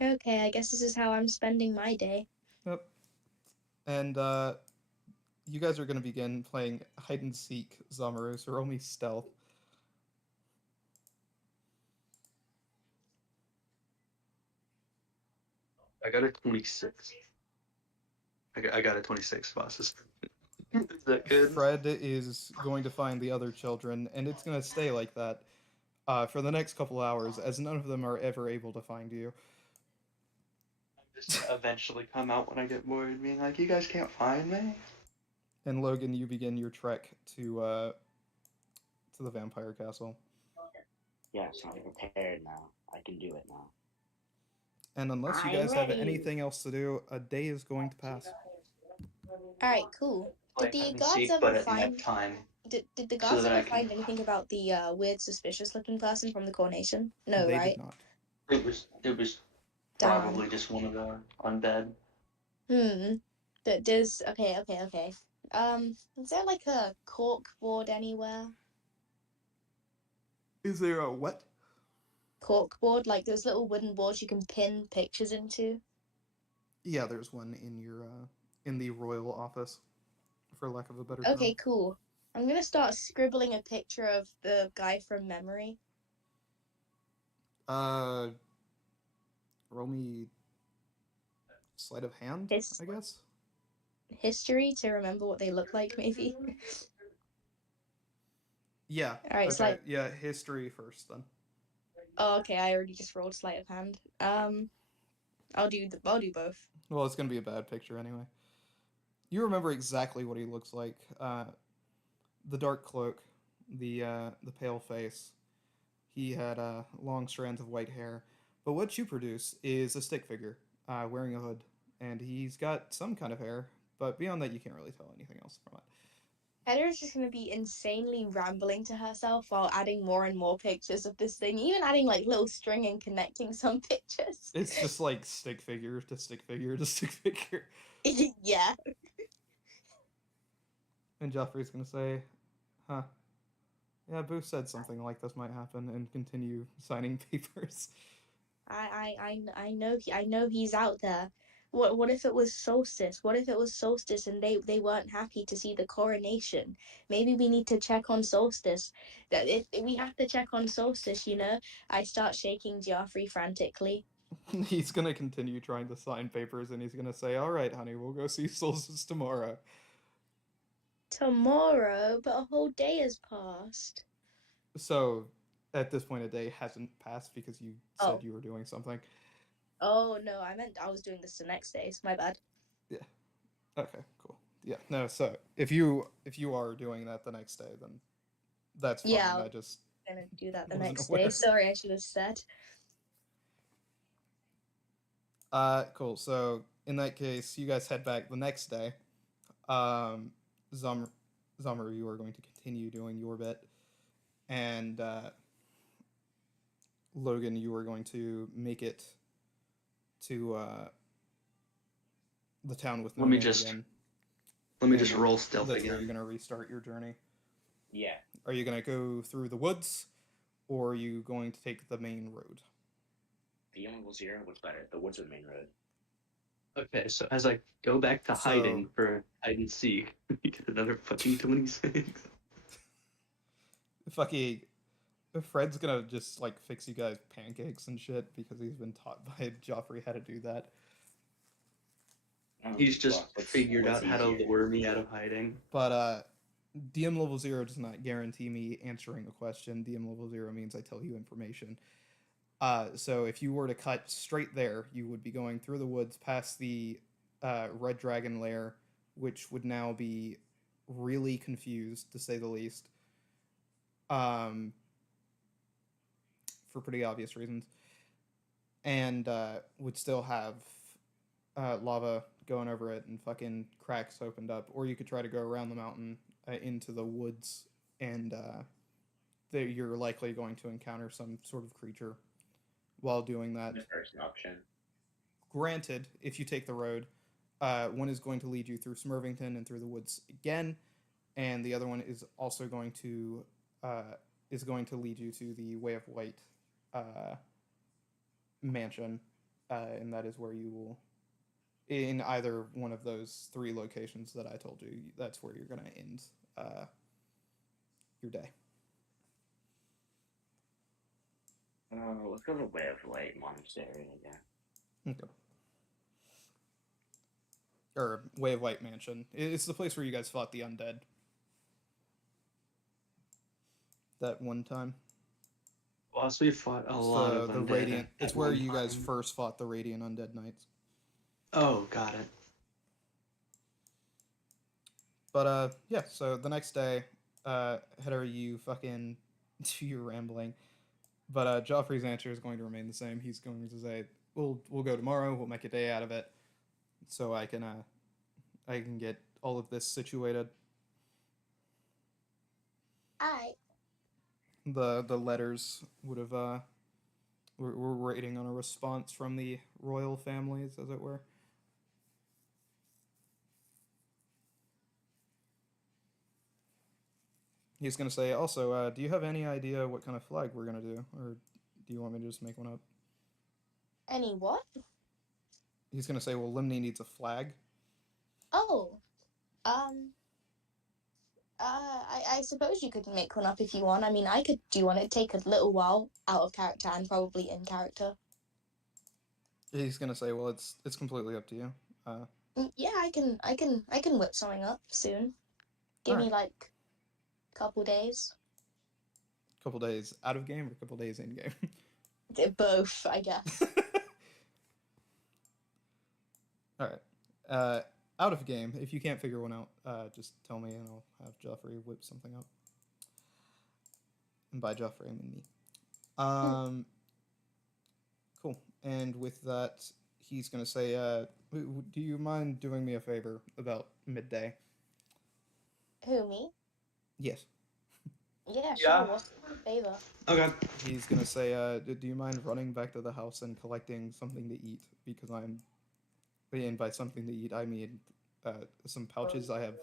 Okay, I guess this is how I'm spending my day. Yep. And you guys are going to begin playing hide and seek, Zamaru, so roll me stealth. I got a 26. I got a 26, bosses. Is that good? Fred is going to find the other children, and it's going to stay like that for the next couple hours, as none of them are ever able to find you. Just eventually come out when I get bored, being like, "You guys can't find me." And Logan, you begin your trek to the vampire castle. yes, I'm prepared now. I can do it now. And unless you I'm guys have ready. anything else to do, a day is going to pass. Alright, cool. Did Play hide the and guards seek, ever but at find nighttime. did the so guards that I ever can- find anything about the weird suspicious looking person from the coronation? No, They right? did not. It was Damn. probably just one of the undead. Does okay. Is there like a cork board anywhere? Is there a what? Cork board, like those little wooden boards you can pin pictures into? Yeah, there's one in your in the royal office, for lack of a better term. Okay, cool. I'm gonna start scribbling a picture of the guy from memory. Roll me sleight of hand, His- I guess. History to remember what they look like, maybe. Yeah. Alright, Okay. sleight. Yeah, history first then. Oh, okay. I already just rolled sleight of hand. I'll do both. Well, it's gonna be a bad picture anyway. You remember exactly what he looks like. The dark cloak, the pale face. He had long strands of white hair. But what you produce is a stick figure wearing a hood, and he's got some kind of hair. But beyond that, you can't really tell anything else from it. Heather's just gonna be insanely rambling to herself while adding more and more pictures of this thing, even adding like little string and connecting some pictures. It's just like stick figure to stick figure to stick figure. Yeah. And Joffrey's gonna say, "Huh? Yeah, Booth said something like this might happen," and continue signing papers. I know he's out there. What if it was solstice? What if it was solstice and they weren't happy to see the coronation? Maybe we need to check on solstice. That if we have to check on solstice, you know. I start shaking Joffrey frantically. He's gonna continue trying to sign papers, and he's gonna say, "All right, honey, we'll go see Solstice tomorrow." Tomorrow, but a whole day has passed. So, at this point, a day hasn't passed because you said you were doing something. Oh no, I meant I was doing this the next day. It's my bad. Yeah. Okay. Cool. Yeah. No. So if you are doing that the next day, then that's fine. Yeah, I just I'm gonna do that the wasn't next aware. day. Sorry, I should have said. Cool. So in that case, you guys head back the next day. Zamaru, you are going to continue doing your bit, and Logan, you are going to make it to the town with no Let me name just- again. Let me And just roll stealth that's where again. you're going to restart your journey. Yeah. Are you going to go through the woods, or are you going to take the main road? level 0 was better. The woods are the main road. Okay, so as I go back to So- hiding for hide and seek, we get another fucking 26. Fucking Fred's gonna just like fix you guys pancakes and shit because he's been taught by Joffrey how to do that. He's just Well, what's figured out how to easier? lure me out of hiding. But DM level 0 does not guarantee me answering a question. DM level 0 means I tell you information. So if you were to cut straight there, you would be going through the woods past the Red Dragon lair, which would now be really confused, to say the least. For pretty obvious reasons. And would still have lava going over it and fucking cracks opened up. Or you could try to go around the mountain into the woods, and you're likely going to encounter some sort of creature while doing that. The first option. Granted, if you take the road, one is going to lead you through Smurvington and through the woods again, and the other one is also going to lead you to the Way of White mansion, and that is where you will, in either one of those 3 locations that I told you, that's where you're going to end your day. Let's go to the Way of Light Monastery again. Okay. Or Way of White mansion. It's the place where you guys fought the undead. That one time. Plus, we fought a lot of the undead Radiant. at It's where one you guys time. first fought the Radiant Undead Knights. Oh, got it. But yeah. So the next day, Header, you fucking do your rambling. But Joffrey's answer is going to remain the same. He's going to say, "We'll go tomorrow. We'll make a day out of it, so I can get all of this situated." Alright. The letters would have we're waiting on a response from the royal families, as it were. He's gonna say also, do you have any idea what kind of flag we're gonna do, or do you want me to just make one up? Any what? He's gonna say, well, Limney needs a flag. Oh. I suppose you could make one up if you want. I mean, I could do one. It'd take a little while out of character and probably in character. He's gonna say, well, it's completely up to you. Yeah, I can whip something up soon. Give me Alright. like a couple days. Couple days out of game or a couple days in game. Both, I guess. All right. Out of game. If you can't figure one out, just tell me and I'll have Joffrey whip something up. And by Joffrey, I mean me. Cool. And with that, he's gonna say, "Do you mind doing me a favor about midday?" Who, me? Yes. Yeah, sure. Yeah. What's the favor? Okay. He's gonna say, "Do you mind running back to the house and collecting something to eat? Because and by something to eat, I mean some pouches I have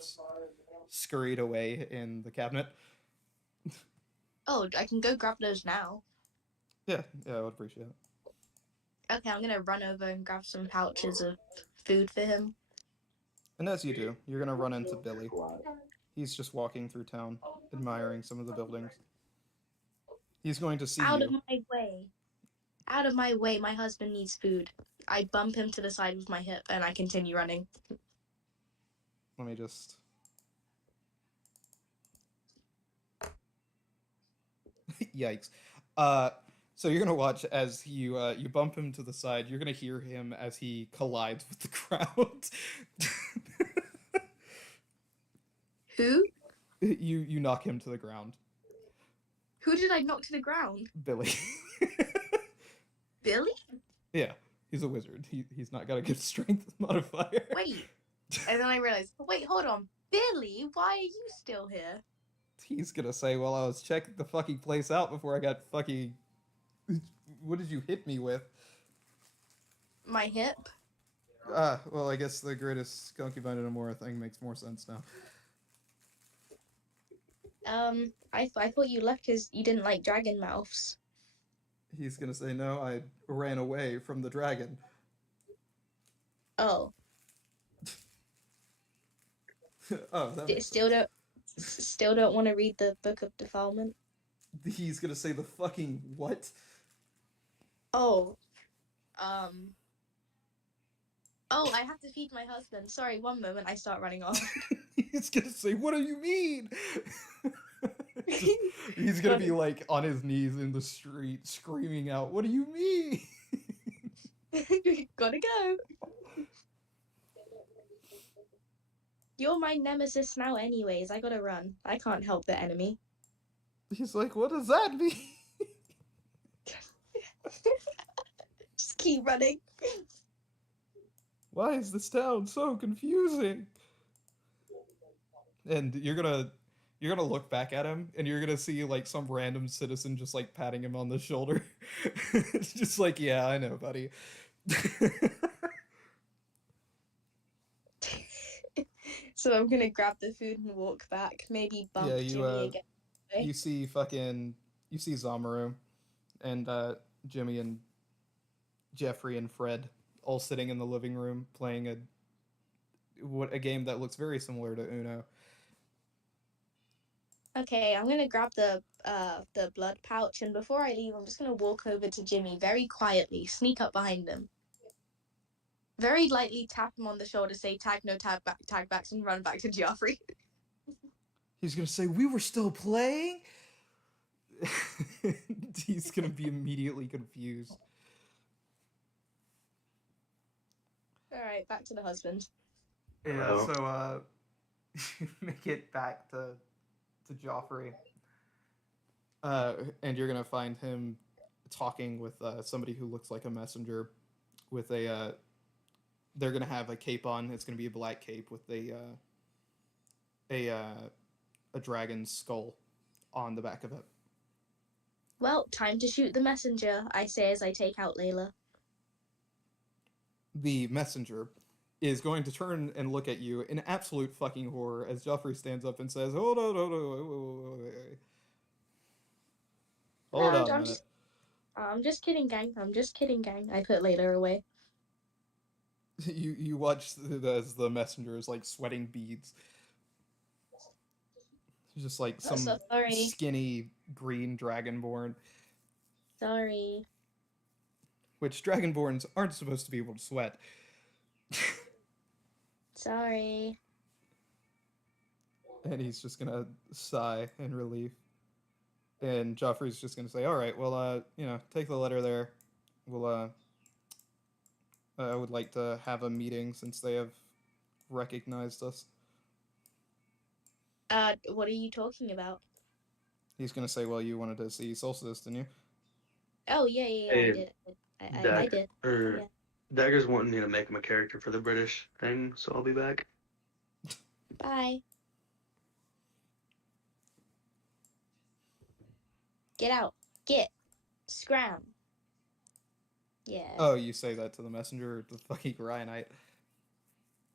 scurried away in the cabinet." Oh, I can go grab those now. Yeah, I would appreciate it. Okay, I'm gonna run over and grab some pouches of food for him. And as you do, you're gonna run into Billy. He's just walking through town, admiring some of the buildings. He's going to see Out you. of my way. Out of my way, my husband needs food. I bump him to the side with my hip and I continue running. Let me just... Yikes. So you're gonna watch as you bump him to the side. You're gonna hear him as he collides with the crowd. Who? You knock him to the ground. Who did I knock to the ground? Billy. Billy? Yeah, he's a wizard. He's not got a good strength modifier. Wait. And then I realized, wait, hold on. Billy, why are you still here? He's gonna say, well, I was checking the fucking place out before I got fucking... What did you hit me with? My hip? Well, I guess the greatest concubine in Amora thing makes more sense now. I thought you left because you didn't like dragon mouths. He's gonna say, no, I ran away from the dragon. Oh, Oh, that makes still sense. don't want to read the Book of Defilement. He's gonna say the fucking what? Oh, um. Oh, I have to feed my husband. Sorry, one moment. I start running off. He's gonna say, what do you mean? Just, he's gonna be Funny. like on his knees in the street screaming out, what do you mean? Gotta go. You're my nemesis now, anyways. I gotta run. I can't help the enemy. He's like, what does that mean? Just keep running. Why is this town so confusing? And you're gonna look back at him and you're gonna see like some random citizen just like patting him on the shoulder. It's just like, yeah, I know, buddy. So I'm gonna grab the food and walk back. Maybe bump Yeah, Jimmy again. you see Zamaru and Jimmy and Jeffrey and Fred all sitting in the living room playing a game that looks very similar to Uno. Okay, I'm gonna grab the blood pouch, and before I leave, I'm just gonna walk over to Jimmy very quietly, sneak up behind him, very lightly tap him on the shoulder, say tag no tag backs, and run back to Joffrey. He's gonna say, "We were still playing." He's gonna be immediately confused. All right, back to the husband. Yeah, Oh. so make it back to Joffrey, and you're gonna find him talking with somebody who looks like a messenger, with a. They're gonna have a cape on. It's gonna be a black cape with a dragon's skull on the back of it. Well, time to shoot the messenger, I say as I take out Layla. The messenger is going to turn and look at you in absolute fucking horror as Joffrey stands up and says, "Hold on, hold on, wait. Hold on a minute." I'm just kidding, gang. I'm just kidding, gang. I put Layla away. You watch as the messenger is like sweating beads. He's just like Oh, some so sorry. skinny green dragonborn, Sorry. which dragonborns aren't supposed to be able to sweat. Sorry. And he's just gonna sigh in relief. And Joffrey's just gonna say, "All right, well, take the letter there. We'll, I would like to have a meeting since they have recognized us." What are you talking about? He's gonna say, "Well, you wanted to see Solstice, didn't you?" Oh, yeah, I Hey, did. I did. Yeah. Dagger's wanting me to make him a character for the British thing, so I'll be back. Bye. Get out. Get. Scram. Yeah. Oh, you say that to the messenger, the fucking Ryanite.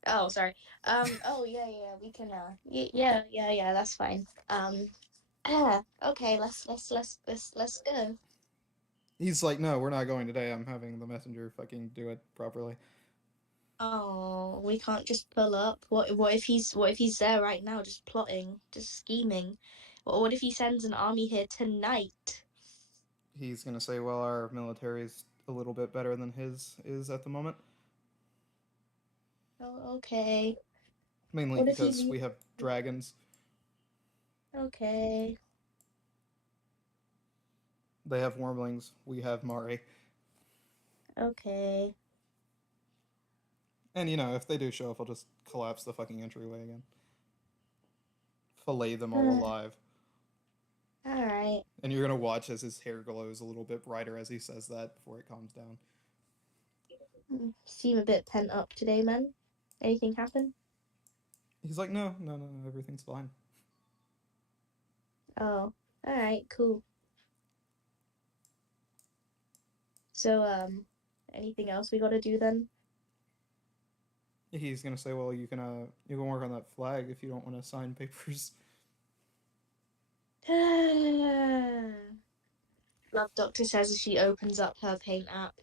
Oh, sorry. Oh, yeah, we can, yeah, that's fine. Okay, let's go. He's like, "No, we're not going today. I'm having the messenger fucking do it properly." Oh, we can't just pull up. What if he's there right now, just plotting, just scheming? What if he sends an army here tonight? He's gonna say, "Well, our military is a little bit better than his is at the moment, Oh, okay. mainly What if he because we leaves? have dragons. Okay. They have wormlings. We have Mari. Okay. And if they do show up, I'll just collapse the fucking entryway again, fillet them all alive." All right. And you're gonna watch as his hair glows a little bit brighter as he says that before it calms down. Seem a bit pent up today, man. Anything happen? He's like, "No, everything's fine." Oh, all right, cool. So, anything else we gotta do then? He's gonna say, "Well, you can work on that flag if you don't want to sign papers." Love Doctor says as she opens up her paint app.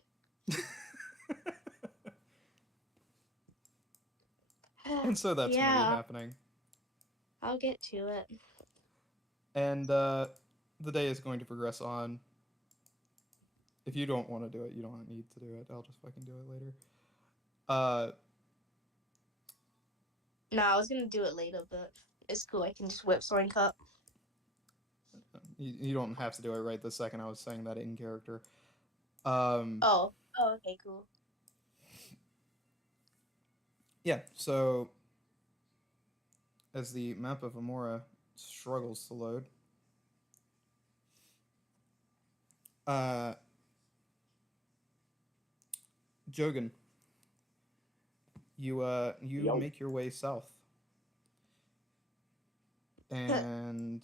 And so that's going to be Yeah, happening. I'll get to it. And the day is going to progress on. If you don't want to do it, you don't need to do it. I'll just fucking do it later. No, I was gonna do it later, but it's cool. I can just whip something up. You don't have to do it right this second. I was saying that in character. Oh, okay, cool. Yeah, so as the map of Amora struggles to load, Jogan, you Yo. make your way south, and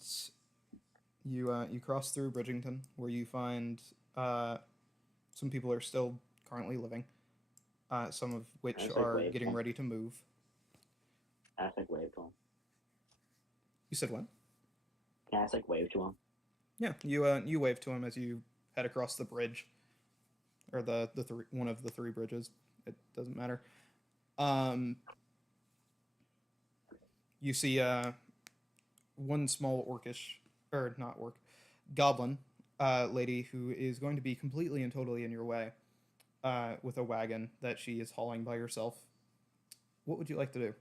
you cross through Bridgington, where you find some people are still currently living, some of which That's like are wave getting one. ready to move. Can I like wave to him? You said what? Can I like wave to him? Yeah, you wave to him as you head across the bridge, or the one of the three bridges. It doesn't matter. You see one small orcish, or not orc, goblin lady who is going to be completely and totally in your way with a wagon that she is hauling by herself. What would you like to do?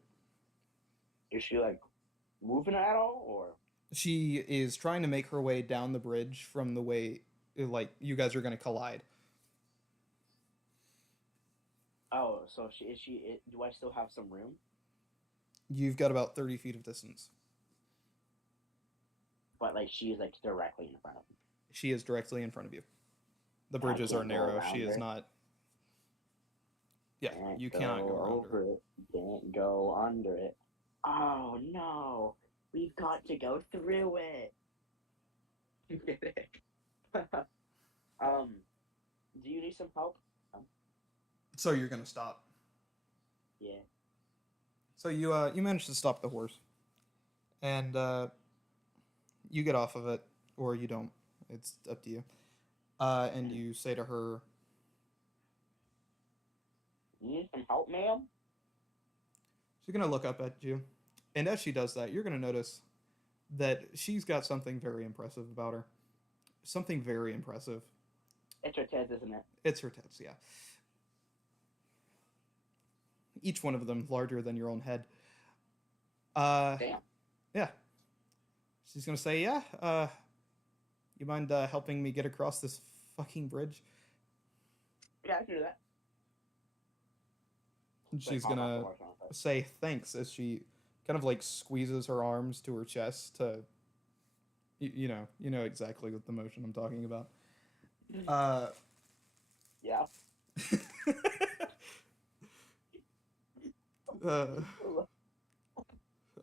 Is she like moving at all, or? She is trying to make her way down the bridge from the way, like, you guys are going to collide. Oh, so is she? Do I still have some room? You've got about 30 feet of distance. But like she's like directly in front of me. She is directly in front of you. The bridges are can't go narrow. around She is her? not. Yeah, Can't you cannot go around over her. it. Can't go under it. Oh no, we've got to go through it. Do you need some help? So you're going to stop. Yeah. So you manage to stop the horse, and you get off of it, or you don't. It's up to you. And you say to her, You need some help, ma'am? she's gonna look up at you, and as she does that, you're gonna notice that she's got something very impressive about her. Something very impressive. It's her tits, isn't it? It's her tits, yeah. Each one of them larger than your own head. Damn. Yeah. She's gonna say, yeah, you mind helping me get across this fucking bridge? Yeah, I can do that. And So I she's pop off the gonna horse real quick. say thanks as she kind of like squeezes her arms to her chest to, you know exactly what the motion I'm talking about. Yeah.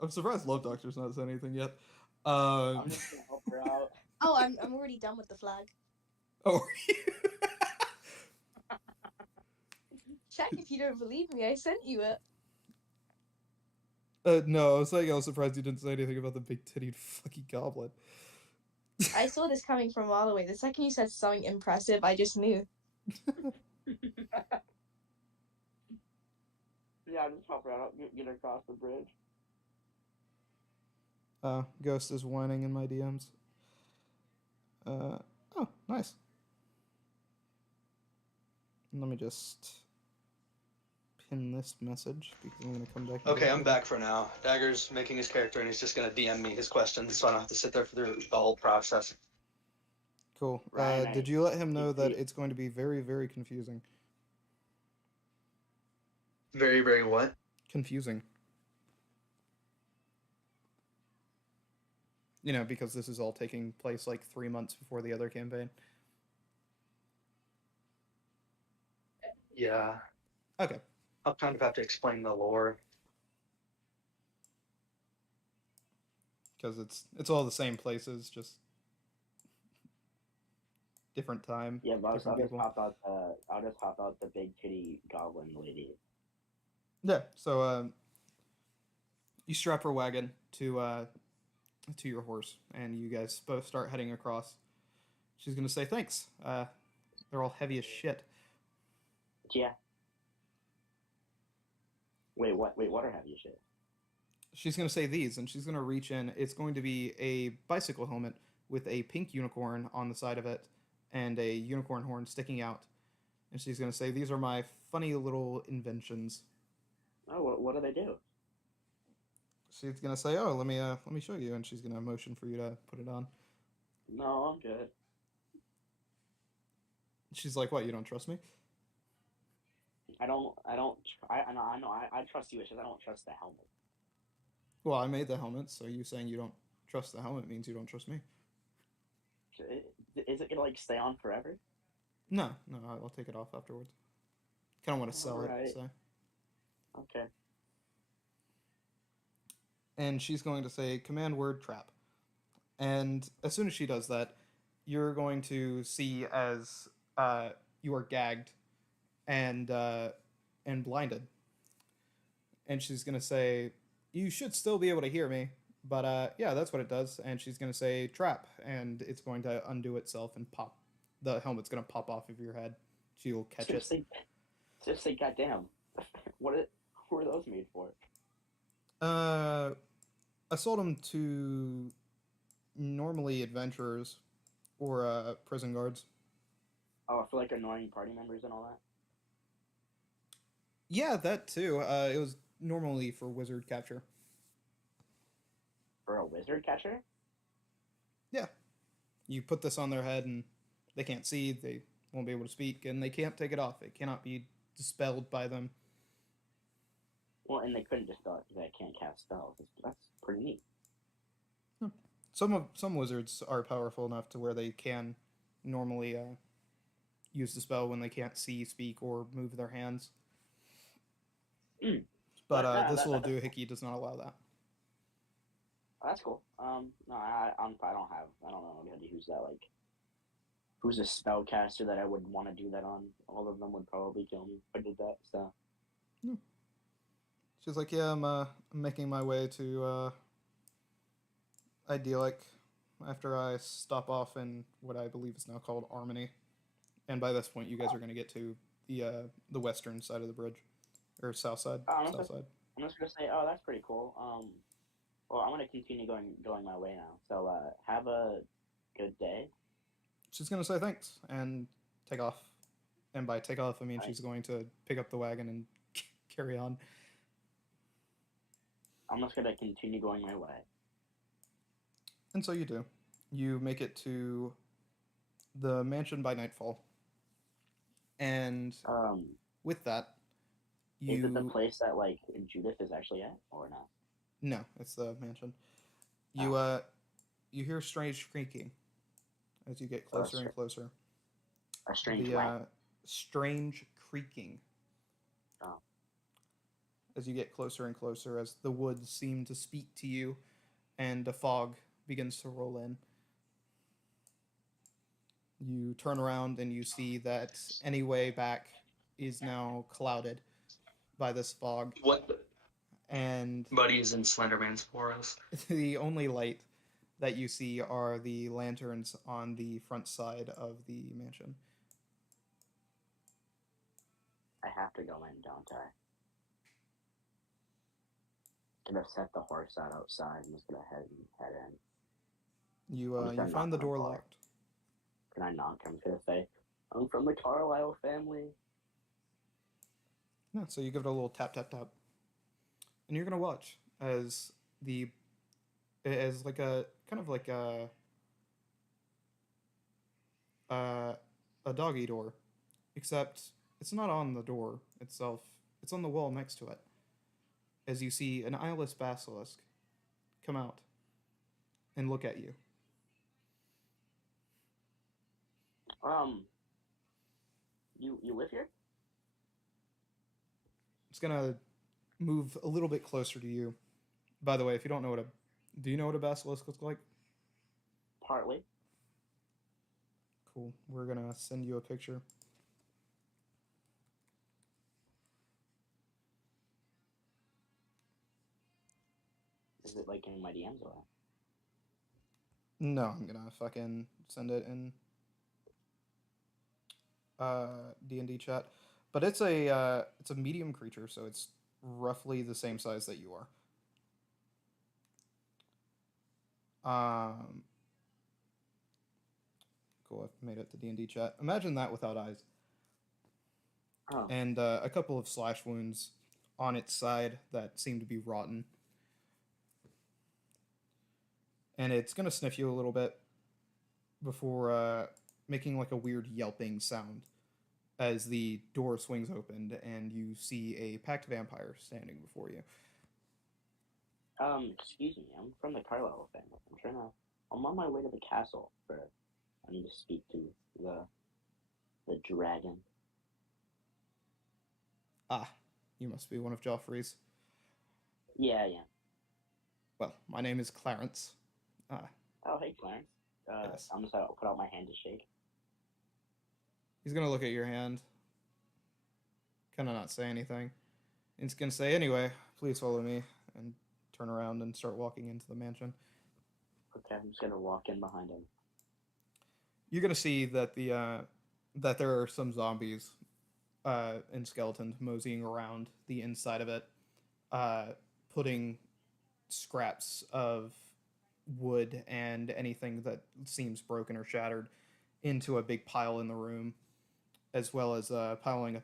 I'm surprised Love Doctor's not said anything yet. I'm just gonna help her out. Oh, I'm already done with the flag. Oh, Check if you don't believe me. I sent you it. no, I was saying I was surprised you didn't say anything about the big-titted fucking goblin. I saw this coming from a while away. The second you said something impressive, I just knew. Yeah, just help her out. Get her across the bridge. Ghost is whining in my DMs. Oh, nice. Let me just pin this message because I'm gonna come back. Okay, I'm back for now. Dagger's making his character, and he's just gonna DM me his questions, so I don't have to sit there through the whole process. Cool. Right. Did you let him know that it's going to be very, very confusing? Very, very what? Confusing. You know, because this is all taking place like 3 months before the other campaign. Yeah. Okay. I'll kind of have to explain the lore. Because it's all the same places, just different time. Yeah, but different people. I'll just hop out the big titty goblin lady. Yeah. So you strap her wagon to your horse, and you guys both start heading across. She's gonna say thanks. They're all heavy as shit. Yeah. Wait, what? Wait, what are heavy as shit? She's gonna say these, and she's gonna reach in. It's going to be a bicycle helmet with a pink unicorn on the side of it, and a unicorn horn sticking out. And she's gonna say, "These are my funny little inventions." Oh, what do they do? She's gonna say, "Oh, let me show you," and she's gonna motion for you to put it on. No, I'm good. She's like, "What? You don't trust me?" I don't. I trust you. It's just I don't trust the helmet. Well, I made the helmet, so you saying you don't trust the helmet means you don't trust me. Is it gonna like stay on forever? No, no, I'll take it off afterwards. Kind of want to sell Alright. it, so. Okay. And she's going to say command word trap. And as soon as she does that, you're going to see as you are gagged and blinded. And she's gonna say, "You should still be able to hear me." But yeah, that's what it does. And she's gonna say trap, and it's going to undo itself and pop. The helmet's gonna pop off of your head. She'll catch it. Seriously, goddamn. Who are those made for? I sold them to normally adventurers or prison guards. Oh, for like annoying party members and all that. Yeah, that too. It was normally for wizard capture. For a wizard catcher? Yeah. You put this on their head and they can't see, they won't be able to speak, and they can't take it off. It cannot be dispelled by them. Well, and they couldn't dispel it because I can't cast spells. That's pretty neat. Some wizards are powerful enough to where they can normally use the spell when they can't see, speak, or move their hands. But this little doohickey does not allow that. Oh, that's cool. No, I don't know anybody who's that like, who's a spellcaster that I would want to do that on. All of them would probably kill me if I did that. So. She's like, "Yeah, I'm making my way to Idyllic after I stop off in what I believe is now called Armony." And by this point, you guys are going to get to the western side of the bridge, or south side. South side. I'm just gonna say, oh, that's pretty cool. Well, I'm gonna continue going my way now. So, have a good day. She's going to say thanks and take off. And by take off, I mean she's going to pick up the wagon and carry on. I'm just gonna continue going my way. And so you do. You make it to the mansion by nightfall. And with that, is it the place that like Judith is actually at, or not? No, it's the mansion. You hear strange creaking as you get closer and closer. A strange strange creaking. Oh. As you get closer and closer, as the woods seem to speak to you, and a fog begins to roll in. You turn around and you see that any way back is now clouded by this fog. What? And Buddies and Slenderman's for us. the only light that you see are the lanterns on the front side of the mansion. I have to go in, don't I? Gonna set the horse out outside. I'm just gonna head in. You find the door locked. Can I knock? I'm gonna say, I'm from the Carlisle family. No, so you give it a little tap, tap, tap. And you're gonna watch as like a kind of like a doggy door, except it's not on the door itself. It's on the wall next to it. As you see an eyeless basilisk come out and look at you. You live here? It's gonna move a little bit closer to you. By the way, if you don't know do you know what a basilisk looks like? Partly. Cool. We're gonna send you a picture. Is it like in my DMs or? No, I'm gonna fucking send it in D&D chat, but it's a medium creature, so it's roughly the same size that you are. Cool. I've made it to D&D chat. Imagine that without eyes, Oh, and a couple of slash wounds on its side that seem to be rotten, and it's gonna sniff you a little bit before making like a weird yelping sound as the door swings open and you see a packed vampire standing before you. excuse me. I'm from the Carlisle family. I'm on my way to the castle for. I need to speak to the dragon. Ah, you must be one of Joffrey's. Yeah, yeah. Well, my name is Clarence. Ah, Oh, hey, Clarence. yes. I'm just gonna put out my hand to shake. He's gonna look at your hand, kind of not say anything. And he's gonna say, anyway, please follow me, and turn around and start walking into the mansion. Okay, I'm just gonna walk in behind him. You're gonna see that that there are some zombies and skeletons moseying around the inside of it, uh, putting scraps of wood and anything that seems broken or shattered into a big pile in the room, as well as piling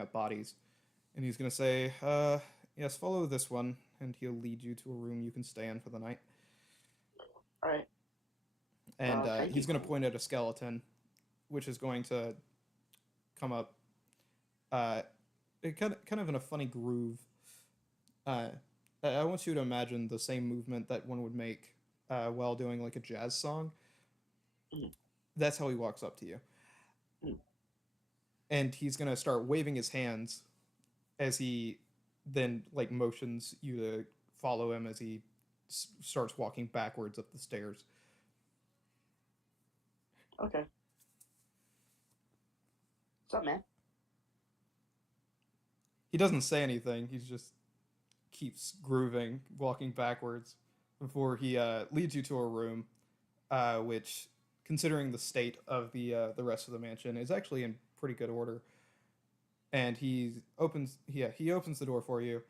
up bodies. And he's gonna say, "Yes, follow this one," and he'll lead you to a room you can stay in for the night. All right. And Thank he's you, gonna Clarence. point at a skeleton, which is going to come up, uh, kind of in a funny groove. Uh, I want you to imagine the same movement that one would make while doing like a jazz song. Mm. That's how he walks up to you. Mm. And he's gonna start waving his hands as he then like motions you to follow him as he starts walking backwards up the stairs. Okay. What's up, man? He doesn't say anything. He just keeps grooving, walking backwards before he leads you to a room, which, considering the state of the rest of the mansion, is actually in pretty good order. And he opens the door for you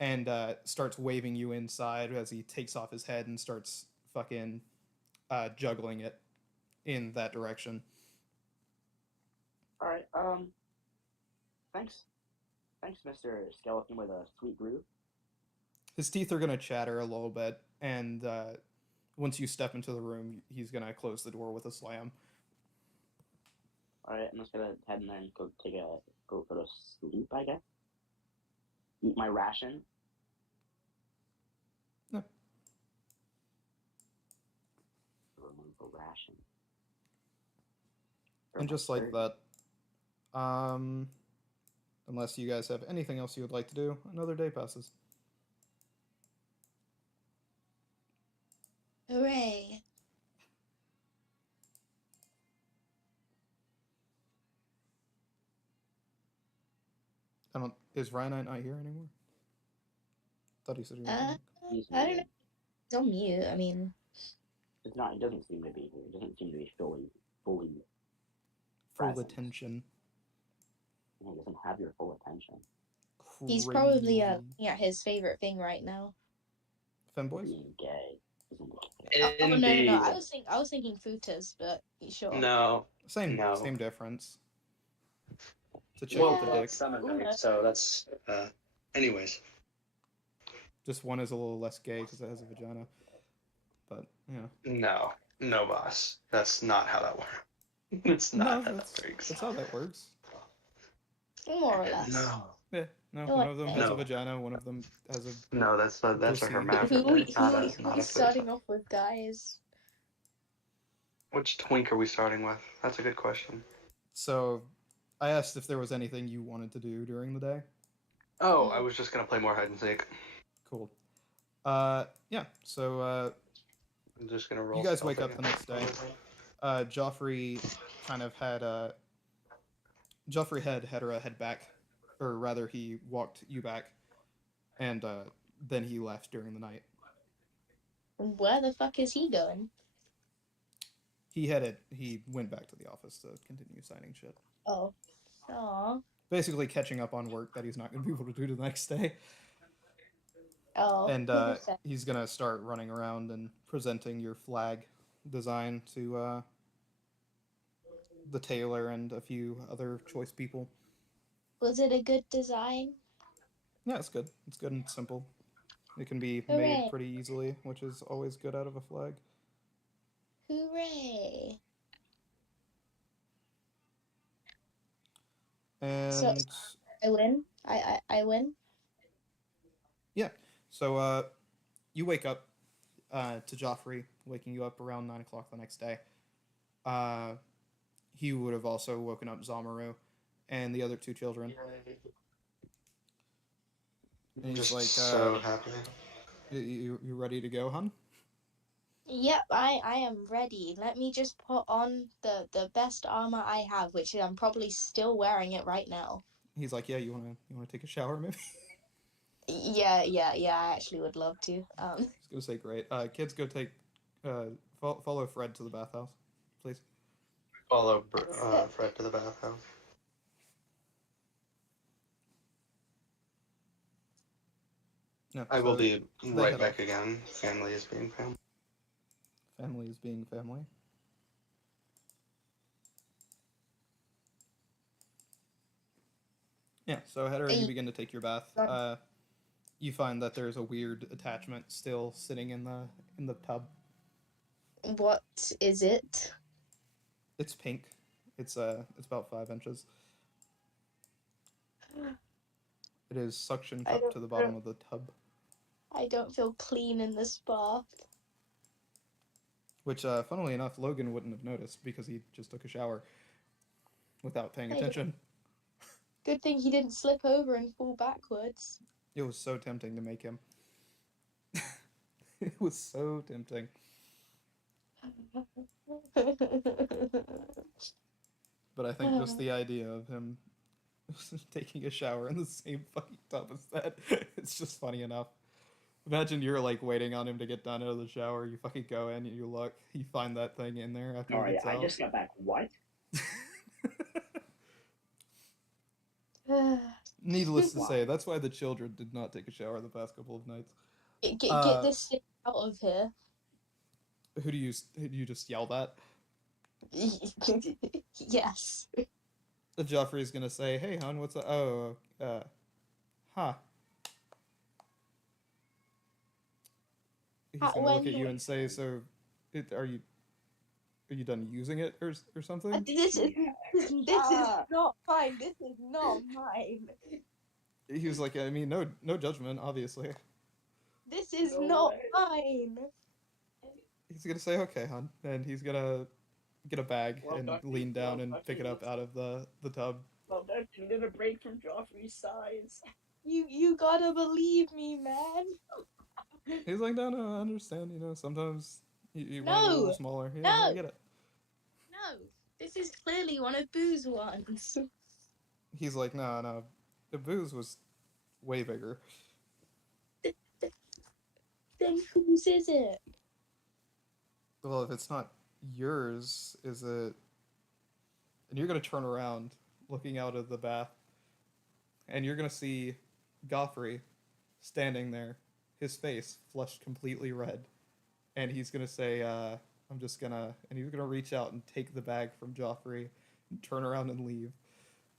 and starts waving you inside as he takes off his head and starts fucking juggling it in that direction. All right. Thanks. Thanks, Mr. Skeleton with a sweet groove. His teeth are gonna chatter a little bit, and once you step into the room, he's gonna close the door with a slam. All right, I'm just gonna head in there and go go to sleep, I guess. Eat my ration. Yeah. Remove a ration. And just like that, unless you guys have anything else you would like to do, another day passes. Hooray. I don't. Is Ryan not here anymore? Thought he said he was. Uh, He's I don't know. muted. He's on mute. I mean, It's not. He doesn't seem to be here. He doesn't seem to be fully Full present. attention. He doesn't have your full attention. he's probably Crazy. looking at his favorite thing right now. Femboys. Being gay. Isn't gay. Oh no. Indeed. I was thinking frutas, but sure. No. Same No. same difference. It's a chick Well, with a dick. that's seminary, so that's. Anyways. Just one is a little less gay because it has a vagina. But yeah. No, boss. That's not how that works. It's not how that works. That's how that works. More or less. No. Yeah. No, Oh, one of them has no. a vagina. One of them has a. No, that's a Pussy. hermaphrodite. Not a starting fifth. off with guys? Which twink are we starting with? That's a good question. So, I asked if there was anything you wanted to do during the day. Oh, I was just gonna play more hide and seek. Cool. Yeah. So I'm just gonna roll. you guys stealth wake up the again. next day. Joffrey kind of had Joffrey had Hedera head back, or rather, he walked you back, and then he left during the night. Where the fuck is he going? He went back to the office to continue signing shit. Oh. Oh. Basically catching up on work that he's not going to be able to do the next day. Oh. And he's going to start running around and presenting your flag design to the tailor and a few other choice people. Was it a good design? Yeah, it's good. It's good and simple. It can be Hooray. made pretty easily, which is always good out of a flag. Hooray. And So I win. I win. yeah, so you wake up to Joffrey waking you up around 9 o'clock the next day. He would have also woken up Zamaru and the other two children. And he's Just like, so happy. You ready to go, hun? Yep, I am ready. Let me just put on the best armor I have, which I'm probably still wearing it right now. He's like, yeah, you wanna take a shower, maybe? Yeah, I actually would love to. I was gonna say, great. Kids, go take, follow Fred to the bathhouse, please. Follow Fred to the bathhouse. No, I will be right head back off. again. Family is being family. Family is being family. Yeah, so Hedera, you begin to take your bath. You find that there's a weird attachment still sitting in the tub. What is it? It's pink. It's about 5 inches. It is suction cupped to the bottom of the tub. I don't feel clean in this bath. Which, funnily enough, Logan wouldn't have noticed because he just took a shower without paying attention. Good thing he didn't slip over and fall backwards. It was so tempting to make him. It was so tempting. But I think just the idea of him taking a shower in the same fucking tub as that, it's just funny enough. Imagine you're like waiting on him to get done out of the shower. You fucking go in, you look, you find that thing in there after he gets out. I just got back. What? Needless to say, that's why the children did not take a shower the past couple of nights. Get this thing out of here. Who do you just yell at? Yes. Joffrey's gonna say, "Hey, hon, what's up?" Oh, huh. He's gonna look at you and say, "So, are you done using it or something?" This is not mine. This is not mine. He was like, "I mean, no judgment, obviously." This is not mine. He's gonna say, "Okay, hon," and he's gonna get a bag and lean down and pick it up out of the tub. Well, that you did a break from Joffrey's size. You gotta believe me, man. He's like, no, I understand. You know, sometimes you want it a little smaller. Yeah, I get it. No, this is clearly one of Boo's ones. He's like, no, the Boo's was way bigger. Then whose is it? Well, if it's not yours, is it? And you're gonna turn around, looking out of the bath, and you're gonna see Joffrey standing there, his face flushed completely red, and he's gonna say, and he's gonna reach out and take the bag from Joffrey, and turn around and leave.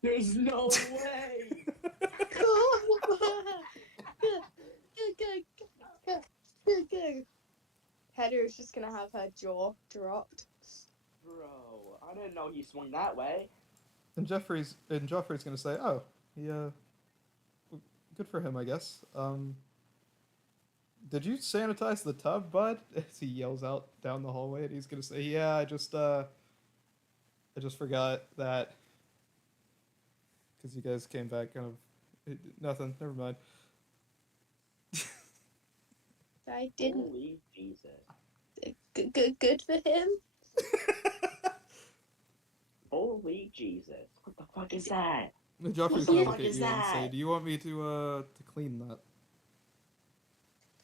There's no way. Good. Hedera's just gonna have her jaw dropped. Bro, I didn't know he swung that way. And Joffrey's gonna say, "Oh, yeah, good for him, I guess. Did you sanitize the tub, bud?" As he yells out down the hallway, and he's gonna say, "Yeah, I just forgot that because you guys came back kind of nothing. Never mind." I didn't. Holy Jesus. Good for him. Holy Jesus. What the fuck is that? Joffrey's gonna look at you and say, "Do you want me to clean that?"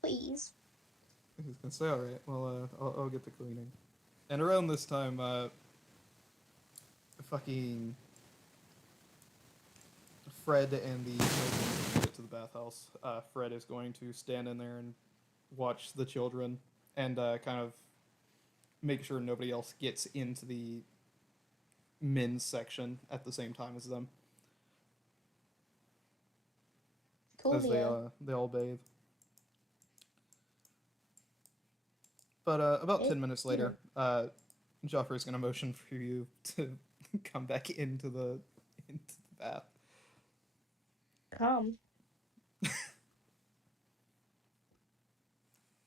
Please. He's gonna say, "All right, well, I'll get the cleaning." And around this time, fucking Fred and the children get to the bathhouse. Fred is going to stand in there and watch the children and kind of make sure nobody else gets into the men's section at the same time as them. As they all bathe. But about 10 minutes later, Joffrey's gonna motion for you to come back into the bath. Come.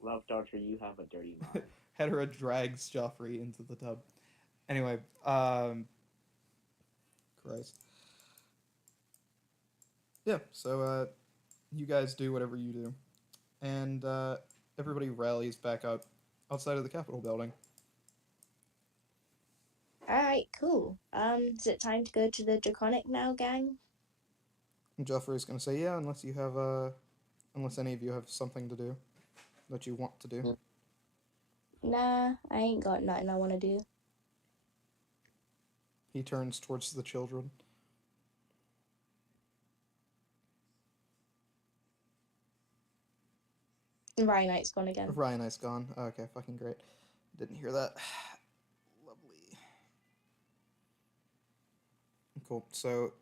Love Doctor, you have a dirty mind. Hedera drags Joffrey into the tub. Anyway, Christ. Yeah, so you guys do whatever you do. And everybody rallies back up outside of the Capitol building. Alright, cool. Is it time to go to the Draconic now, gang? And Joffrey's gonna say, yeah, unless you have unless any of you have something to do that you want to do. Nah, I ain't got nothing I want to do. He turns towards the children. Ryanite's gone again. Ryanite's gone. Okay, fucking great. Didn't hear that. Lovely. Cool. So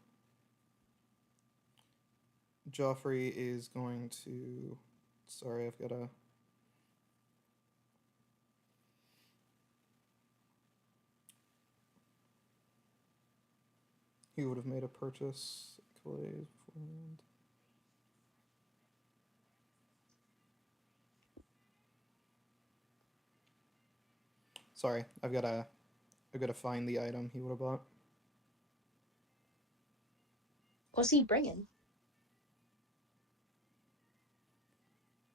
Joffrey is going to... Sorry, I've got a... He would have made a purchase a couple days beforehand. Sorry, I've got to find the item he would have bought. What's he bringing?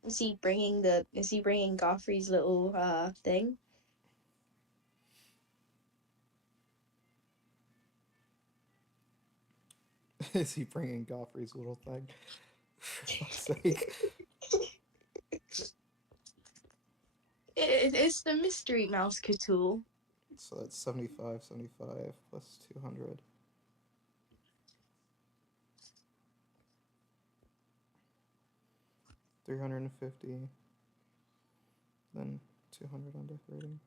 Is he bringing Goffrey's little thing? Is he bringing Goffrey's little thing? For fuck's sake. It's the mystery mouse tool. So that's 75 plus 200. $350. Then 200 on decorating.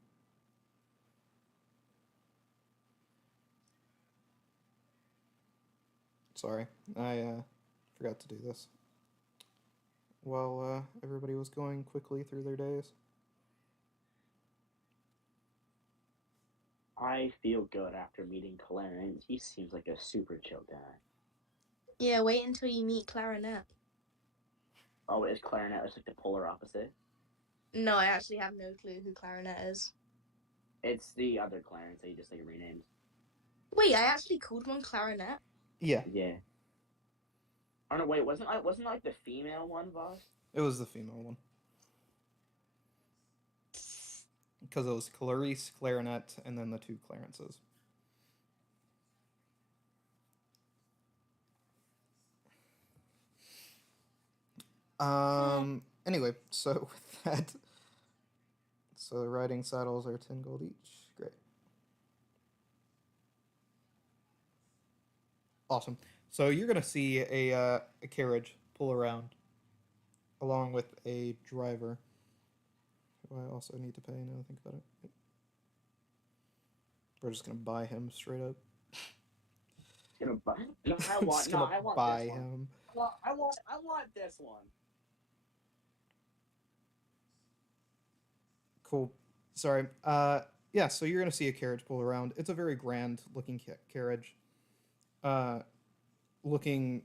Sorry, I forgot to do this while everybody was going quickly through their days. I feel good after meeting Clarence. He seems like a super chill guy. Yeah, wait until you meet Clarinet. Oh, is Clarinet like the polar opposite? No, I actually have no clue who Clarinet is. It's the other Clarence that you just renamed. Wait, I actually called one Clarinet? Yeah. Yeah. Oh no, wait, wasn't like the female one, boss? It was the female one. Because it was Clarice, Clarinet, and then the two Clarences. Anyway, so with that, so the riding saddles are 10 gold each. Great. Awesome. So you're gonna see a carriage pull around, along with a driver, who I also need to pay now I think about it. Yep. We're just gonna buy him straight up. Gonna buy? No, I want. Just No, gonna I want buy this one. him. I want this one. Cool. Sorry. Yeah, so you're going to see a carriage pull around. It's a very grand looking carriage. Looking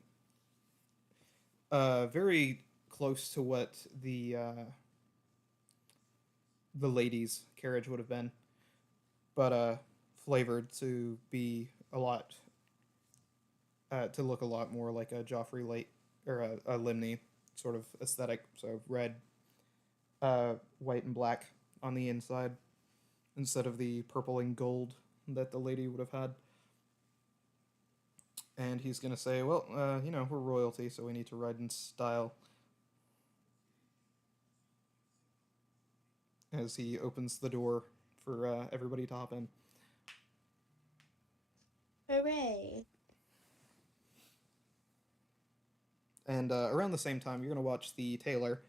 very close to what the lady's carriage would have been, but flavored to be a lot to look a lot more like a Joffrey Light or a Limney sort of aesthetic. So red, white, and black on the inside instead of the purple and gold that the lady would have had. And he's going to say, well, we're royalty, so we need to ride in style. As he opens the door for everybody to hop in. Hooray! And around the same time, you're gonna watch the tailor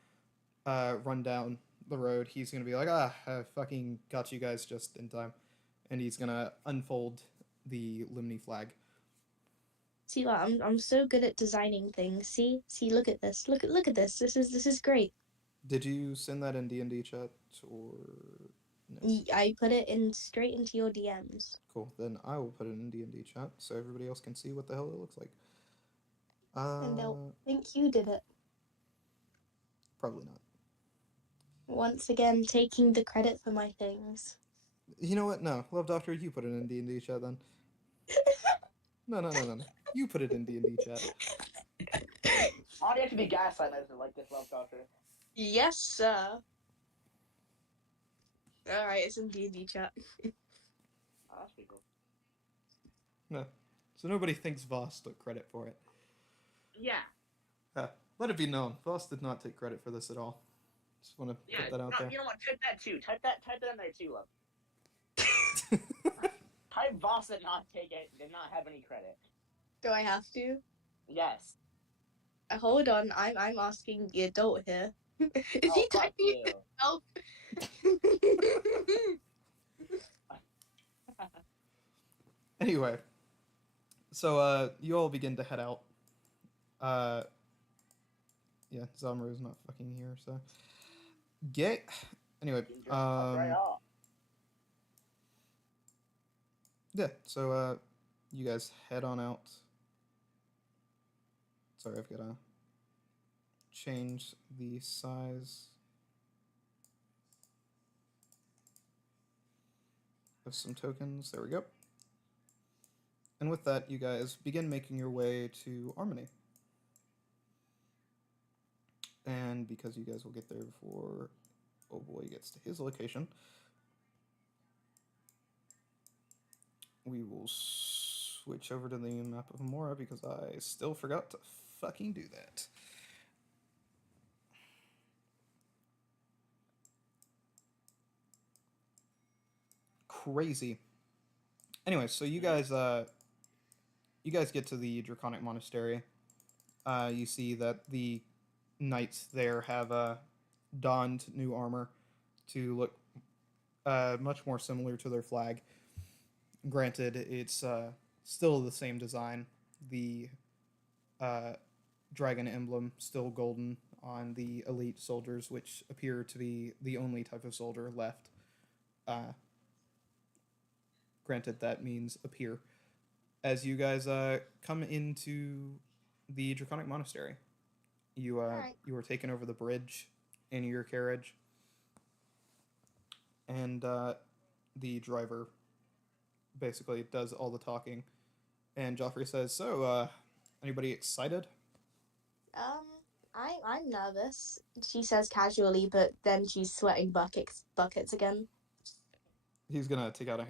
run down the road. He's gonna be like, I fucking got you guys just in time, and he's gonna unfold the Limni flag. See, what I'm so good at designing things. See, look at this. Look at this. This is great. Did you send that in D&D chat or no? I put it in straight into your DMs. Cool. Then I will put it in D&D chat so everybody else can see what the hell it looks like. And they'll think you did it. Probably not. Once again, taking the credit for my things. You know what? No, Love Doctor, you put it in D&D chat then. No. You put it in D&D chat. Why do you have to be gaslighted like this, Love Doctor? Yes, sir. Alright, it's in D&D chat. Oh, that's pretty cool. No. So nobody thinks Voss took credit for it. Yeah. Let it be known, Voss did not take credit for this at all. Just want to put that out there. You know what? Type that too. Type that in there too, Love. Type Voss did not have any credit. Do I have to? Yes. Hold on, I'm asking the adult here. Is he fuck typing you. it himself? Anyway, so you all begin to head out. Yeah, Zamaru's not fucking here, so anyway, yeah, so you guys head on out. Sorry, I've got to change the size of some tokens. There we go. And with that, you guys begin making your way to Harmony. And because you guys will get there before oh boy gets to his location, we will switch over to the map of Amora because I still forgot to fucking do that. Crazy. Anyway, so you guys get to the Draconic Monastery. You see that the knights there have donned new armor to look much more similar to their flag. Granted, it's still the same design. The dragon emblem still golden on the elite soldiers, which appear to be the only type of soldier left. Granted, that means appear. As you guys come into the Draconic Monastery, you you are taken over the bridge in your carriage, and the driver basically does all the talking, and Joffrey says, "So, anybody excited?" I'm nervous. She says casually, but then she's sweating buckets again. He's gonna take out a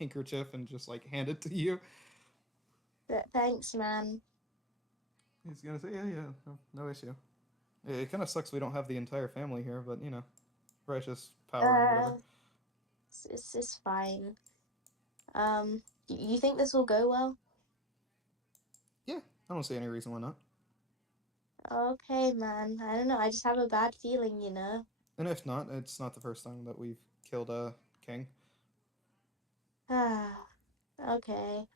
handkerchief and just like hand it to you. Thanks, man. He's gonna say, yeah, no issue. It kind of sucks we don't have the entire family here, but you know, righteous power and whatever. It's fine. You think this will go well? Yeah, I don't see any reason why not. Okay, man. I don't know. I just have a bad feeling, you know. And if not, it's not the first time that we've killed a king. Okay.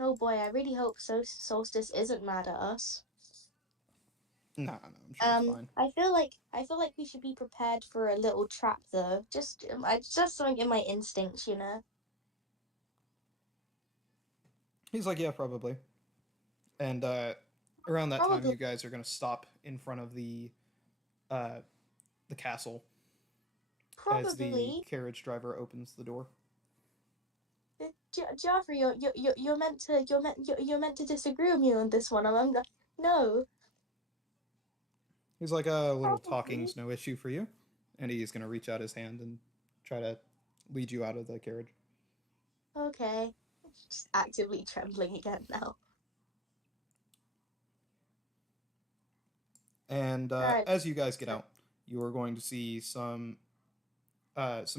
Oh boy, I really hope Solstice isn't mad at us. No, I'm sure it's fine. I feel like we should be prepared for a little trap, though. Just something in my instincts, you know. He's like, yeah, probably. And around that time, you guys are gonna stop in front of the castle. Probably. As the carriage driver opens the door. Joffrey, you're meant to disagree with me on this one. No. He's like, a little talking's no issue for you, and he's gonna reach out his hand and try to lead you out of the carriage. Okay. Just actively trembling again now. And right. As you guys get out, you are going to see some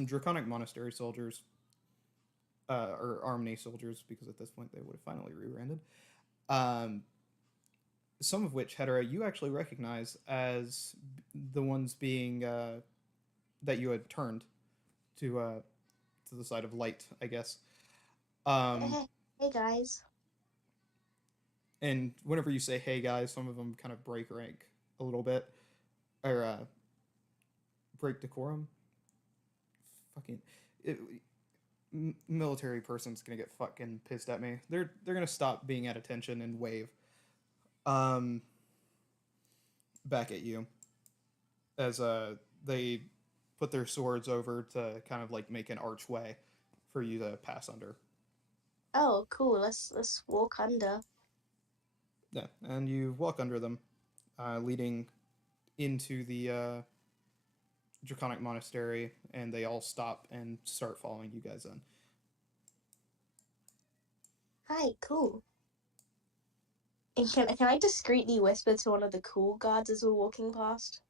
draconic monastery soldiers, or Armony soldiers, because at this point they would have finally rebranded. Some of which, Hedera, you actually recognize as the ones being that you had turned to the side of light, I guess. Hey guys. And whenever you say "Hey guys," some of them kind of break rank a little bit, or break decorum. Fucking military person's gonna get fucking pissed at me. They're gonna stop being at attention and wave back at you as they put their swords over to kind of like make an archway for you to pass under. Oh, cool. Let's walk under. Yeah, and you walk under them, leading into the Draconic Monastery, and they all stop and start following you guys in. Hi, cool. And can I discreetly whisper to one of the cool guards as we're walking past?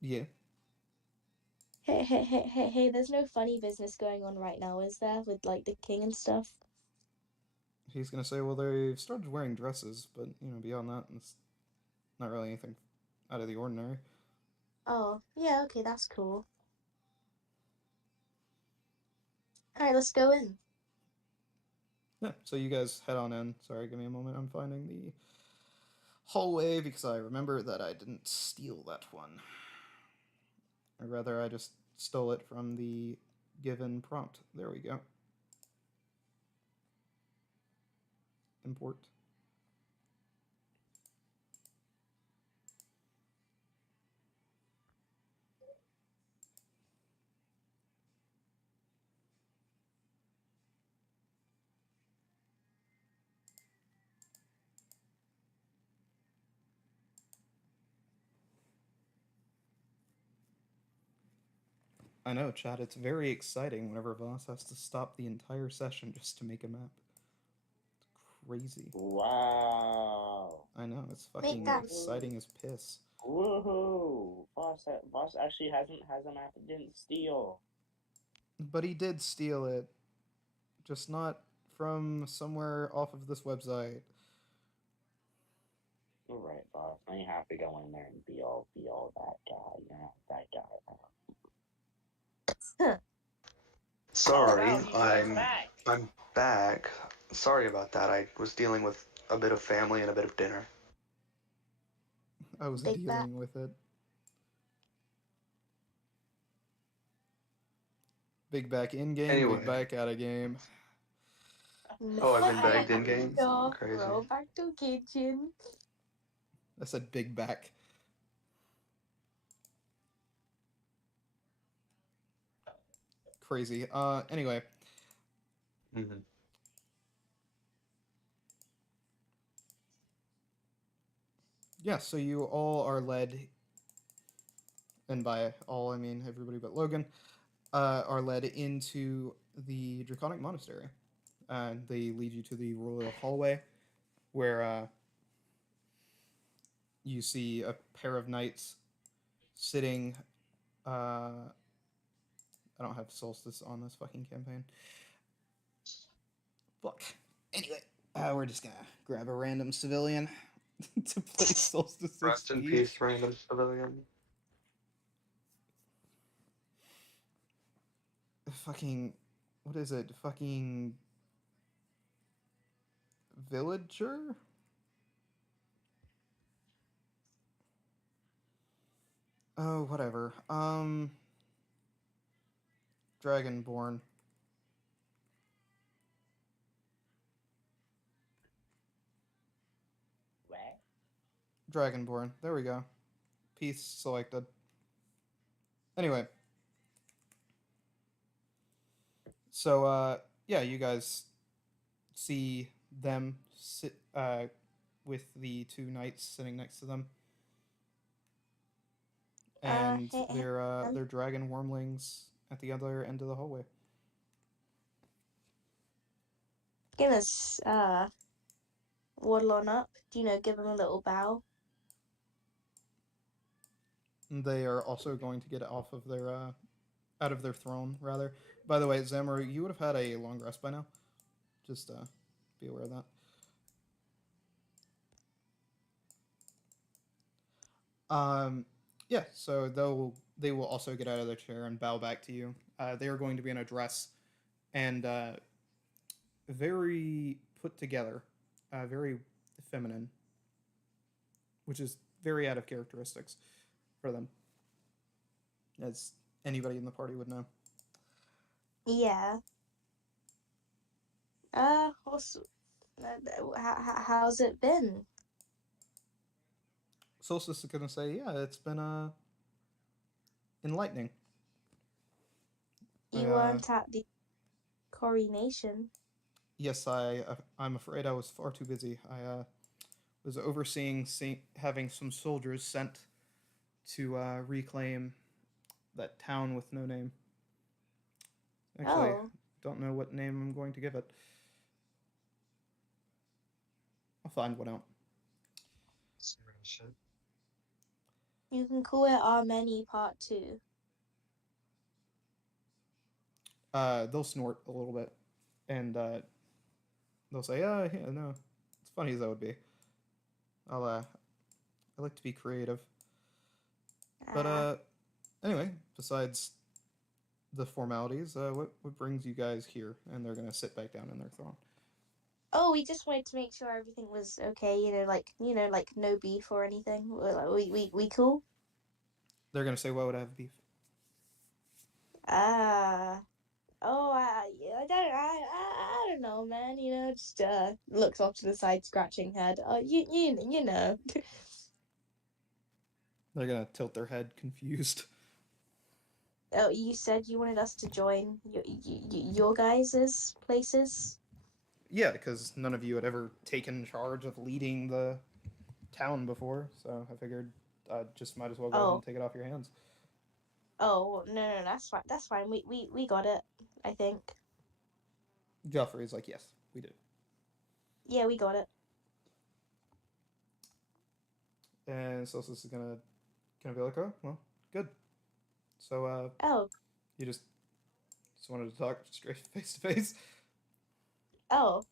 Yeah. Hey, there's no funny business going on right now, is there? With like the king and stuff? He's gonna say, well, they've started wearing dresses, but beyond that, it's not really anything out of the ordinary. Oh, yeah, okay, that's cool. Alright, let's go in. Yeah, so you guys head on in. Sorry, give me a moment. I'm finding the hallway because I remember that I didn't steal that one. Or rather, I just stole it from the given prompt. There we go. Import. I know, Chad, it's very exciting whenever Voss has to stop the entire session just to make a map. It's crazy. Wow. I know, it's fucking exciting as piss. Woohoo! Boss actually has a map that didn't steal. But he did steal it. Just not from somewhere off of this website. You're right, boss. Now you have to go in there and be all that guy, that guy. Sorry, Oh, no, I'm back. Sorry about that. I was dealing with a bit of family and a bit of dinner. I was Big dealing with it. Big back in game, Anyway. big back out of game. Oh, I've been bagged in game? No, Crazy. roll back to kitchen. I said big back. Crazy. Anyway. Mm-hmm. Yeah, so you all are led, and by all I mean everybody but Logan, are led into the Draconic Monastery. And they lead you to the royal hallway, where you see a pair of knights sitting. I don't have Solstice on this fucking campaign. Fuck. Anyway, we're just gonna grab a random civilian to play Solstice of Rest in Speed. peace, random civilian. Fucking, what is it? Fucking villager? Oh, whatever. Dragonborn. What? Dragonborn. There we go. Piece selected. Anyway. So, yeah, you guys see them sit with the two knights sitting next to them. And they're dragon wormlings at the other end of the hallway. Gonna waddle on up. Give him a little bow. They are also going to get off of their out of their throne, rather. By the way, Zamoru, you would have had a long rest by now. Just be aware of that. Yeah, so they will also get out of their chair and bow back to you. They are going to be in a dress and very put together, very feminine, which is very out of characteristics for them, as anybody in the party would know. Yeah. How's it been? Solstice is gonna say, yeah, it's been enlightening. You weren't at the coronation. Yes, I'm afraid I was far too busy. I was overseeing having some soldiers sent to reclaim that town with no name. Actually, Oh, don't know what name I'm going to give it. I'll find one out. Shit. you can call it Armeni Part 2. They'll snort a little bit, and they'll say, yeah, no. As funny as that would be, I like to be creative. But anyway, besides the formalities, what brings you guys here? And they're gonna sit back down in their throne. Oh, we just wanted to make sure everything was okay. Like no beef or anything. We cool. They're gonna say, why would I have beef? Ah. Oh, I don't know, man. Just looks off to the side, scratching head. You know. They're gonna tilt their head, confused. Oh, you said you wanted us to join your guys's places. Yeah, because none of you had ever taken charge of leading the town before, so I figured I just might as well go ahead and Oh, take it off your hands. no, that's fine. That's fine. We got it. I think. Joffrey's like, yes, we do. Yeah, we got it. And Celsus is gonna be like, oh, well, good. So, Oh, you just wanted to talk straight face to face. oh,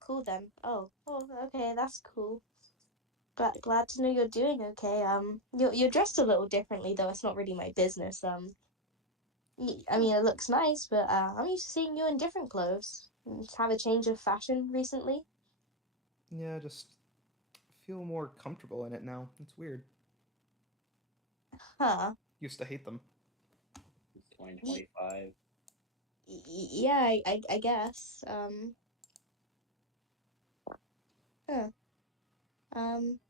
cool then. Okay, that's cool. Glad to know you're doing okay. You're dressed a little differently though. It's not really my business. I mean, it looks nice, but I'm used to seeing you in different clothes. Just have a change of fashion recently. Yeah, just feel more comfortable in it now. It's weird. Huh? Used to hate them. It's 2025. Yeah, I guess. Huh.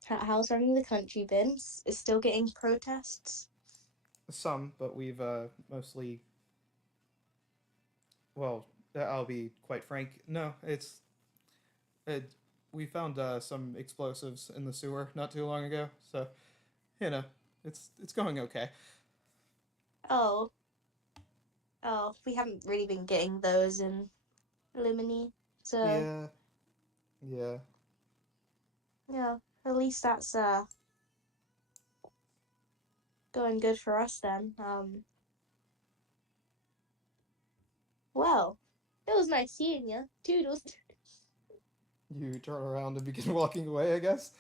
How's running the country been? Is still getting protests? Some, but we've mostly. Well, I'll be quite frank. No, it. We found some explosives in the sewer not too long ago, so you know, it's going okay. Oh, we haven't really been getting those in Limini, so Yeah, yeah. yeah, at least that's going good for us then. Well, it was nice seeing you. Toodles. You turn around and begin walking away, I guess.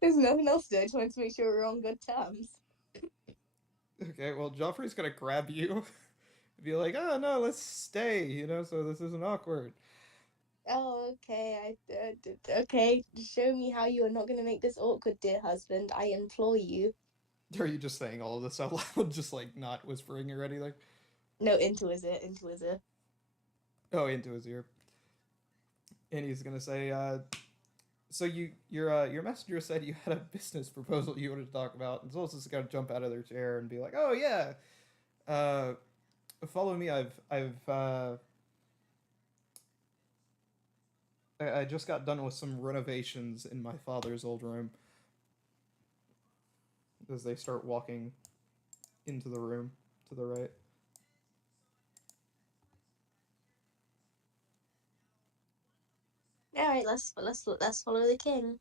There's nothing else to do. I just wanted to make sure we're on good terms. Okay, well, Joffrey's gonna grab you, be like, "Oh no, let's stay," so this isn't awkward. Oh, okay. Okay. Show me how you are not going to make this awkward, dear husband. I implore you. Are you just saying all of this out loud, just like not whispering or anything? No, into is it. Into is it. Oh, into his ear. And he's gonna say, "So your messenger said you had a business proposal you wanted to talk about." And Zulus is gonna jump out of their chair and be like, "Oh yeah, uh, follow me. I just got done with some renovations in my father's old room." As they start walking into the room to the right. All right, let's follow the king.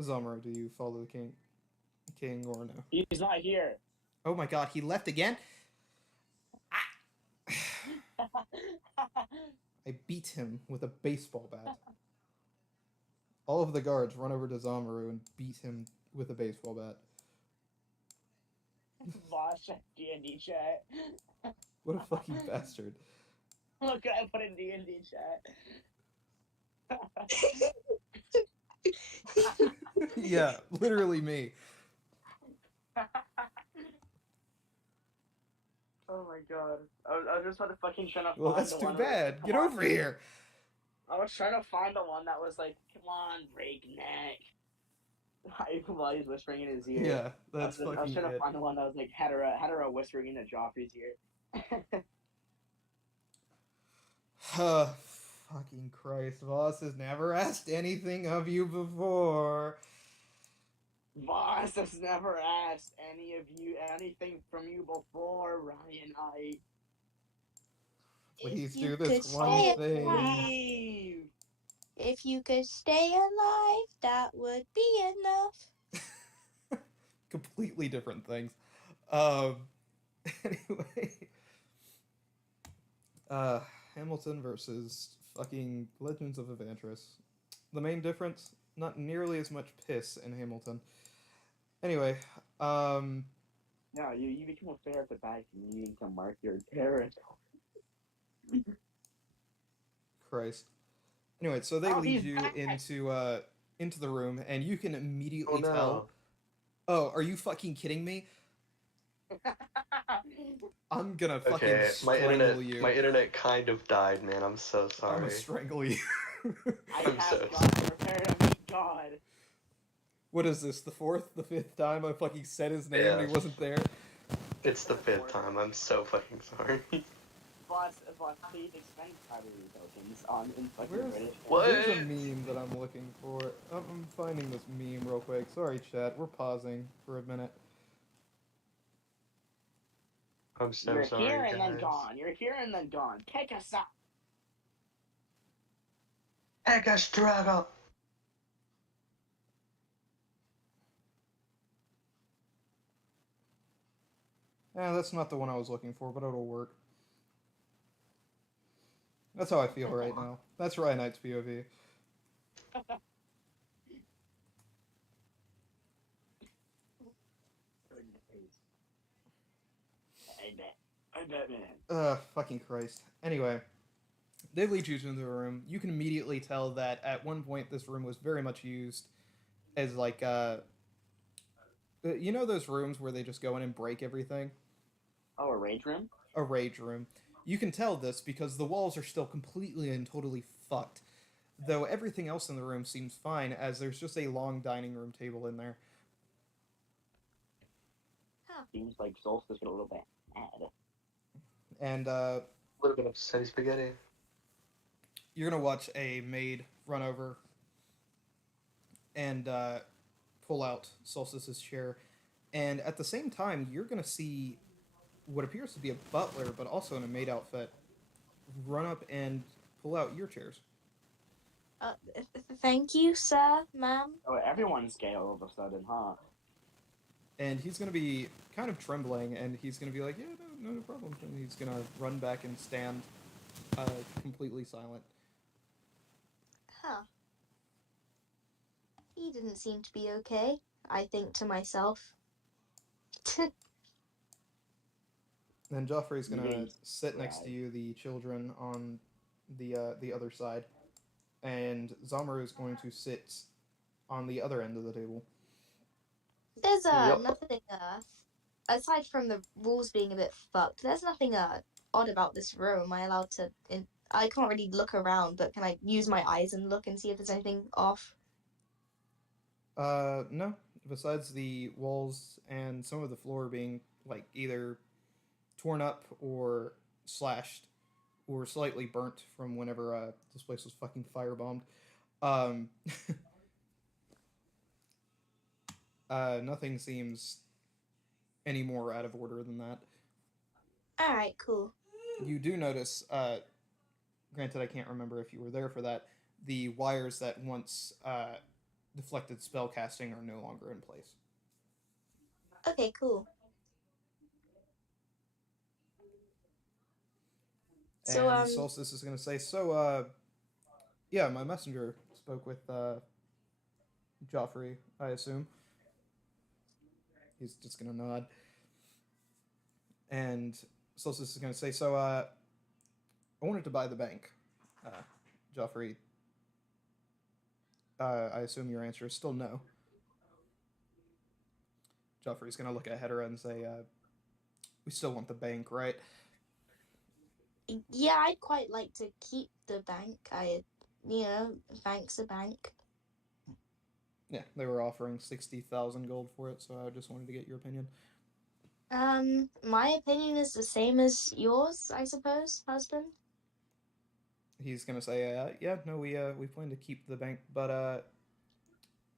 Zamra, do you follow the king? King or no? He's not here. Oh my god, he left again? I beat him with a baseball bat. All of the guards run over to Zamaru and beat him with a baseball bat. Boss check D&D chat. What a fucking bastard. Look, I put in D&D chat. Yeah, literally me. Oh my god. I was just fucking trying to Well, find that's the too one. bad. Get over here. I was trying to find the one that was like, come on, breakneck. While he's whispering in his ear. Yeah, that's I was fucking trying to it. find the one that was like, had her whispering into Joffrey's ear. Fucking Christ. Voss has never asked anything of you before. Boss has never asked anything from you before, Ryan. Please If you do this could one stay thing. alive, Leave. if you could stay alive, that would be enough. Completely different things. Anyway. Hamilton versus fucking Legends of Evantris. The main difference, not nearly as much piss in Hamilton. Anyway, No, you become a fair at the back and you need to mark your territory. Christ. Anyway, so they Oh, lead he's you back! into the room, and you can Oh immediately no. tell. Oh, are you fucking kidding me? I'm gonna fucking Okay, strangle you. my internet kind of died, man. I'm so I'm sorry. gonna strangle you. I I'm have so God prepared to meet God. What is this? The fourth, the fifth time I fucking said his name and Yeah. he wasn't there? It's the 5th time. I'm so fucking sorry. Boss, please expend Kyrie tokens on in fucking Where's- British. What? There's a meme that I'm looking for. I'm finding this meme real quick. Sorry, chat. We're pausing for a minute. I'm so You're sorry, here guys. and then gone. You're here and then gone. Take us up. Ega struggle. That's not the one I was looking for, but it'll work. That's how I feel right now. That's Ryan Knight's POV. I bet, man. Fucking Christ. Anyway, they lead you into the room. You can immediately tell that at one point this room was very much used as like you know those rooms where they just go in and break everything? Oh, a rage room? A rage room. You can tell this because the walls are still completely and totally fucked. Though everything else in the room seems fine, as there's just a long dining room table in there. Seems like Solstice got a little bit mad. And A little bit of upsetty spaghetti. you're gonna watch a maid run over and pull out Solstice's chair. And at the same time, you're gonna see what appears to be a butler, but also in a maid outfit, run up and pull out your chairs. Thank you, sir, ma'am. Oh, everyone's gay all of a sudden, huh? And he's gonna be kind of trembling, and he's gonna be like, "Yeah, no problem." And he's gonna run back and stand, completely silent. Huh. He didn't seem to be okay, I think to myself. Then Joffrey's gonna Yes, sit next to right. you, the children on the other side, and Zamaru is going to sit on the other end of the table. There's Yep. nothing aside from the rules being a bit fucked. There's nothing odd about this room. Am I allowed to? I can't really look around, but can I use my eyes and look and see if there's anything off? No. Besides the walls and some of the floor being like either torn up or slashed or slightly burnt from whenever this place was fucking firebombed. Nothing seems any more out of order than that. All right, cool. You do notice, granted I can't remember if you were there for that, the wires that once deflected spell casting are no longer in place. Okay, cool. So And Solstice is gonna say, so yeah, my messenger spoke with Joffrey, I assume. He's just gonna nod. And Solstice is gonna say, so I wanted to buy the bank. Joffrey, I assume your answer is still no. Joffrey's gonna look at Hedera and say, we still want the bank, right? yeah, I'd quite like to keep the bank. Bank's a bank. Yeah, they were offering 60,000 gold for it, so I just wanted to get your opinion. My opinion is the same as yours, I suppose, husband. He's gonna say, yeah, no, we plan to keep the bank, but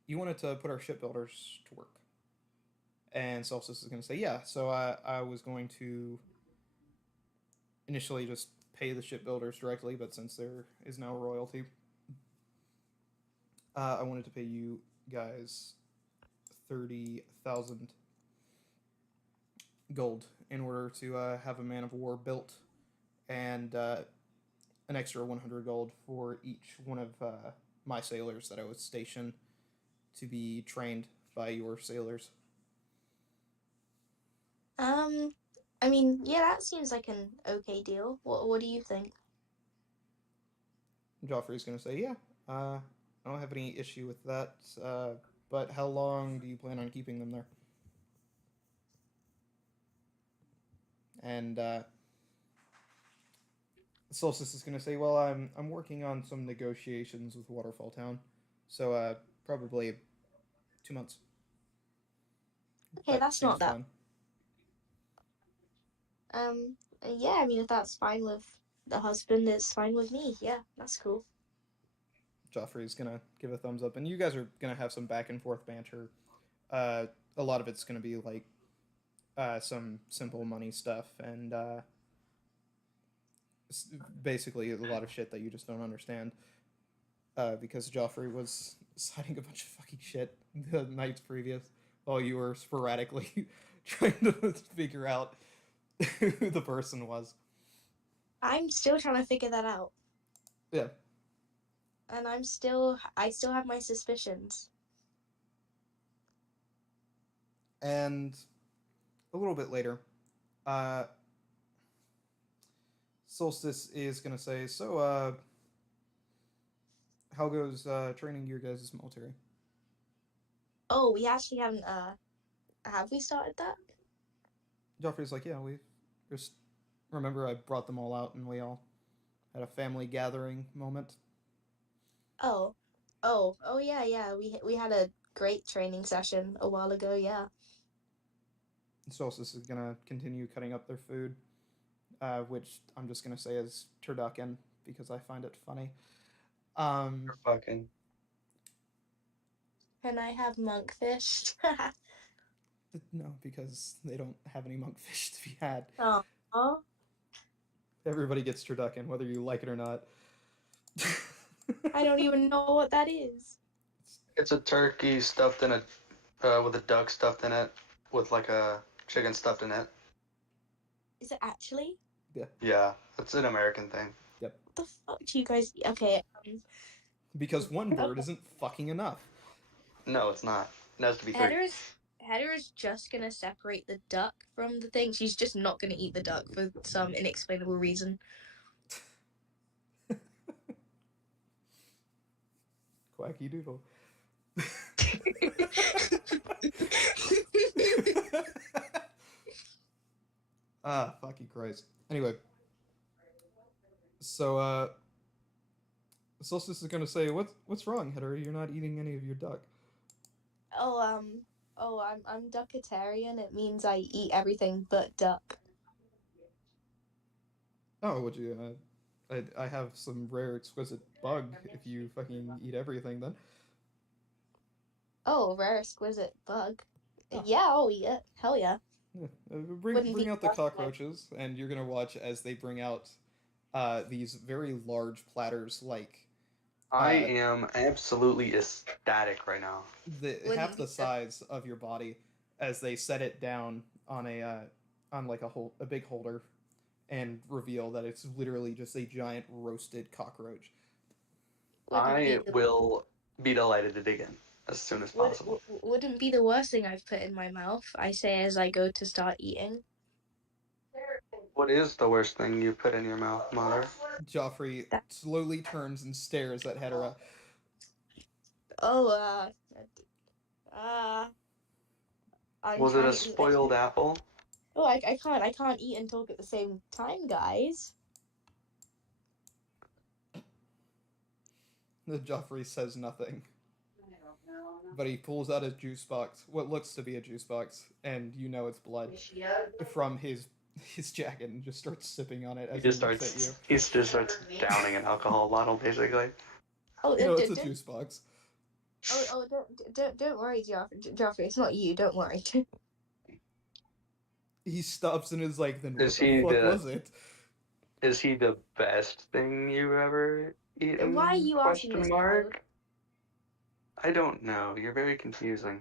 you wanted to put our shipbuilders to work. And Solstice is gonna say, yeah, so I was going to initially just pay the shipbuilders directly, but since there is now royalty, I wanted to pay you guys 30,000 gold in order to have a man of war built, and an extra 100 gold for each one of my sailors that I was stationed to be trained by your sailors. I mean, yeah, that seems like an okay deal. What do you think? Joffrey's going to say, yeah, I don't have any issue with that, but how long do you plan on keeping them there? And Solstice is going to say, well, I'm working on some negotiations with Waterfall Town, so probably 2 months. Okay, That that's seems not that. fine. Yeah, I mean, if that's fine with the husband, it's fine with me. Yeah, that's cool. Joffrey's gonna give a thumbs up, and you guys are gonna have some back and forth banter. A lot of it's gonna be like some simple money stuff, and basically a lot of shit that you just don't understand. Because Joffrey was citing a bunch of fucking shit the nights previous, while you were sporadically trying to figure out who the person was. I'm still trying to figure that out. Yeah. And I still have my suspicions. And a little bit later, uh, Solstice is gonna say, so how goes training your guys' military? Oh, we actually haven't have we started that? Joffrey's like, yeah, we just remember I brought them all out and we all had a family gathering moment. Oh. Oh yeah. We had a great training session a while ago, yeah. Solstice is gonna continue cutting up their food, which I'm just gonna say is turducken because I find it funny. You're fucking. Can I have monkfish? No, because they don't have any monkfish to be had. Oh. Everybody gets turducken, whether you like it or not. I don't even know what that is. It's a turkey stuffed in a with a duck stuffed in it, with like a chicken stuffed in it. Is it actually? Yeah. Yeah, it's an American thing. Yep. What the fuck do you guys? Okay. Because one bird isn't fucking enough. No, it's not. It has to be 3. Heather is just gonna separate the duck from the thing. She's just not gonna eat the duck for some inexplicable reason. Quacky doodle. Fucking Christ. Anyway. So, Solstice is gonna say, what's wrong, Hedera? You're not eating any of your duck. I'm duckatarian. It means I eat everything but duck. Oh, would you, I have some rare exquisite bug if you fucking eat everything then. Oh, rare exquisite bug. Oh. Yeah, I'll eat it. Hell yeah. Yeah. Wouldn't Bring be out the bug, though. cockroaches, and you're gonna watch as they bring out these very large platters, like I am absolutely ecstatic right now. half the size of your body, as they set it down on on like a big holder and reveal that it's literally just a giant roasted cockroach. I will be delighted to dig in as soon as possible. Wouldn't be the worst thing I've put in my mouth. I say as I go to start eating. What is the worst thing you put in your mouth, Mother? Joffrey slowly turns and stares at Hedera. Oh, I'm Was it a trying to eat. spoiled apple? Oh, I can't eat and talk at the same time, guys. Joffrey says nothing. But he pulls out his juice box, what looks to be a juice box, and you know it's blood, from his jacket, and just starts sipping on it as he looks at you. He just starts downing an alcohol bottle, basically. Oh, No, it's a juice box. Oh, don't worry, Joffrey. It's not you. Don't worry. He stops and is like, "Then what Is the he fuck was it?" Is he the best thing you've ever eaten? Why are you asking Question this, mark? I don't know. You're very confusing.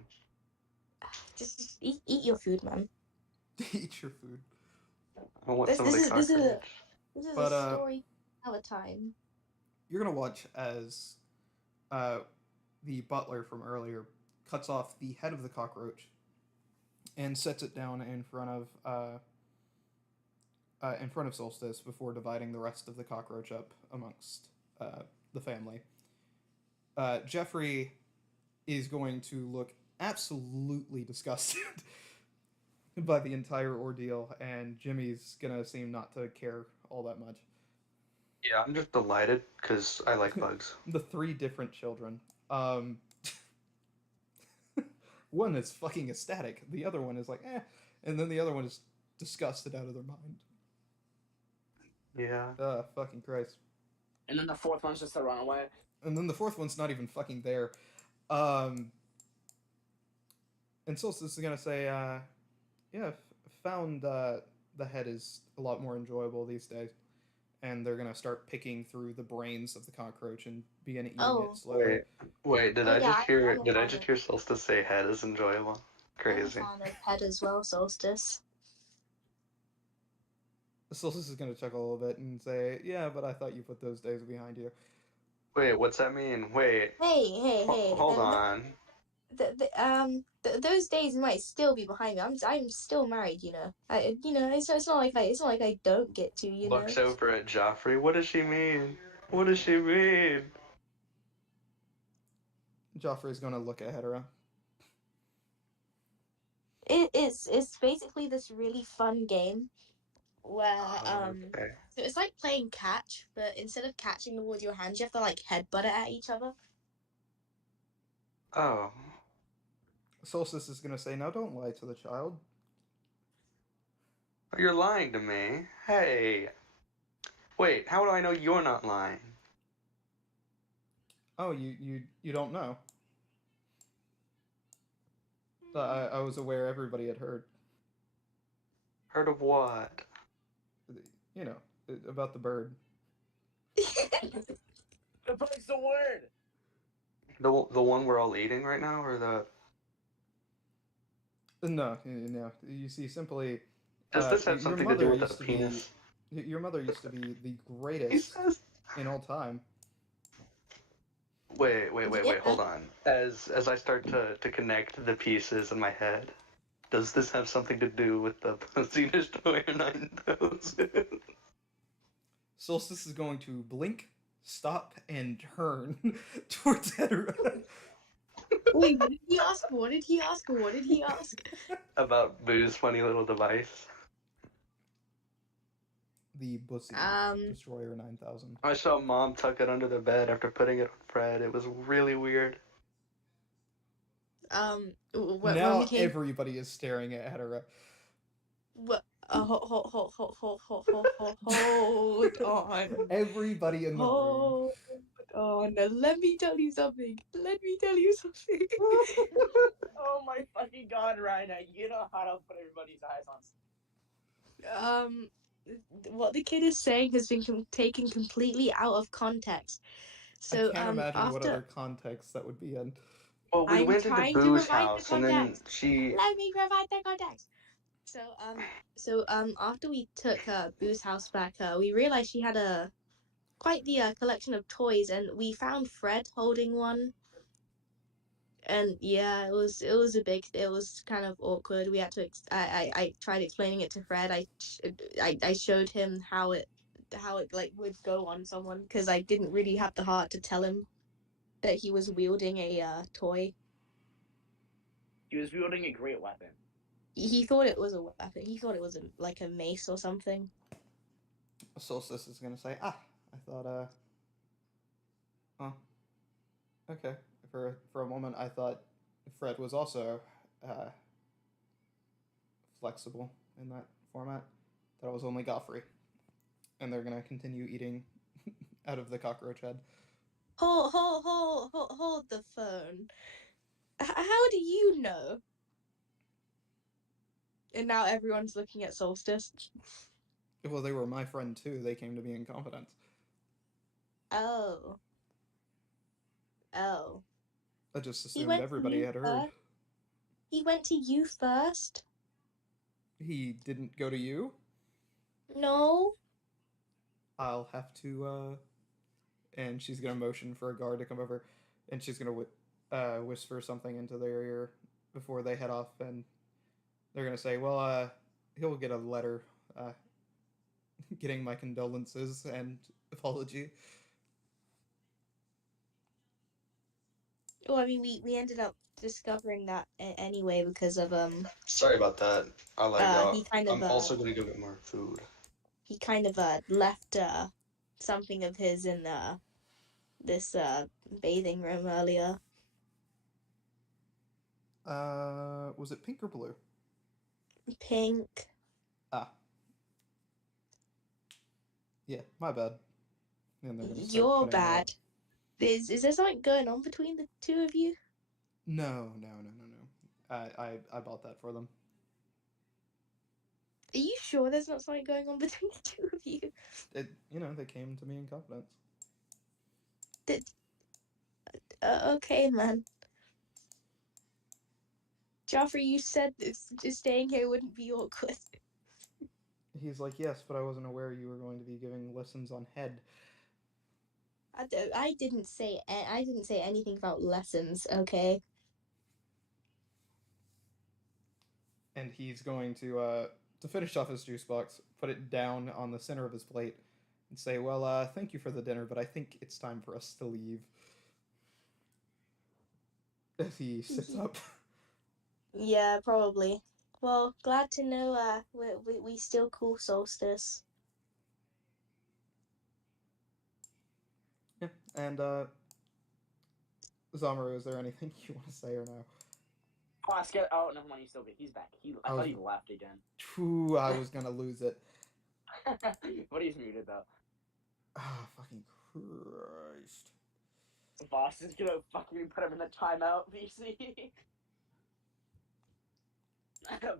Just eat your food, man. Eat your food. I want some of the cockroach. This is a story of a time. You're gonna watch as the butler from earlier cuts off the head of the cockroach and sets it down in front of Solstice before dividing the rest of the cockroach up amongst the family. Jeffrey is going to look absolutely disgusted by the entire ordeal, and Jimmy's gonna seem not to care all that much. Yeah, I'm just delighted because I like bugs. The three different children. One is fucking ecstatic. The other one is like, eh. And then the other one is disgusted out of their mind. Yeah. Fucking Christ. And then the fourth one's just a runaway. And then the fourth one's not even fucking there. And Solstice is gonna say, yeah, found the head is a lot more enjoyable these days. And they're gonna start picking through the brains of the cockroach and begin eating it slowly. Wait, did I just hear Solstice say head is enjoyable? Crazy. I'm a fan of head as well, Solstice. Solstice is gonna chuckle a little bit and say, yeah, but I thought you put those days behind you. Wait, what's that mean? Wait. Hey. Hold on. Those days might still be behind me. I'm still married, you know. It's not like I don't get to, you know. Looks over at Joffrey. What does she mean? What does she mean? Joffrey's gonna look at Hedera. It's basically this really fun game where Okay. so it's like playing catch, but instead of catching the ball with your hands, you have to like headbutt it at each other. Oh. Solstice is gonna say, now don't lie to the child. You're lying to me. Hey. Wait, how do I know you're not lying? Oh, you don't know. I was aware everybody had heard. Heard of what? You know, about the bird. The bird's the word! The one we're all eating right now, or the... No. You see, simply... Does this have something to do with the penis? Your mother used to be the greatest in all time. Wait, hold on. As I start to connect the pieces in my head, does this have something to do with the Pussy Destroyer 9000? Solstice is going to blink, stop, and turn towards Hedera. Wait, what did he ask? About Boo's funny little device. The Pussy Destroyer 9000. I saw Mom tuck it under the bed after putting it on Fred. It was really weird. Now everybody is staring at Hedera. What? Hold on. Everybody in the room. Hold on. Let me tell you something. Oh my fucking god, Ryan. You know how to put everybody's eyes on. What the kid is saying has been taken completely out of context. So I can't imagine what other context that would be in. Well, we I'm went into trying to Boo's provide the house, and then context. she. Let me provide the context. So after we took Boo's house back, we realized she had quite the collection of toys, and we found Fred holding one. And yeah, it was it was kind of awkward. We had to I tried explaining it to Fred. I showed him how it like would go on someone, because I didn't really have the heart to tell him that he was wielding a toy. He was wielding a great weapon. He thought it was a weapon. He thought it was like a mace or something. Solstice is gonna say, I thought, oh, okay. For a moment, I thought Fred was also flexible in that format. That it was only Godfrey, and they're gonna continue eating out of the cockroach head. Hold the phone. How do you know? And now everyone's looking at Solstice. Well, they were my friend too. They came to me in confidence. Oh. Oh. I just He assumed went to everybody you had heard. first. He went to you first? He didn't go to you? No. I'll have to, and she's gonna motion for a guard to come over, and she's gonna whisper something into their ear before they head off, and they're gonna say, well, he'll get a letter, getting my condolences and apology. Well, I mean, we ended up discovering that anyway, because of Sorry about that. he kind of I'm also gonna go get more food. left something of his in this bathing room earlier. Was it pink or blue? Pink. Ah. Yeah, my bad. And they're gonna start You're putting bad. Is there something going on between the two of you? No. I bought that for them. Are you sure there's not something going on between the two of you? They came to me in confidence. Okay, man. Joffrey, you said this, just staying here wouldn't be awkward. He's like, yes, but I wasn't aware you were going to be giving lessons on head. I didn't say anything about lessons, okay? And he's going to finish off his juice box, put it down on the center of his plate, and say, well, thank you for the dinner, but I think it's time for us to leave. As he sits up. Yeah, probably. Well, glad to know we still cool Solstice. Yeah, and Zamaru, is there anything you want to say or no? Oscar, oh, never mind, he's back. I thought he left again. Phew, I was gonna lose it. But he's muted though. Ah, fucking Christ. Boss is gonna fucking put him in a timeout, VC.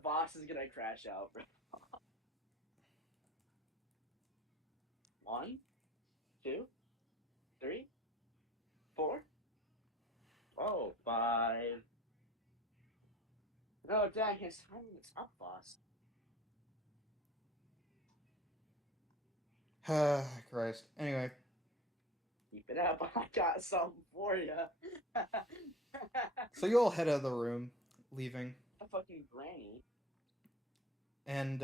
Boss is gonna crash out, bro. 1, 2, 3, 4. Oh, 5. No, dang, his timing is up, boss. Ah, Christ. Anyway, Keep it up, I got something for you. so you all head out of the room, leaving, A fucking granny. and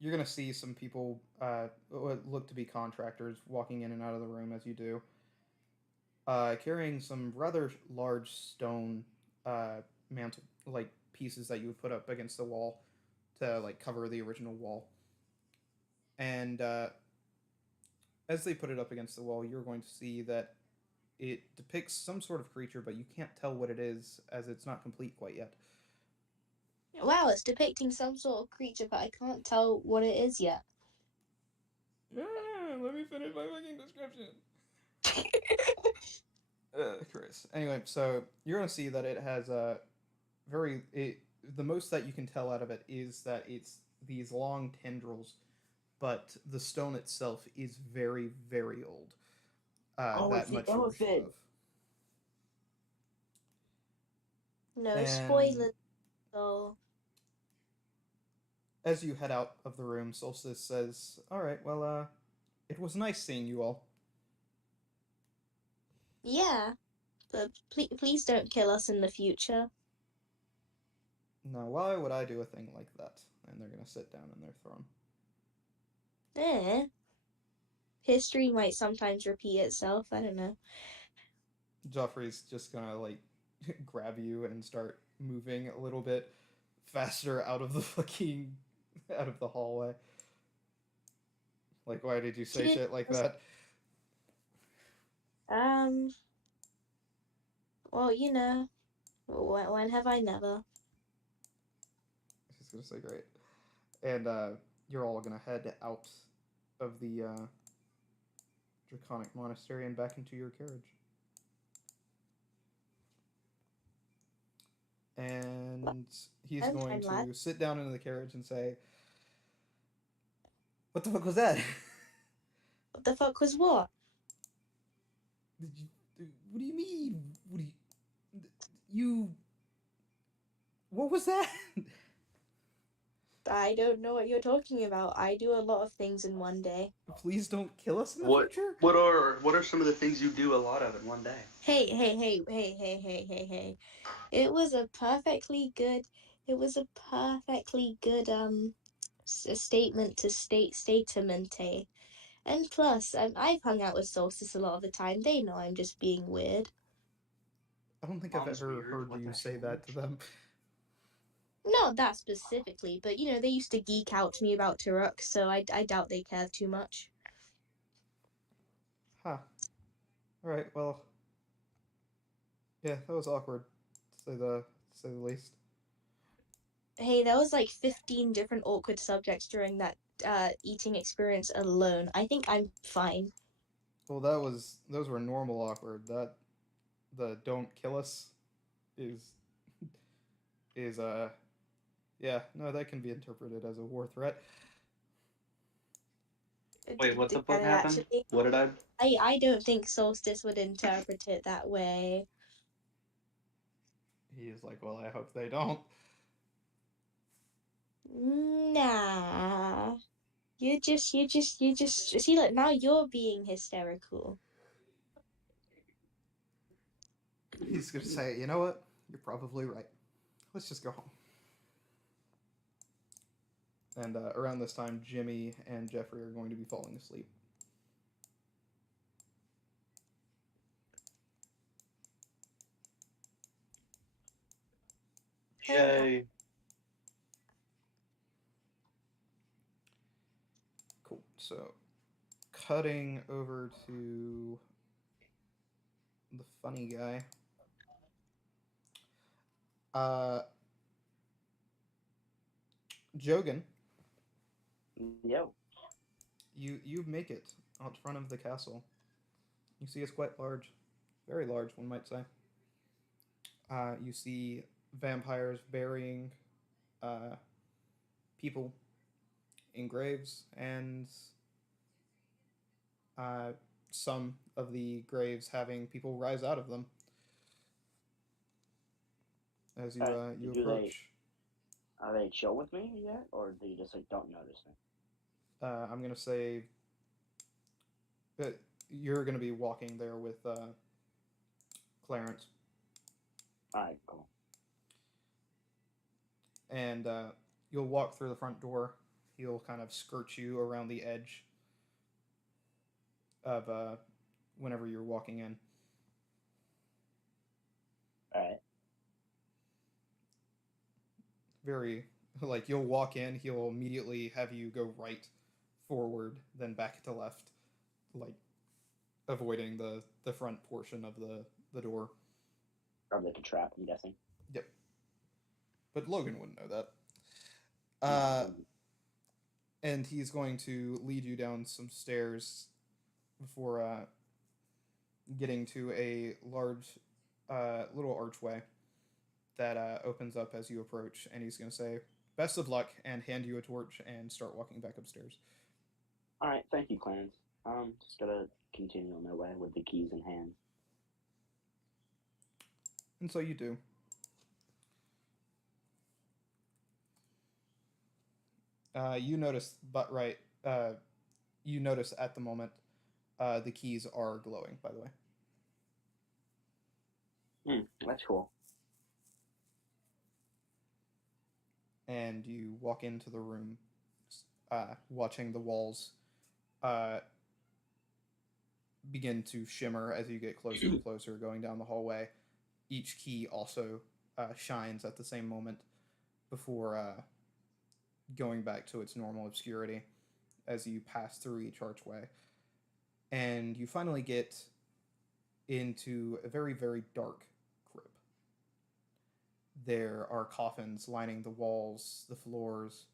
you're gonna see some people, what look to be contractors, walking in and out of the room as you do, carrying some rather large stone mantle, like pieces that you would put up against the wall to like cover the original wall. And as they put it up against the wall, you're going to see that it depicts some sort of creature, but you can't tell what it is as it's not complete quite yet. Wow, it's depicting some sort of creature, but I can't tell what it is yet. Let me finish my fucking description. Chris. Anyway, so you're gonna see that it has a the most that you can tell out of it is that it's these long tendrils, but the stone itself is very, very old. Oh, That it's the much you were sure elephant. of. No And spoilers, though. as you head out of the room, Solstice says, "All right, well, it was nice seeing you all." Yeah, but please don't kill us in the future. Now, why would I do a thing like that? And they're gonna sit down in their throne. History might sometimes repeat itself. I don't know. Joffrey's just gonna like grab you and start moving a little bit faster out of the hallway. Like, why did you say shit like that? Well, you know, when have I never? She's gonna say great. And you're all gonna head out of the Draconic Monastery and back into your carriage. And he's I'm going fine, lad. to sit down in the carriage and say, "What the fuck was that?" What the fuck was what? What do you mean? What do you? What was that? I don't know what you're talking about. I do a lot of things in one day. Please don't kill us in the What future. what are some of the things you do a lot of in one day? Hey. It was a perfectly good. It was a perfectly good statement to statement. And plus, I've hung out with Solstice a lot of the time. They know I'm just being weird. I don't think I've Mom's ever weird, heard what you the say hell? that to them. Not that specifically, but you know, they used to geek out to me about Turok, so I doubt they care too much. Huh. Alright, well. Yeah, that was awkward, to say the least. Hey, there was like 15 different awkward subjects during that eating experience alone. I think I'm fine. Well, those were normal awkward. That the don't kill us is is yeah, no, that can be interpreted as a war threat. Wait, what Did the fuck it happened? actually? What did I? I don't think Solstice would interpret it that way. He is like, well, I hope they don't. Nah. You just see, look, now you're being hysterical. He's gonna say, you know what? You're probably right. Let's just go home. And around this time, Jimmy and Jeffrey are going to be falling asleep. Yay. Cool. So, cutting over to the funny guy. Jogan, Yo. you make it out front of the castle. You see it's quite large, very large, one might say. You see vampires burying people in graves, and some of the graves having people rise out of them as you Do approach. are they chill with me yet, or they just like don't notice me? I'm gonna say that you're gonna be walking there with Clarence, All right, cool. and you'll walk through the front door. He'll kind of skirt you around the edge of whenever you're walking in. All right. Very like you'll walk in, he'll immediately have you go right, forward, then back to left, like avoiding the front portion of the door. Probably like a trap, I'm guessing. Yep. But Logan wouldn't know that. No, And he's going to lead you down some stairs before getting to a large little archway that opens up as you approach, and he's going to say, "Best of luck," and hand you a torch and start walking back upstairs. all right, thank you, Clarence. Just gotta continue on my way with the keys in hand. And so you do. You notice, but right, you notice at the moment, the keys are glowing. By the way, That's cool. and you walk into the room, watching the walls uh, begin to shimmer as you get closer and closer, going down the hallway. Each key also shines at the same moment before going back to its normal obscurity as you pass through each archway. And you finally get into a very, very dark crypt. There are coffins lining the walls, the floors,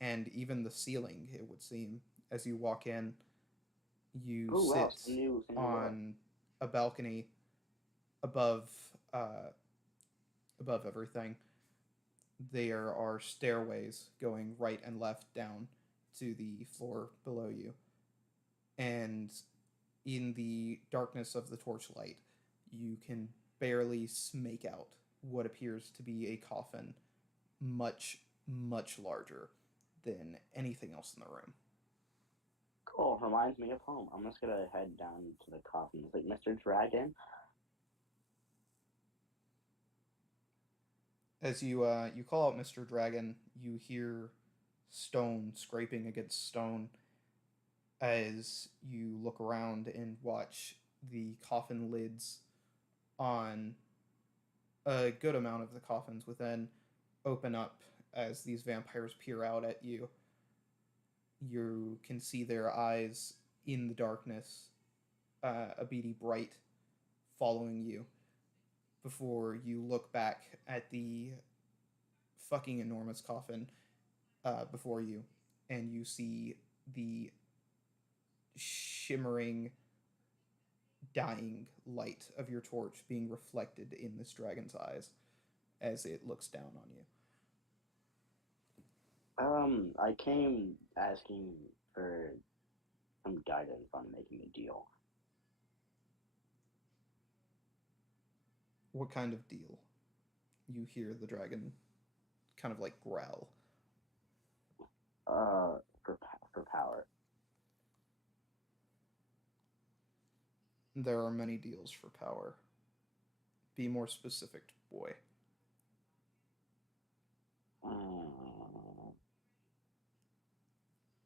and even the ceiling, it would seem. As you walk in, you Oh wow, sit some new lore. on a balcony above uh, above everything. There are stairways going right and left down to the floor below you. And in the darkness of the torchlight, you can barely make out what appears to be a coffin much, much larger than anything else in the room. Cool. Reminds me of home. I'm just gonna head down to the coffin. It's like Mr. Dragon. As you call out Mr. Dragon, you hear stone scraping against stone as you look around and watch the coffin lids on a good amount of the coffins within open up as these vampires peer out at you. You can see their eyes in the darkness, a beady bright, following you before you look back at the fucking enormous coffin before you, and you see the shimmering, dying light of your torch being reflected in this dragon's eyes as it looks down on you. I came asking for some guidance on making a deal. What kind of deal? You hear the dragon kind of like growl. For power. There are many deals for power. Be more specific, boy.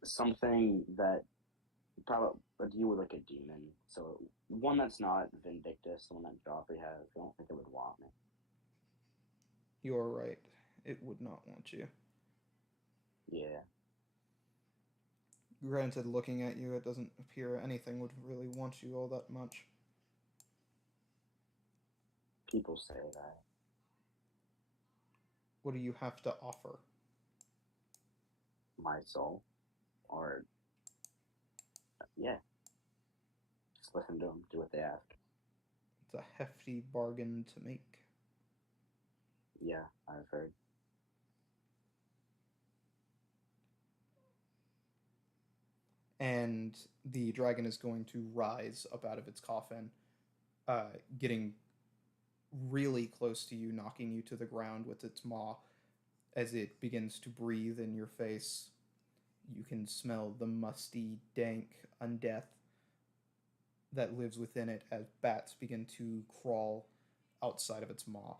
Something that probably a deal with like a demon. So one that's not vindictive, one that Joffrey has. I don't think it would want me. You're right. It would not want you. Yeah. Granted, looking at you, it doesn't appear anything would really want you all that much. People say that. What do you have to offer? My soul. Or, yeah. Just listen to them, do what they ask. It's a hefty bargain to make. Yeah, I've heard. And the dragon is going to rise up out of its coffin, getting really close to you, knocking you to the ground with its maw as it begins to breathe in your face. You can smell the musty, dank undeath that lives within it as bats begin to crawl outside of its maw.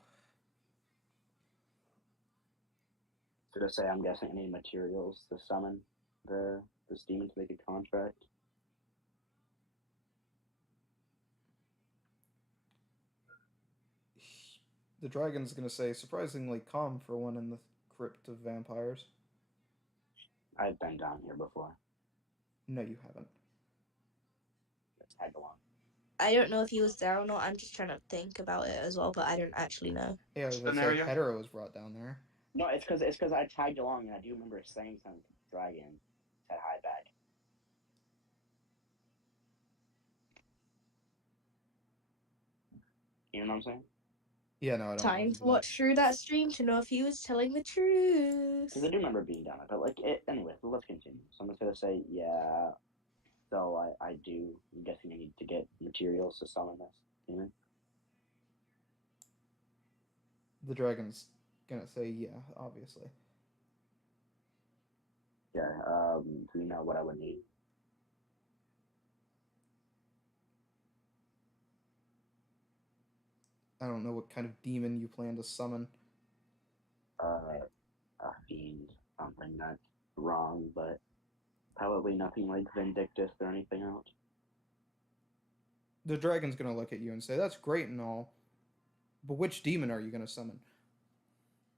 So to say, I'm guessing any materials to summon this demon to make a contract. The dragon's going to say, surprisingly calm for one in the crypt of vampires. I've been down here before. No, you haven't. Let's tag along. I don't know if he was there or not. I'm just trying to think about it as well, but I don't actually know. Yeah, I was going to say, Hetero was brought down there. No, it's because I tagged along and I do remember saying something to the dragon. Said hi back. You know what I'm saying? Yeah, no, I don't Time remember to watch through that stream to know if he was telling the truth. Because I do remember being down there, but like, anyway, let's continue. So I'm just gonna say, yeah. So I do. I'm guessing I need to get materials to summon this demon. The dragon's gonna say, yeah, obviously. Yeah. Do you know what I would need? I don't know what kind of demon you plan to summon. A fiend. Something that's wrong, but probably nothing like vindictive or anything else. The dragon's gonna look at you and say, "That's great and all, but which demon are you gonna summon?"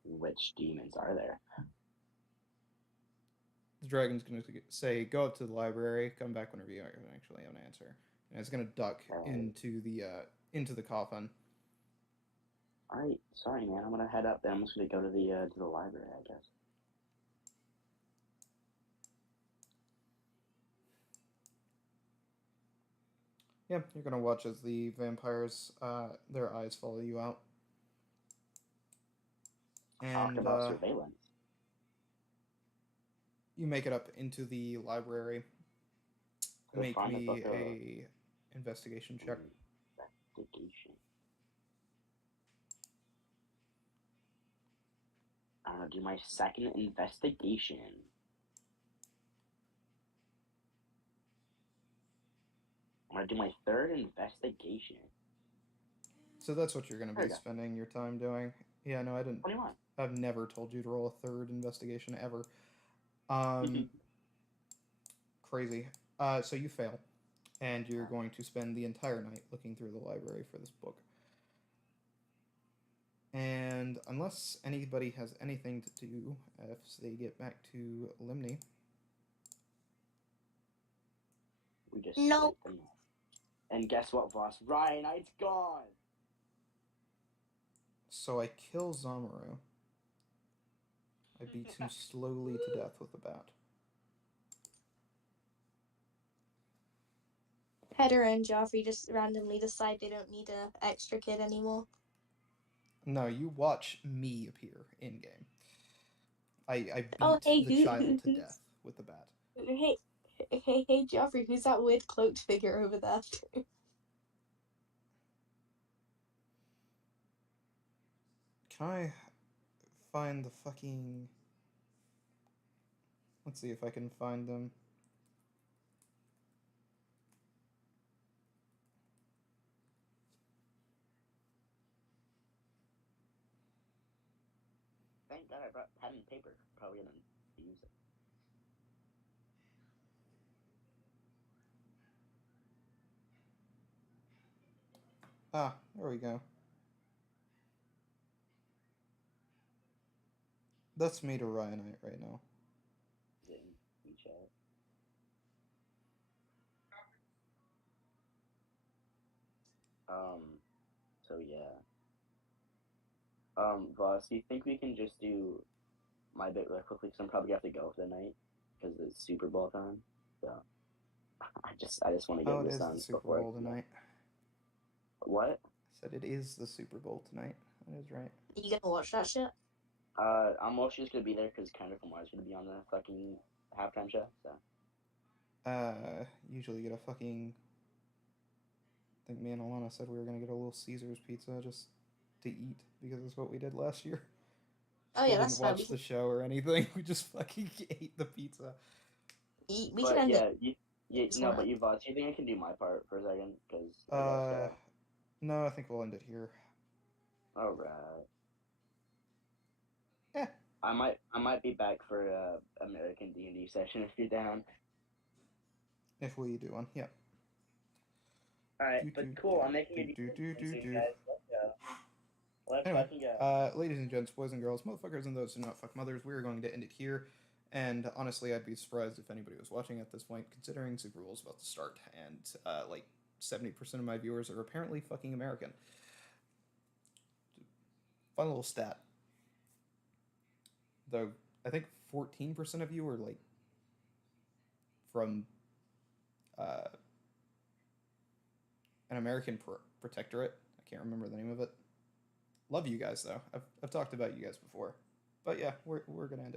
Which demons are there? The dragon's gonna say, "Go up to the library. Come back whenever you actually have an answer." And it's gonna duck into the coffin. All right, sorry, man. I'm gonna head up. Then I'm just gonna go to the library, I guess. Yeah, you're gonna watch as the vampires, their eyes follow you out. Talk And about surveillance. you make it up into the library. Go Make find a me book of a investigation check. investigation. I'm gonna do my second investigation. I'm gonna do my third investigation. So that's what you're gonna There be we go. spending your time doing. Yeah, no, I didn't. 21. I've never told you to roll a third investigation ever. Crazy. So you fail, and you're going to spend the entire night looking through the library for this book. And unless anybody has anything to do, if they get back to Limney, We just Nope. spent the night. And guess what, boss? Ryan Knight's gone. so I kill Zamaru. I beat him slowly to death with a bat. Hedda and Joffrey just randomly decide they don't need an extra kid anymore. No, you watch me appear in game. I beat Oh, hey, the child to death with a bat. Hey, Joffrey, who's that weird cloaked figure over there? Can I find the fucking... Let's see if I can find them. Thank God I brought pen and paper. Probably gonna use it. Ah, there we go. That's me to Ryanite right now. In chat. So yeah. Boss, do you think we can just do my bit real quickly? Because I'm probably gonna have to go for the night because it's Super Bowl time. So I just want to get Oh, it this is done the Super before. Bowl tonight. What? I said it is the Super Bowl tonight. That is right. You gonna watch that shit? I'm mostly just gonna be there because Kendrick Lamar's gonna be on the fucking halftime show. So. Usually get a fucking... I think me and Alana said we were gonna get a little Caesar's pizza just to eat because that's what we did last year. Oh We yeah, that's didn't fine. watch the show or anything. We just fucking ate the pizza. We can But end yeah, it. no, but you boss. You think I can do my part for a second? Because No, I think we'll end it here. all right. Yeah. I might be back for American D&D session if you're down. If we do one, yeah. All right, but cool. I'm making a D&D soon, guys. Let's go. Let's Anyway, fucking go. ladies and gents, boys and girls, motherfuckers and those who do not fuck mothers, we're going to end it here. And honestly, I'd be surprised if anybody was watching at this point, considering Super Bowl's about to start, and like 70% of my viewers are apparently fucking American. Fun little stat. Though I think 14% of you are like from an American protectorate. I can't remember the name of it. Love you guys though. I've talked about you guys before, but yeah, we're gonna end it.